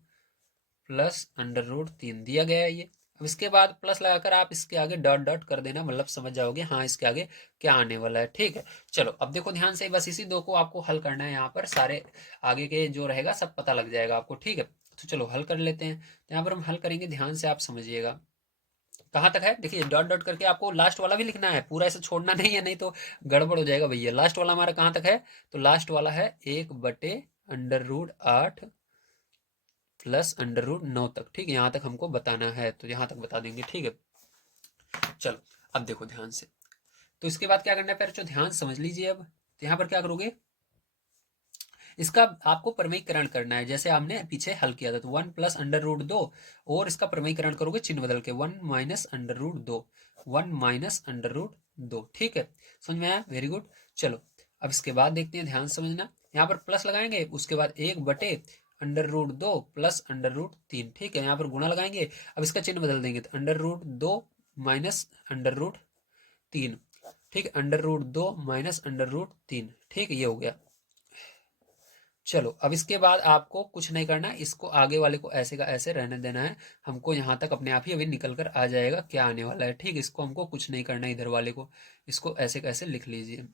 plus under root 3 दिया गया है ये। अब इसके बाद प्लस लगाकर आप इसके आगे डॉट डॉट कर देना, मतलब समझ जाओगे हाँ इसके आगे क्या आने वाला है, ठीक है। चलो अब देखो ध्यान से, बस इसी 2 को आपको हल करना है, यहाँ पर सारे आगे के जो रहेगा सब पता लग जाएगा आपको, ठीक है। तो चलो हल कर लेते हैं, तो यहाँ पर हम हल करेंगे, ध्यान से आप समझिएगा। कहाँ तक है, देखिए डॉट डॉट करके आपको लास्ट वाला भी लिखना है, पूरा ऐसे छोड़ना नहीं है, नहीं तो गड़बड़ हो जाएगा भैया। लास्ट वाला हमारा कहाँ तक है, तो लास्ट वाला है 1/√8 प्लस अंडर रूट 9 तक, ठीक है। यहाँ तक हमको बताना है तो यहाँ तक बता देंगे, ठीक है। चलो अब देखो ध्यान से, तो इसके बाद क्या करना है, फिर जो ध्यान समझ लीजिए। अब तो यहाँ पर क्या करोगे, इसका आपको प्रमेयीकरण करना है, जैसे हमने पीछे हल किया था। तो 1 प्लस अंडर रूट 2, और इसका प्रमेयीकरण करोगे चिन्ह बदल के, 1 minus under root 2, 1 minus under root 2, ठीक है। समझ में आया, वेरी गुड। चलो अब इसके बाद देखते हैं, ध्यान समझना, यहाँ पर प्लस लगाएंगे, उसके बाद 1/√2 प्लस अंडर रूट 3, ठीक है। यहाँ पर गुणा लगाएंगे, अब इसका चिन्ह बदल देंगे, तो under root 2 minus under root 3, ठीक है, under root 2 minus under root 3, ठीक है, ये हो गया। चलो अब इसके बाद आपको कुछ नहीं करना है, इसको आगे वाले को ऐसे का ऐसे रहने देना है, हमको यहाँ तक अपने आप ही अभी निकल कर आ जाएगा क्या आने वाला है, ठीक। इसको हमको कुछ नहीं करना है, इधर वाले को इसको ऐसे का ऐसे लिख लीजिए।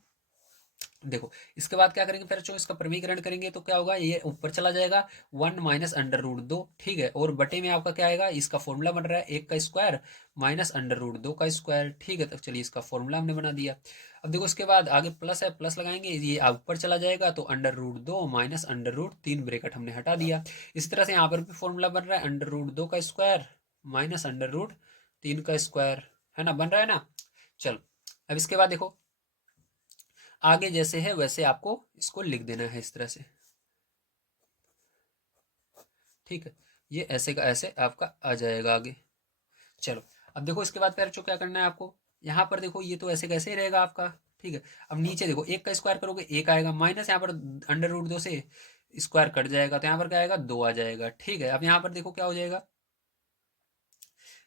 देखो इसके बाद क्या करेंगे, फिर जो इसका प्रमीकरण करेंगे तो क्या होगा, ये ऊपर चला जाएगा 1 माइनस अंडर रूट 2, ठीक है। और बटे में आपका क्या आएगा, इसका फॉर्मूला बन रहा है 1 का स्क्वायर माइनस अंडर रूट 2 का स्क्वायर, ठीक है। तो चलिए इसका फॉर्मूला हमने बना दिया। अब देखो इसके बाद आगे प्लस है, प्लस लगाएंगे, ये ऊपर चला जाएगा, तो under root 2 minus under root 3 ब्रेकेट हमने हटा दिया। इसी तरह से यहाँ पर भी फॉर्मूला बन रहा है अंडर रूट 2 का स्क्वायर माइनस अंडर रूट 3 का स्क्वायर, है ना, बन रहा है ना। चलो अब इसके बाद देखो, आगे जैसे है वैसे आपको इसको लिख देना है इस तरह से, ठीक है। ये ऐसे का ऐसे आपका आ जाएगा आगे। चलो अब देखो इसके बाद फिर क्या करना है आपको, यहाँ पर देखो ये तो ऐसे कैसे ही रहेगा आपका, ठीक है। अब नीचे देखो 1 का स्क्वायर करोगे 1 आएगा, माइनस यहाँ पर अंडर रूट 2 से स्क्वायर कट जाएगा, तो यहाँ पर क्या आएगा 2 आ जाएगा, ठीक है। अब यहाँ पर देखो क्या हो जाएगा,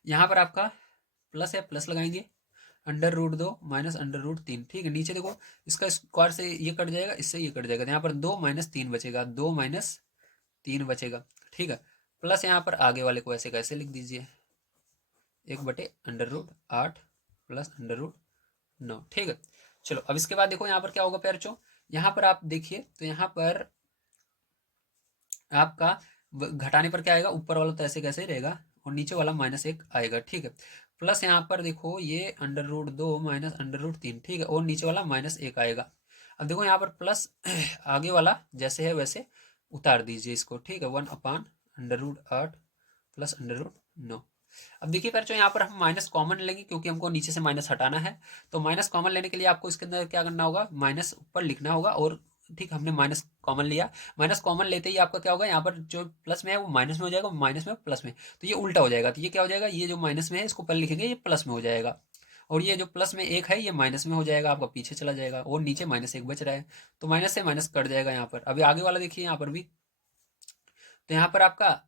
यहाँ पर आपका प्लस है, प्लस लगाएंगे, under root 2 minus under root 3, ठीक है। नीचे देखो इसका स्क्वायर से ये कट जाएगा, इससे ये कट जाएगा, तो यहाँ पर 2 माइनस 3 बचेगा, 2 माइनस 3 बचेगा, ठीक है। प्लस यहाँ पर आगे वाले को ऐसे कैसे लिख दीजिए, 1/√8 प्लस अंडर रूट 9, ठीक है। चलो अब इसके बाद देखो यहाँ पर क्या होगा प्यारचो, यहाँ पर आप देखिए, तो यहाँ पर आपका घटाने पर क्या आएगा, ऊपर वाला तो ऐसे कैसे ही रहेगा, और नीचे वाला -1 आएगा, ठीक है। प्लस यहाँ पर देखो ये √2 माइनस √3, ठीक है, और नीचे वाला -1 आएगा। अब देखो यहाँ पर प्लस आगे वाला जैसे है वैसे उतार दीजिए इसको, ठीक है, 1/√8 प्लस √9। अब देखिए बच्चों यहाँ पर हम माइनस कॉमन लेंगे क्योंकि हमको नीचे से माइनस हटाना है। तो माइनस कॉमन लेने के लिए आपको इसके अंदर क्या करना होगा, माइनस ऊपर लिखना होगा। और ठीक, हमने माइनस कॉमन लिया। माइनस कॉमन लेते ही आपका क्या होगा, यहाँ पर जो प्लस में है वो माइनस में हो जाएगा, माइनस में प्लस में, तो ये उल्टा हो जाएगा। तो ये क्या हो जाएगा, ये जो माइनस में है इसको पहले लिखेंगे, ये प्लस में हो जाएगा। और ये जो प्लस में 1 है ये माइनस में हो जाएगा, आपका पीछे चला जाएगा। और नीचे -1 बच रहा है, तो माइनस से माइनस कट जाएगा यहाँ पर। अभी आगे वाला देखिए यहाँ पर भी, तो यहाँ पर आपका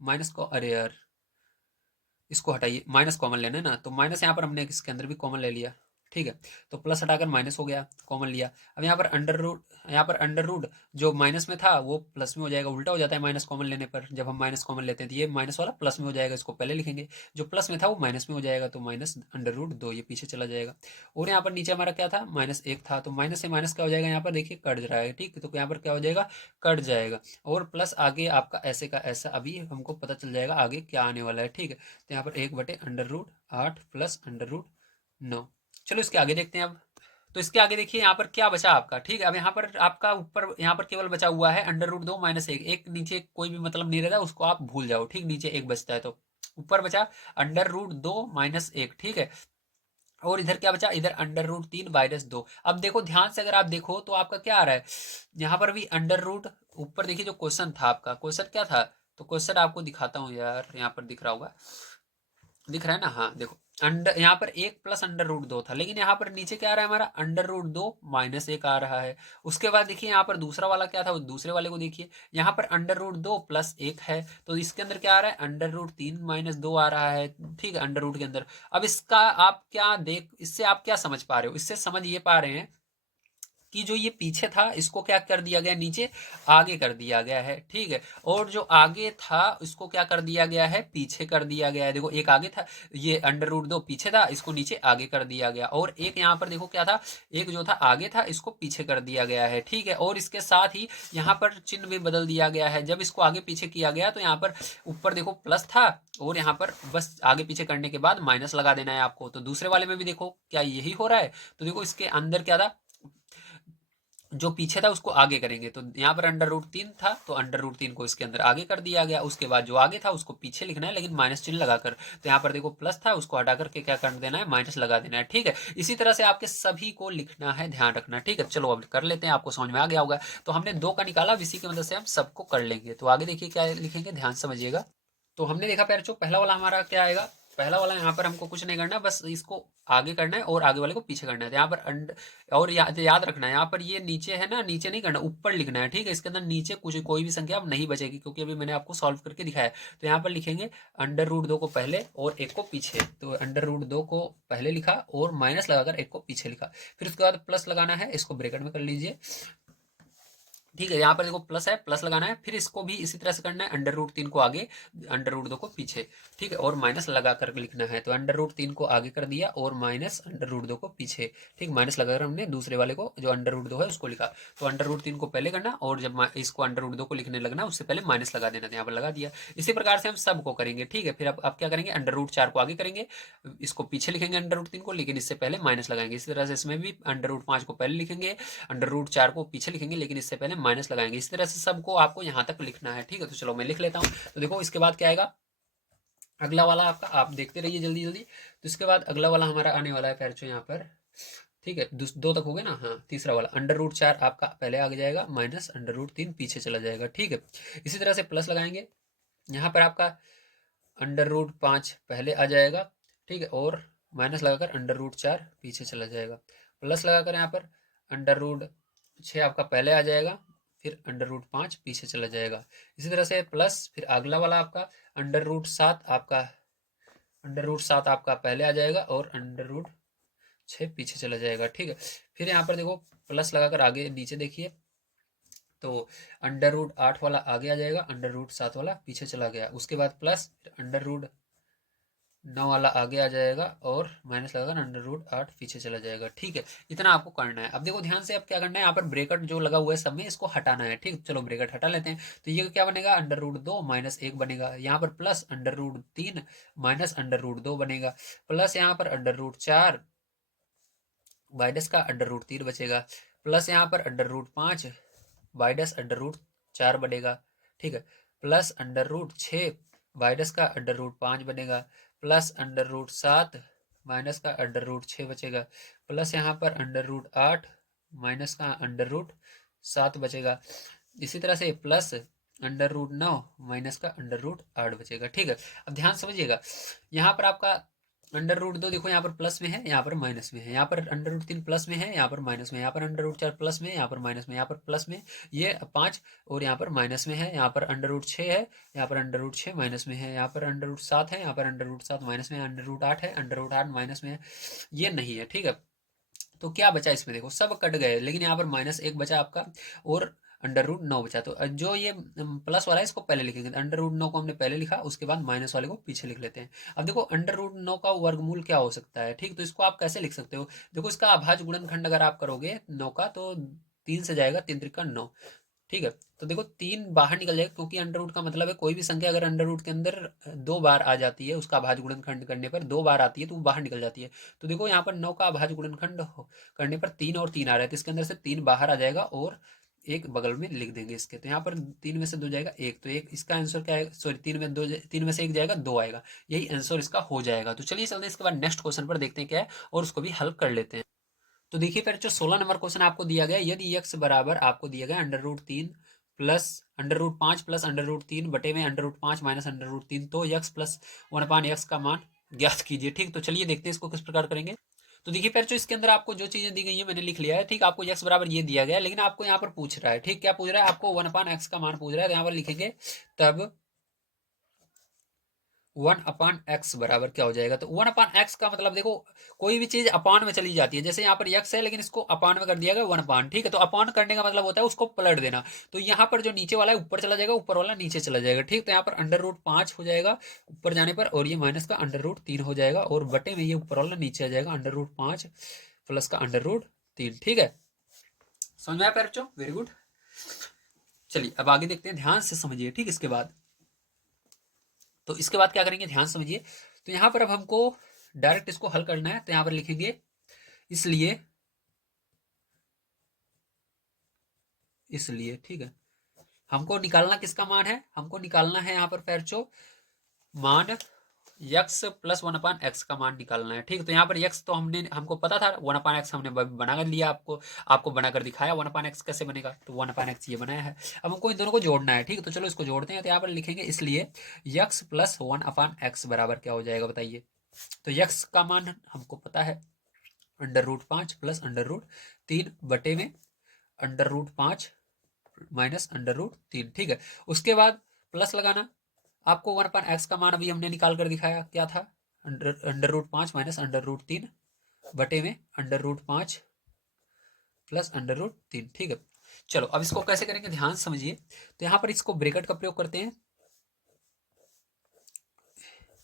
माइनस को, अरे यार इसको हटाइए, माइनस कॉमन लेना है ना, तो माइनस यहाँ पर हमने इसके अंदर भी कॉमन ले लिया, ठीक है। तो प्लस हटाकर माइनस हो गया, कॉमन लिया। अब यहाँ पर अंडर रूट जो माइनस में था वो प्लस में हो जाएगा, उल्टा हो जाता है माइनस कॉमन लेने पर। जब हम माइनस कॉमन लेते हैं तो ये माइनस वाला प्लस में हो जाएगा, इसको पहले लिखेंगे। जो प्लस में था वो माइनस में हो जाएगा, तो -√2 ये पीछे चला जाएगा। और यहाँ पर नीचे हमारा क्या था, -1 था, तो माइनस से माइनस क्या हो जाएगा, यहाँ पर देखिए कट रहा है, ठीक है, तो यहाँ पर क्या हो जाएगा, कट जाएगा। और प्लस आगे आपका ऐसे का ऐसा, अभी हमको पता चल जाएगा आगे क्या आने वाला है, ठीक है। तो यहाँ पर 1/√8 प्लस √9। चलो इसके आगे देखते हैं अब। तो इसके आगे देखिए यहाँ पर क्या बचा आपका, ठीक है। अब यहाँ पर आपका ऊपर यहाँ पर केवल बचा हुआ है √2 माइनस 1, एक नीचे कोई भी मतलब नहीं रहता, उसको आप भूल जाओ, ठीक, नीचे 1 बचता है, तो ऊपर बचा √2 माइनस 1, ठीक है। और इधर क्या बचा, इधर √3 माइनस 2। अब देखो ध्यान से, अगर आप देखो तो आपका क्या आ रहा है, यहाँ पर भी अंडर रूट। ऊपर देखिए जो क्वेश्चन था आपका, क्वेश्चन क्या था, तो क्वेश्चन आपको दिखाता हूँ यार, यहाँ पर दिख रहा होगा, दिख रहा है ना, हाँ देखो, अंडर यहाँ पर 1 प्लस √2 था, लेकिन यहाँ पर नीचे क्या आ रहा है हमारा, √2 माइनस 1 आ रहा है। उसके बाद देखिए यहाँ पर दूसरा वाला क्या था, वो दूसरे वाले को देखिए, यहाँ पर √2 प्लस 1 है, तो इसके अंदर क्या आ रहा है, √3 माइनस 2 आ रहा है, ठीक है, अंडर रूट के अंदर। अब इसका आप क्या इससे आप क्या समझ पा रहे हो, इससे समझ ये पा रहे हैं कि जो ये पीछे था इसको क्या कर दिया गया, नीचे आगे कर दिया गया है, ठीक है। और जो आगे था इसको क्या कर दिया गया है, पीछे कर दिया गया है। देखो एक आगे था, ये √2 पीछे था, इसको नीचे आगे कर दिया गया। और एक यहाँ पर देखो क्या था, एक जो था आगे था इसको पीछे कर दिया गया है, ठीक है। और इसके साथ ही यहाँ पर चिन्ह भी बदल दिया गया है। जब इसको आगे पीछे किया गया तो यहाँ पर ऊपर देखो प्लस था, और यहाँ पर बस आगे पीछे करने के बाद माइनस लगा देना है आपको। तो दूसरे वाले में भी देखो क्या यही हो रहा है। तो देखो इसके अंदर क्या था, जो पीछे था उसको आगे करेंगे, तो यहाँ पर √3 था, तो √3 को इसके अंदर आगे कर दिया गया। उसके बाद जो आगे था उसको पीछे लिखना है, लेकिन माइनस चिन्ह लगाकर। तो यहाँ पर देखो प्लस था, उसको हटा करके क्या कर देना है, माइनस लगा देना है, ठीक है। इसी तरह से आपके सभी को लिखना है, ध्यान रखना, ठीक है। चलो अब कर लेते हैं, आपको समझ में आ गया होगा। तो हमने 2 का निकाला, इसी की मदद से हम सबको कर लेंगे। तो आगे देखिए क्या लिखेंगे, ध्यान समझिएगा। तो हमने देखा पैर, जो पहला वाला हमारा क्या आएगा, पहला वाला यहाँ पर हमको कुछ नहीं करना, बस इसको आगे करना है और आगे वाले को पीछे करना है। तो यहाँ पर और याद रखना है, यहाँ पर ये नीचे है ना, नीचे नहीं करना, ऊपर लिखना है, ठीक है। इसके अंदर नीचे कुछ कोई भी संख्या अब नहीं बचेगी, क्योंकि अभी मैंने आपको सॉल्व करके दिखाया है। तो यहाँ पर लिखेंगे √2 को पहले और 1 को पीछे। तो √2 को पहले लिखा और माइनस लगाकर 1 को पीछे लिखा। फिर उसके बाद प्लस लगाना है, इसको ब्रैकेट में कर लीजिए, ठीक है। यहाँ पर देखो प्लस है, प्लस लगाना है। फिर इसको भी इसी तरह से करना है, √3 को आगे, √2 को पीछे, ठीक है, और माइनस लगा कर लिखना है। तो √3 को आगे कर दिया और माइनस √2 को पीछे, ठीक, माइनस लगाकर हमने दूसरे वाले को जो √2 है उसको लिखा। तो √3 को पहले करना, और जब इसको √2 को लिखने लगना उससे पहले माइनस लगा देना, यहाँ पर लगा दिया। इसी प्रकार से हम सबको करेंगे, ठीक है। फिर अब क्या करेंगे, √4 को आगे करेंगे, इसको पीछे लिखेंगे √3 को, लेकिन इससे पहले माइनस लगाएंगे। इसी तरह से इसमें भी √5 को पहले लिखेंगे, √4 को पीछे लिखेंगे, लेकिन इससे पहले माइनस लगाएंगे। इस तरह से सबको आपको यहाँ तक लिखना है, ठीक है। तो चलो मैं लिख लेता हूँ। तो देखो इसके बाद क्या आएगा, अगला वाला आपका, आप देखते रहिए जल्दी जल्दी। तो इसके बाद अगला वाला हमारा आने वाला है पैरचो यहाँ पर, ठीक है। 2 तक हो गए ना, हाँ। तीसरा वाला √4 आपका पहले आगे जाएगा, माइनस √3 पीछे चला जाएगा, ठीक है। इसी तरह से प्लस लगाएंगे, यहाँ पर आपका √5 पहले आ जाएगा, ठीक है, और माइनस लगाकर √4 पीछे चला जाएगा। प्लस लगाकर यहाँ पर √6 आपका पहले आ जाएगा, फिर √5 पीछे चला जाएगा। इसी तरह से प्लस, फिर अगला वाला आपका √7 आपका, √7 आपका पहले आ जाएगा और √6 पीछे चला जाएगा, ठीक है। फिर यहाँ पर देखो प्लस लगाकर आगे नीचे देखिए, तो √8 वाला आगे आ जाएगा, √7 वाला पीछे चला गया। उसके बाद प्लस, फिर 9 वाला आगे आ जाएगा और माइनस लगाकर अंडर रूट 8 पीछे चला जाएगा। ठीक है, इतना आपको करना है। अब देखो ध्यान से, अब क्या करना है, यहाँ पर ब्रेकेट जो लगा हुआ है सब में, इसको हटाना है। ठीक, चलो ब्रेकेट हटा लेते हैं। तो ये क्या बनेगा, अंडर रूट 2 माइनस 1 बनेगा। यहाँ पर plus under root 3 minus under root 2 बनेगा। प्लस यहाँ पर अंडर रूट 4 माइनस का अंडर रूट 3 बचेगा। प्लस यहाँ पर under root 5 minus under root 4 बनेगा। ठीक है, प्लस अंडर रूट 6 माइनस का अंडर रूट 5 बनेगा। प्लस अंडर रूट 7 माइनस का अंडर रूट 6 बचेगा। प्लस यहाँ पर अंडर रूट 8 माइनस का अंडर रूट 7 बचेगा। इसी तरह से प्लस अंडर रूट 9 माइनस का अंडर रूट 8 बचेगा। ठीक है, अब ध्यान समझिएगा, यहाँ पर आपका अंडर रूट 2 देखो यहाँ पर प्लस में है, यहाँ पर माइनस में है। यहाँ पर अंडर रूट 3 प्लस में है, यहाँ पर माइनस में। यहाँ पर अंडर रूट 4 प्लस में, यहाँ पर माइनस में। यहाँ पर प्लस में ये 5 और यहाँ पर माइनस में है। यहाँ पर अंडर रूट 6 है, यहाँ पर अंडर रूट 6 माइनस में है। यहाँ पर अंडर रूट 7 है, यहाँ पर अंडर रूट 7 माइनस में है। अंडर रूट 8 है, अंडर रूट 8 माइनस में है। ये नहीं है। ठीक है, तो क्या बचा इसमें, देखो सब कट गए, लेकिन यहाँ पर माइनस 1 बचा आपका और अंडर रूट 9 बचा। तो जो ये प्लस वाला है इसको पहले लिखेंगे। अंडर रूट 9 को हमने पहले लिखा, उसके बाद माइनस वाले को पीछे लिख लेते हैं। अब देखो अंडर रूट 9 का वर्गमूल क्या हो सकता है। ठीक, तो इसको आप कैसे लिख सकते हो, देखो इसका अभाज्य गुणनखंड अगर आप करोगे 9 का तो 3 से जाएगा, 3 त्रिका 9। ठीक है, तो देखो 3 बाहर निकल जाएगा, क्योंकि अंडर रूट का मतलब है कोई भी संख्या अगर अंडर रूट के अंदर 2 बार आ जाती है, उसका अभाज्य गुणनखंड करने पर 2 बार आती है तो वो बाहर निकल जाती है। तो देखो यहाँ पर 9 का अभाज्य गुणनखंड करने पर 3 और 3 आ रहा है, तो इसके अंदर से 3 बाहर आ जाएगा और एक बगल में लिख देंगे इसके। तो यहाँ पर 3 में से 2 जाएगा 1, तो एक इसका आंसर क्या है, सॉरी 3 में से 1 जाएगा 2 आएगा। यही आंसर इसका हो जाएगा। तो चलिए चलते हैं इसके बाद नेक्स्ट क्वेश्चन पर, देखते हैं क्या है और उसको भी हल कर लेते हैं। तो देखिए फिर जो 16 नंबर क्वेश्चन आपको दिया गया, यदि x बराबर आपको दिया गया under root 3 plus under root 5 plus under root 3 बटे में under root 5 minus under root 3, तो x प्लस 1/x का मान ज्ञात कीजिए। ठीक, तो चलिए देखते हैं इसको किस प्रकार करेंगे। तो देखिए फिर जो इसके अंदर आपको जो चीजें दी गई है मैंने लिख लिया है। ठीक, आपको x बराबर ये दिया गया है, लेकिन आपको यहाँ पर पूछ रहा है, ठीक क्या पूछ रहा है, आपको 1/x का मान पूछ रहा है। तो यहाँ पर लिखेंगे तब 1/x बराबर क्या हो जाएगा। तो 1/x का मतलब देखो कोई भी चीज अपान में चली जाती है, जैसे यहाँ पर x है लेकिन इसको अपान में कर दिया गया 1/। ठीक है, तो अपान करने का मतलब होता है उसको पलट देना। तो यहाँ पर जो नीचे वाला है ऊपर चला जाएगा, ऊपर वाला नीचे चला जाएगा। ठीक, तो यहाँ पर अंडर रूट 5 हो जाएगा ऊपर जाने पर, और ये माइनस का अंडर रूट 3 हो जाएगा, और बटे में ये ऊपर वाला नीचे आ जाएगा, अंडर रूट 5 प्लस का अंडर रूट 3। ठीक है, समझ में आया बच्चों, वेरी गुड। चलिए अब आगे देखते हैं, ध्यान से समझिए। ठीक, इसके बाद तो इसके बाद क्या करेंगे, ध्यान समझिए। तो यहाँ पर अब हमको डायरेक्ट इसको हल करना है, तो यहाँ पर लिखेंगे इसलिए इसलिए। ठीक है, हमको निकालना किसका मान है, हमको निकालना है यहाँ पर पैरचो मान x प्लस 1/x का मान निकालना है। ठीक, तो यहाँ पर x तो हमको पता था, 1/x हमने बना कर लिया, आपको बनाकर दिखाया 1/x कैसे बनेगा, तो 1/x ये बनाया है। अब हमको इन दोनों को जोड़ना है। ठीक, तो चलो इसको जोड़ते हैं। तो यहाँ पर लिखेंगे इसलिए x प्लस 1/x बराबर क्या हो जाएगा बताइए। तो x का मान हमको पता है under root 5 plus under root 3 बटे में under root 5 minus under root 3। ठीक है, उसके बाद प्लस लगाना। आपको 1/x का मान अभी हमने निकाल कर दिखाया, क्या था, under root 5 minus under root 3 बटे में under root 5 plus under root 3। ठीक है, चलो अब इसको कैसे करेंगे ध्यान समझिए। तो यहाँ पर इसको ब्रैकेट का प्रयोग करते हैं।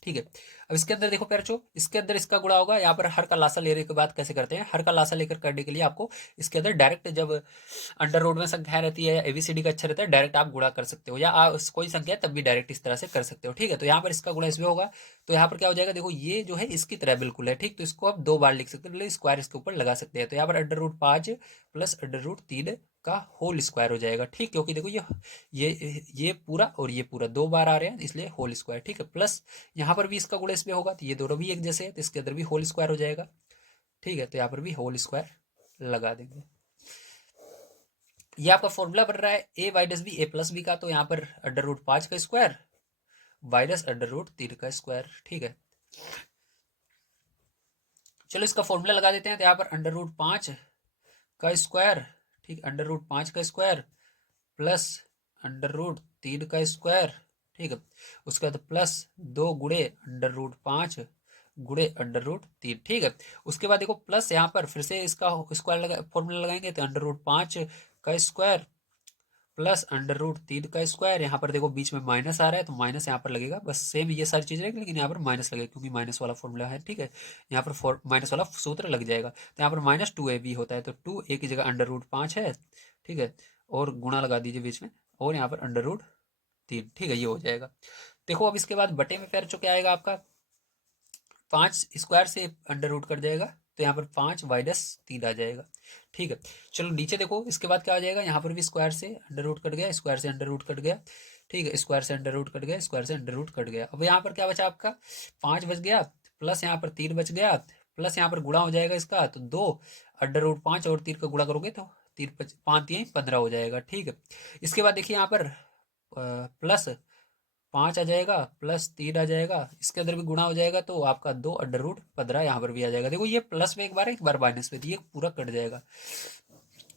ठीक है, अब इसके अंदर देखो प्यारचो, इसके अंदर इसका गुणा होगा। यहाँ पर हर का लासा लेने के बाद कैसे करते हैं, हर का लासा लेकर करने के लिए आपको इसके अंदर डायरेक्ट, जब अंडर रोड में संख्या रहती है एबीसीडी का अक्षर रहता है, डायरेक्ट आप गुणा कर सकते हो, या कोई संख्या है तब भी डायरेक्ट इस तरह से कर सकते हो। ठीक है, तो यहाँ पर इसका गुणा इसमें होगा, तो यहाँ पर क्या हो जाएगा, देखो ये जो है इसकी तरह बिल्कुल है। ठीक, तो इसको आप 2 बार लिख सकते हो, स्क्वायर इसके ऊपर लगा सकते हैं। तो यहाँ पर under root 5 plus under root 3 का होल स्क्वायर हो जाएगा। ठीक, क्योंकि देखो ये पूरा और ये पूरा 2 बार आ रहे हैं, इसलिए होल स्क्वायर। ठीक है, प्लस यहाँ पर भी इसका गुणा इसमें होगा, तो ये दोनों भी एक जैसे है, तो इसके अंदर भी होल स्क्वायर हो जाएगा। ठीक है, तो यहाँ पर भी होल स्क्वायर लगा देंगे। ये आपका फॉर्मूला बन रहा है ए माइनस बी ए प्लस बी का, तो यहाँ पर अंडर रूट 5 का स्क्वायर माइनस अंडर रूट 3 का स्क्वायर। ठीक है, चलो इसका फॉर्मूला लगा देते हैं। तो यहाँ पर अंडर रूट 5 का स्क्वायर, ठीक, अंडर रूट 5 का स्क्वायर प्लस अंडर रूट 3 का स्क्वायर। ठीक है, उसके बाद प्लस 2 गुणे अंडर रूट 5 गुणे अंडर रूट 3। ठीक है, उसके बाद देखो प्लस यहाँ पर फिर से इसका स्क्वायर फॉर्मूला लगाएंगे, तो अंडर रूट 5 का स्क्वायर प्लस अंडर रूट 3 का स्क्वायर, यहाँ पर देखो बीच में माइनस आ रहा है तो माइनस यहाँ पर लगेगा, बस सेम ये सारी चीज़ रहेगी, लेकिन यहाँ पर माइनस लगेगा क्योंकि माइनस वाला फॉर्मूला है, ठीक है। यहाँ पर माइनस वाला सूत्र लग जाएगा, तो यहाँ पर माइनस 2ab होता है, तो 2a की जगह अंडर रूट 5 है, ठीक है, और गुणा लगा दीजिए बीच में, और यहाँ पर अंडर रूट 3, ठीक है, ये हो जाएगा। देखो अब इसके बाद बटे में फिर जो क्या आएगा आपका, 5 स्क्वायर से अंडर रूट कट जाएगा, तो यहाँ पर 5 माइनस 3 आ जाएगा, ठीक है। चलो नीचे देखो इसके बाद क्या आ जाएगा, यहाँ पर भी स्क्वायर से अंडर रूट कट गया, स्क्वायर से अंडर रूट कट गया, ठीक है, स्क्वायर से अंडर रूट कट गया, स्क्वायर से अंडर रूट कट गया। अब यहाँ पर क्या बचा आपका, 5 बच गया, प्लस यहाँ पर 3 बच गया, प्लस यहाँ पर गुणा हो जाएगा इसका, तो 2 अंडर रूट 5 और 3 का गुणा करोगे तो 5 हो जाएगा, ठीक है। इसके बाद देखिए यहाँ पर प्लस 5 आ जाएगा, प्लस 3 आ जाएगा, इसके अंदर भी गुणा हो जाएगा, तो आपका 2 अंडर रूट 15 यहाँ पर भी आ जाएगा। देखो ये प्लस में एक बार माइनस में, ये पूरा कट जाएगा।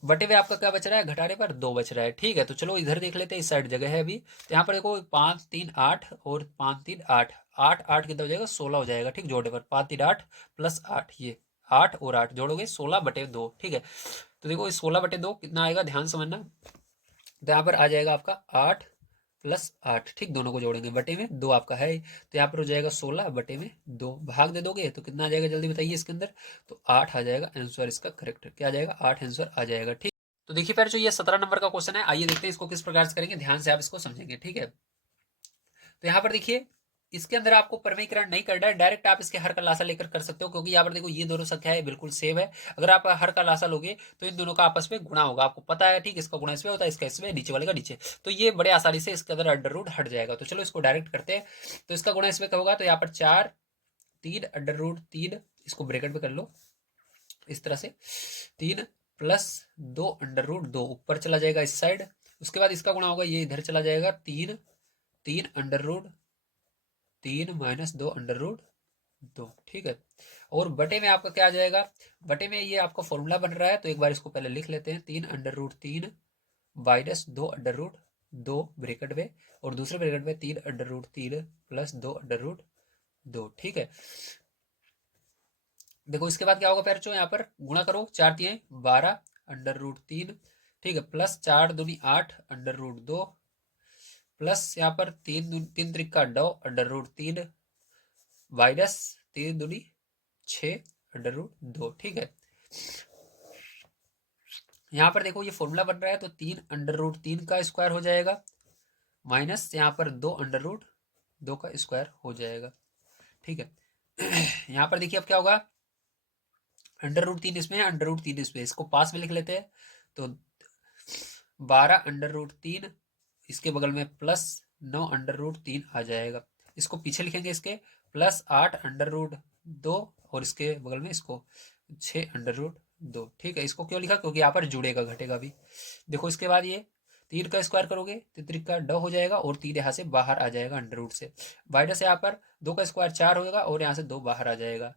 बटे में आपका क्या बच रहा है, घटाने पर 2 बच रहा है, ठीक है। तो चलो इधर देख लेते हैं, इस साइड जगह है अभी, तो यहाँ पर देखो 5 3 8 और 5 3 8, 8 8 कितना हो जाएगा, 16 हो जाएगा, ठीक, जोड़ने पर 5 3 8 प्लस 8, ये 8 और 8 जोड़ोगे 16/2, ठीक है। तो देखो इस 16/2 कितना आएगा, ध्यान समझना, तो यहाँ पर आ जाएगा आपका 8 प्लस 8, ठीक, दोनों को जोड़ेंगे, बटे में 2 आपका है, तो यहाँ पर हो जाएगा 16/2, भाग दे दोगे तो कितना आ जाएगा, जल्दी बताइए इसके अंदर, तो 8 आ जाएगा आंसर इसका करेक्ट, क्या आ जाएगा, 8 आंसर आ जाएगा, ठीक। तो देखिए फिर जो ये 17 नंबर का क्वेश्चन है, आइए देखते हैं इसको किस प्रकार से करेंगे, ध्यान से आप इसको समझेंगे, ठीक है। तो यहाँ पर देखिए इसके अंदर आपको परमीकरण नहीं करना है, डायरेक्ट आप इसके हर का लासा लेकर कर सकते हो, क्योंकि यहाँ पर देखो ये दोनों संख्याएं बिल्कुल सेम है। अगर आप हर का लासा लोगे तो इन दोनों का आपस में गुणा होगा, आपको पता है, ठीक, इसका गुणा इसमें होता है, इसका इसमें, नीचे वाले का नीचे, तो ये बड़े आसानी से इसके अंदर अंडर रूट हट जाएगा। तो चलो इसको डायरेक्ट करते हैं, तो इसका गुणा इसमें क्या होगा, तो यहाँ पर 4 3 अंडर रूट 3, इसको ब्रेकेट में कर लो इस तरह से, 3 प्लस 2 अंडर रूट 2 ऊपर चला जाएगा इस साइड, उसके बाद इसका गुणा होगा, ये इधर चला जाएगा, 3 3 under root 3 minus 2 under root 2, ठीक है। और बटे में आपका क्या आ जाएगा, बटे में ये आपका फॉर्मूला बन रहा है, तो एक बार इसको पहले लिख लेते हैं, 3 under root 3 minus 2 under root 2 bracket में, और दूसरे ब्रेकेट में 3 under root 3 plus 2 under root 2, ठीक है। देखो इसके बाद क्या होगा, फिर जो यहाँ पर गुणा करो, 4 3 12 अंडर रूट 3, ठीक है, प्लस 4 दूनी 8 अंडर रूट 2, प्लस यहाँ पर 3 त्रिका 9 अंडर रूट 3 माइनस 3 दूनी 6 अंडर रूट 2, ठीक है। यहाँ पर देखो ये फॉर्मूला बन रहा है, तो 3 अंडर रूट 3 का स्क्वायर हो जाएगा, माइनस यहाँ पर 2 अंडर रूट 2 का स्क्वायर हो जाएगा, ठीक है। यहाँ पर देखिए अब क्या होगा, अंडर रूट 3 इसमें है, अंडर रूट 3 इसमें, इसको पास में लिख लेते हैं, तो 12 अंडर रूट 3, इसके बगल में प्लस 9 अंडर रूट 3 आ जाएगा, इसको पीछे लिखेंगे इसके, प्लस 8 अंडर रूट 2, और इसके बगल में इसको 6 अंडर रूट 2, ठीक है। इसको क्यों लिखा, क्योंकि यहाँ पर जुड़ेगा घटेगा भी। देखो इसके बाद ये 3 का स्क्वायर करोगे तो 3 का 9 हो जाएगा, और 3 यहाँ से बाहर आ जाएगा अंडर रूट से, माइनस यहाँ पर 2 का स्क्वायर 4 होगा, और यहाँ से 2 बाहर आ जाएगा।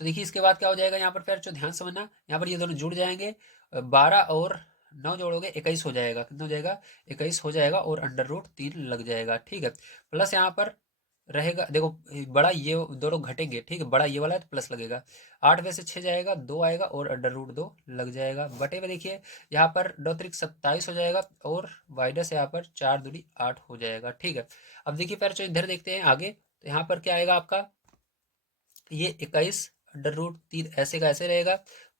तो देखिए इसके बाद क्या हो जाएगा, यहाँ पर फिर जो ध्यान समझना, यहाँ पर ये दोनों जुड़ जाएंगे, 12 और 9 जोड़ोगे 21 हो जाएगा, कितना हो जाएगा, 21 हो जाएगा, और अंडर रूट 3 लग जाएगा, ठीक है। प्लस यहाँ पर रहेगा, देखो बड़ा ये दोनों घटेंगे, ठीक है, बड़ा ये वाला है तो प्लस लगेगा, 8 में से 6 जाएगा, 2 आएगा, और अंडर रूट 2 लग जाएगा, बटे में देखिए यहाँ पर 9 त्रिक 27 हो जाएगा, और माइनस यहाँ पर 4 दूनी 8 हो जाएगा, ठीक है। अब देखिए फिर जो इधर देखते हैं आगे, तो यहाँ पर क्या आएगा आपका, ये 21 अंडर रूट 3 ऐसे का ऐसे रहेगा,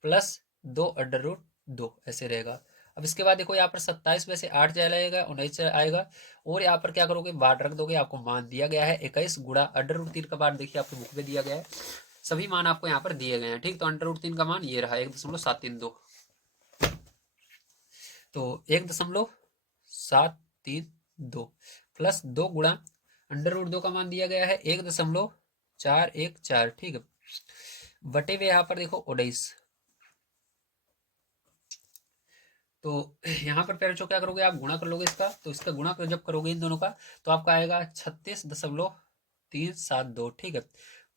प्लस 2 अंडर रूट 2 ऐसे रहेगा। अब इसके बाद देखो यहाँ पर 27 में से 8 चला जाएगा, 19 आएगा, और यहाँ पर क्या करोगे, बाट रख दोगे, आपको मान दिया गया है 21 गुणा अंडर रूट 3 का मान देखिए आपके बुक में दिया गया है, सभी मान आपको यहाँ पर दिए गए हैं, ठीक। तो अंडर रूट 3 का मान ये रहा 1.732, तो 1.732 प्लस 2 गुणा अंडर रूट 2 का मान दिया गया है 1.414, ठीक है, बटे में यहाँ पर देखो 19, तो यहाँ पर पहले क्या करोगे, आप गुणा कर लोगे इसका, तो इसका गुणा कर जब करोगे इन दोनों का, तो आपका आएगा 36.372, ठीक है,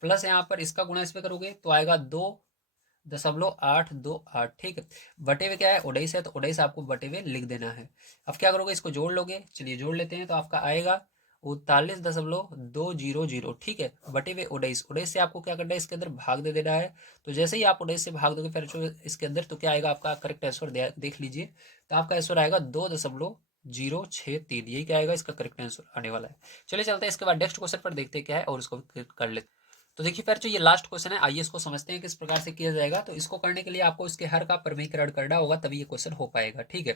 प्लस यहाँ पर इसका गुणा इसमें करोगे तो आएगा 2.828, ठीक है। बटे में क्या है, 19 है, तो 19 आपको बटे में लिख देना है। अब क्या करोगे, इसको जोड़ लोगे, चलिए जोड़ लेते हैं, तो आपका आएगा 39.200, ठीक है, बटे में 19। 19 से आपको क्या करना है, इसके अंदर भाग दे देना है। तो जैसे ही आप 19 से भाग दोगे फिर इसके अंदर, तो क्या आएगा आपका करेक्ट आंसर, देख लीजिए। तो आपका आंसर आएगा 2.063, यही क्या आएगा इसका करेक्ट आंसर आने वाला है। चलिए चलते हैं इसके बाद नेक्स्ट क्वेश्चन पर, देखते हैं क्या है और इसको भी कर लेते हैं। तो देखिए फिर जो ये लास्ट क्वेश्चन है, आइए इसको समझते हैं किस प्रकार से किया जाएगा। तो इसको करने के लिए आपको इसके हर का प्रमेयीकरण करना होगा, तभी ये क्वेश्चन हो पाएगा, ठीक है।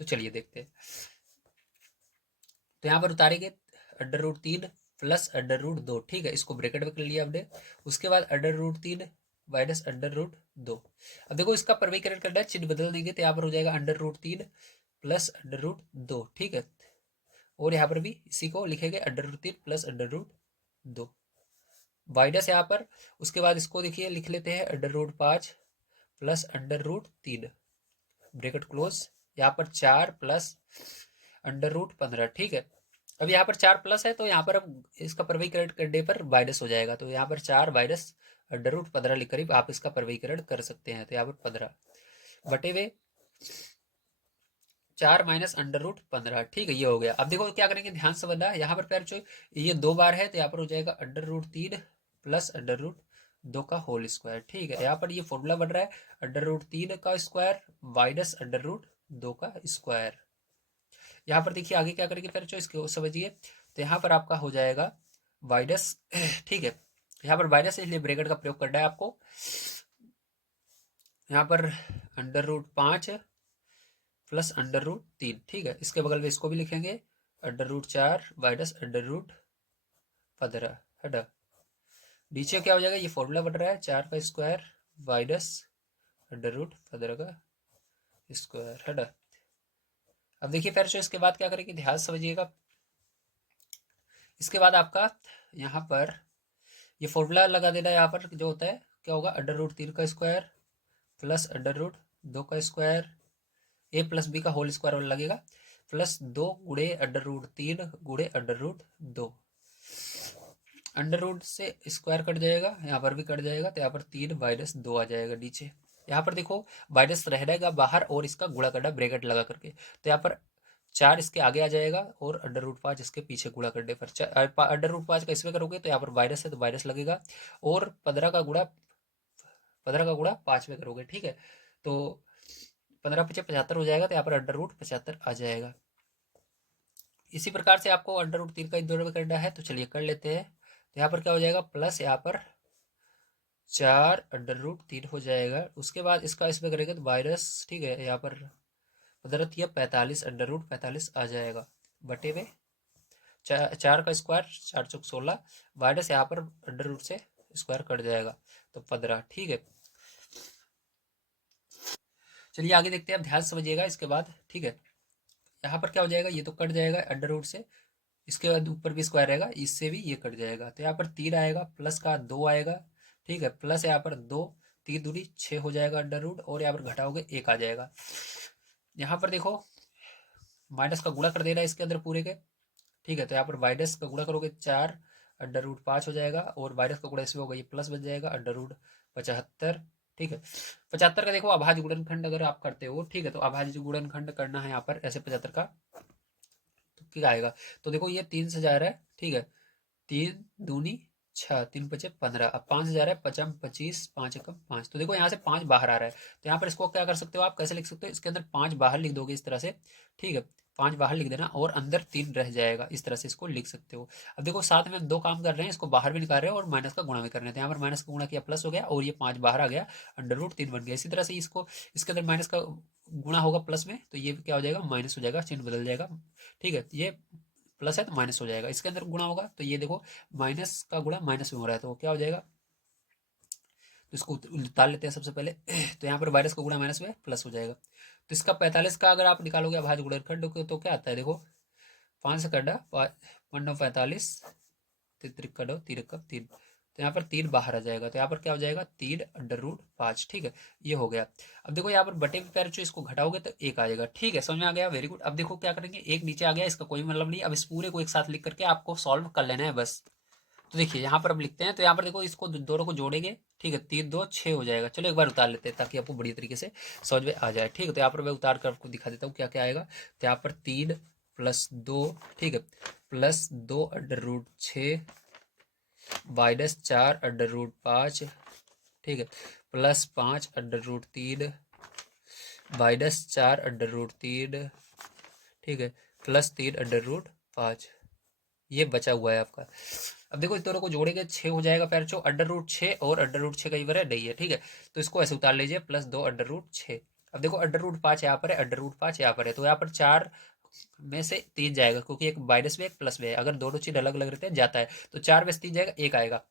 तो चलिए देखते हैं। तो यहाँ पर उतारेंगे √3 प्लस √2, ठीक है, इसको ब्रैकेट में कर लिया हमने। उसके बाद √3 माइनस √2। अब देखो इसका प्रमेयीकरण करना है, चिन्ह बदल देंगे तो यहाँ पर हो जाएगा √3 प्लस √2, ठीक है। और यहाँ पर भी इसी को लिखेंगे √3 प्लस √2 माइनस यहाँ पर। उसके बाद इसको देखिए लिख लेते हैं √5 प्लस √3, ब्रैकेट क्लोज। यहाँ पर 4 प्लस √15, ठीक है। अब यहाँ पर 4 प्लस है तो यहाँ पर अब इसका प्रमेयीकरण करने पर माइनस हो जाएगा। तो यहाँ पर 4 माइनस √15 लिखकर आप इसका प्रमेयीकरण कर सकते हैं। तो यहाँ पर 15 बटे में 4 माइनस √15, ठीक है, ये हो गया। अब देखो क्या करेंगे, ध्यान से बनना। यहाँ पर पैर जो ये 2 बार है तो यहाँ पर हो जाएगा √3 प्लस √2 का होल स्क्वायर, ठीक है। यहाँ पर ये फॉर्मूला बन रहा है √3 का स्क्वायर माइनस √2 का स्क्वायर। यहाँ पर देखिए आगे क्या करेंगे फिर जो इसको समझिए। तो यहाँ पर आपका हो जाएगा माइनस, ठीक है, यहाँ पर माइनस इसलिए ब्रैकेट का प्रयोग करना है आपको। यहाँ पर √5 प्लस √3, ठीक है, इसके बगल में इसको भी लिखेंगे √4 माइनस √15, है। नीचे क्या हो जाएगा, ये फॉर्मूला बन रहा है 4 का स्क्वायर माइनस √15 का स्क्वायर, है। अब देखिए फिर जो इसके बाद क्या करेंगे, ध्यान समझिएगा। इसके बाद आपका यहाँ पर ये फॉर्मूला लगा देना है। यहाँ पर जो होता है क्या होगा, √3 का स्क्वायर प्लस √2 का स्क्वायर, ए प्लस बी का होल स्क्वायर लगेगा, प्लस 2 गुणे √3 गुणे √2। अंडर रूट से स्क्वायर कट जाएगा, यहाँ पर भी कट जाएगा, तो यहाँ पर 3 माइनस 2 आ जाएगा नीचे। यहाँ पर देखो माइनस रहेगा बाहर और इसका गुणा करना ब्रैकेट लगा करके। तो यहाँ पर 4 इसके आगे आ जाएगा और √5 इसके पीछे गुणा करने पर √5 का इसमें करोगे तो यहाँ पर माइनस है तो माइनस लगेगा, और 15 का गुणा 5 में करोगे, ठीक है। तो 15 × 5 = 75 हो जाएगा, तो यहाँ पर √75 आ जाएगा। इसी प्रकार से आपको √3 का इन दोनों में करना है, तो चलिए कर लेते हैं। तो यहाँ पर क्या हो जाएगा, प्लस यहाँ पर 4 √3 हो जाएगा। उसके बाद इसका इसमें करेंगे तो माइनस, ठीक है, यहाँ पर 15 √45 आ जाएगा, बटे में 4 का स्क्वायर 4 × 16 माइनस यहाँ पर √ से स्क्वायर कट जाएगा, तो 15, ठीक है। चलिए आगे देखते हैं, आप ध्यान समझिएगा इसके बाद, ठीक है। यहाँ पर क्या हो जाएगा, ये तो कट जाएगा √ से, इसके बाद ऊपर भी स्क्वायर रहेगा, इससे भी ये कट जाएगा, तो यहाँ पर 3 आएगा, प्लस का 2 आएगा, ठीक है, प्लस यहाँ पर 2, 3 दूनी 6 हो जाएगा √ और यहाँ पर घटाओगे 1 आ जाएगा। यहाँ पर देखो माइनस का गुणा कर देना है इसके अंदर पूरे के, ठीक है। तो यहाँ पर माइनस का गुणा करोगे 4 √5 हो जाएगा, और माइनस का गुणा इसमें होगा, ये प्लस बन जाएगा √75, ठीक है। 75 का देखो अभाज्य गुणनखंड अगर आप करते हो, ठीक है, तो अभाज्य गुणनखंड करना है यहाँ पर ऐसे 75 का, तो क्या आएगा, तो देखो ये 3 से जा रहा है, ठीक है, 3 दूनी 6, 3 × 5 = 15, अब 5 जा रहा है, 5 × 25, 5 × 5, तो देखो यहाँ से 5 बाहर आ रहा है। तो यहाँ पर इसको क्या कर सकते हो आप, कैसे लिख सकते हो, इसके अंदर 5 बाहर लिख दोगे इस तरह से, ठीक है, 5 बाहर लिख देना और अंदर 3 रह जाएगा, इस तरह से इसको लिख सकते हो। अब देखो साथ में हम 2 काम कर रहे हैं, इसको बाहर भी निकाल रहे हैं और माइनस का गुणा भी कर रहे हैं। तो यहाँ पर माइनस का गुणा किया प्लस हो गया, और ये 5 बाहर आ गया, √3 बन गया। इसी तरह से इसको इसके अंदर माइनस का गुणा होगा प्लस में, तो ये क्या हो जाएगा, माइनस हो जाएगा, चिन्ह बदल जाएगा, ठीक है। ये प्लस है तो माइनस हो जाएगा, इसके अंदर गुणा होगा, तो ये देखो माइनस का गुणा माइनस में हो रहा है, तो क्या हो जाएगा, तो इसको उतार लेते हैं सबसे पहले। तो यहाँ पर माइनस का गुणा माइनस में प्लस हो जाएगा। तो इसका 45 का अगर आप निकालोगे अभाज्य गुणनखंड, तो क्या आता है, देखो 5 से कटा 5 45, 3 कटो 3 × 3, तो यहाँ पर 3 बाहर आ जाएगा, तो यहाँ पर क्या हो जाएगा, 3 √5, ठीक है, ये हो गया। अब देखो यहाँ पर बटे में पैर जो इसको घटाओगे तो 1 आ जाएगा, ठीक है, समझ में आ गया, वेरी गुड। अब देखो क्या करेंगे, 1 नीचे आ गया, इसका कोई मतलब नहीं, अब इस पूरे को एक साथ लिख करके आपको सॉल्व कर लेना है बस। तो देखिए यहाँ पर अब लिखते हैं, तो यहाँ पर देखो इसको दोनों को जोड़ेंगे, ठीक है, 3 2 6 हो जाएगा। चलो एक बार उतार लेते हैं ताकि आपको बढ़िया तरीके से समझ में आ जाए, ठीक है। तो यहाँ पर मैं उतार कर आपको दिखा देता हूँ क्या क्या आएगा। तो यहाँ पर 3 +2, ठीक है, +2√6 -4√5, ठीक है, +5√3 -4√3, ठीक है, +3√5। ये बचा हुआ है आपका। अब देखो इस दोनों को जोड़ेंगे 6 हो जाएगा पैरचो, √6 और √6 कई बार है नहीं है, ठीक है, तो इसको ऐसे उतार लीजिए +2 √6। अब देखो √5 यहाँ पर है, √5 यहाँ पर है, तो यहाँ पर 4 में से 3 जाएगा, क्योंकि एक माइनस में एक प्लस में है, अगर दोनों चीज अलग अलग रहते हैं जाता है, तो 4 में से 3 जाएगा, एक आएगा,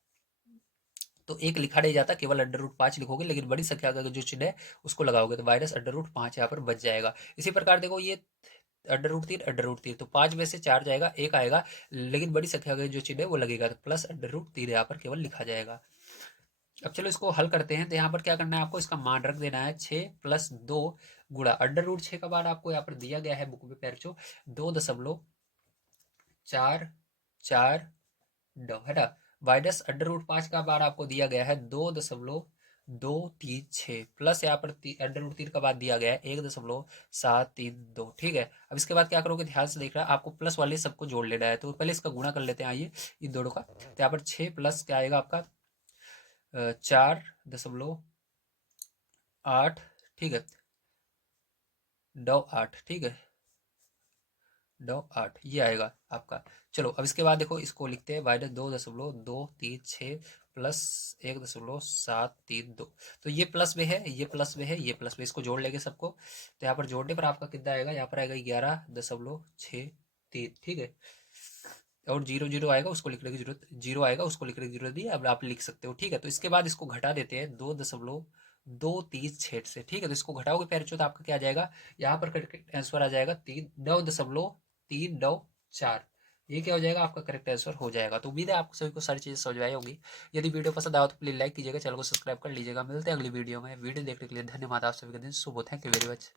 तो एक लिखा नहीं जाता, केवल √5 लिखोगे, लेकिन बड़ी संख्या का जो चिन्ह है उसको लगाओगे तो -√5 यहाँ पर बच जाएगा। इसी प्रकार देखो ये √3 तो 5 में से 4 जाएगा, एक आएगा, लेकिन बड़ी संख्या का जो चिन्ह है वो लगेगा, तो +√3 यहाँ पर केवल लिखा जाएगा। अब चलो इसको हल करते हैं, तो यहाँ पर क्या करना है आपको, इसका मान रख देना है 6 + 2 गुणा √6 का मान आपको यहाँ पर दिया गया है बुक में पैरचो 2.449 है ना, -√5 का बार आपको दिया गया है 2.236 प्लस यहाँ पर √3 का बार दिया गया है 1.732, ठीक है। अब इसके बाद क्या करोगे, ध्यान से देख रहा है, आपको प्लस वाले सबको जोड़ लेना है, तो पहले इसका गुणा कर लेते हैं, आइए इन दोनों का, तो यहाँ पर 6 प्लस क्या आएगा आपका 4.8, ठीक है, 9.8, ठीक है, 9.8 ये आएगा आपका। चलो अब इसके बाद देखो इसको लिखते हैं -2.236 प्लस 1.732, तो ये प्लस में है, ये प्लस में है, ये प्लस में, इसको जोड़ लेंगे सबको, तो यहाँ पर जोड़ने पर आपका कितना आएगा, यहाँ पर आएगा 11.63, ठीक है, और 0 आएगा उसको लिखने की जरूरत, 0 आएगा उसको लिखने की जरूरत नहीं, अब आप लिख सकते हो, ठीक है। तो इसके बाद इसको घटा देते हैं 2.236 से, ठीक है, तो इसको घटाओगे पैरचो तो आपका क्या आ जाएगा, यहाँ पर करेक्ट आंसर आ जाएगा 9.394, ये क्या हो जाएगा आपका करेक्ट आंसर हो जाएगा। तो उम्मीद है आपको सभी को सारी चीजें समझ में आई होगी। यदि वीडियो पसंद आया तो प्लीज लाइक कीजिएगा, चैनल को सब्सक्राइब कर लीजिएगा। मिलते हैं अगली वीडियो में। वीडियो देखने के लिए धन्यवाद, आप सभी का दिन शुभ हो। Thank you very much.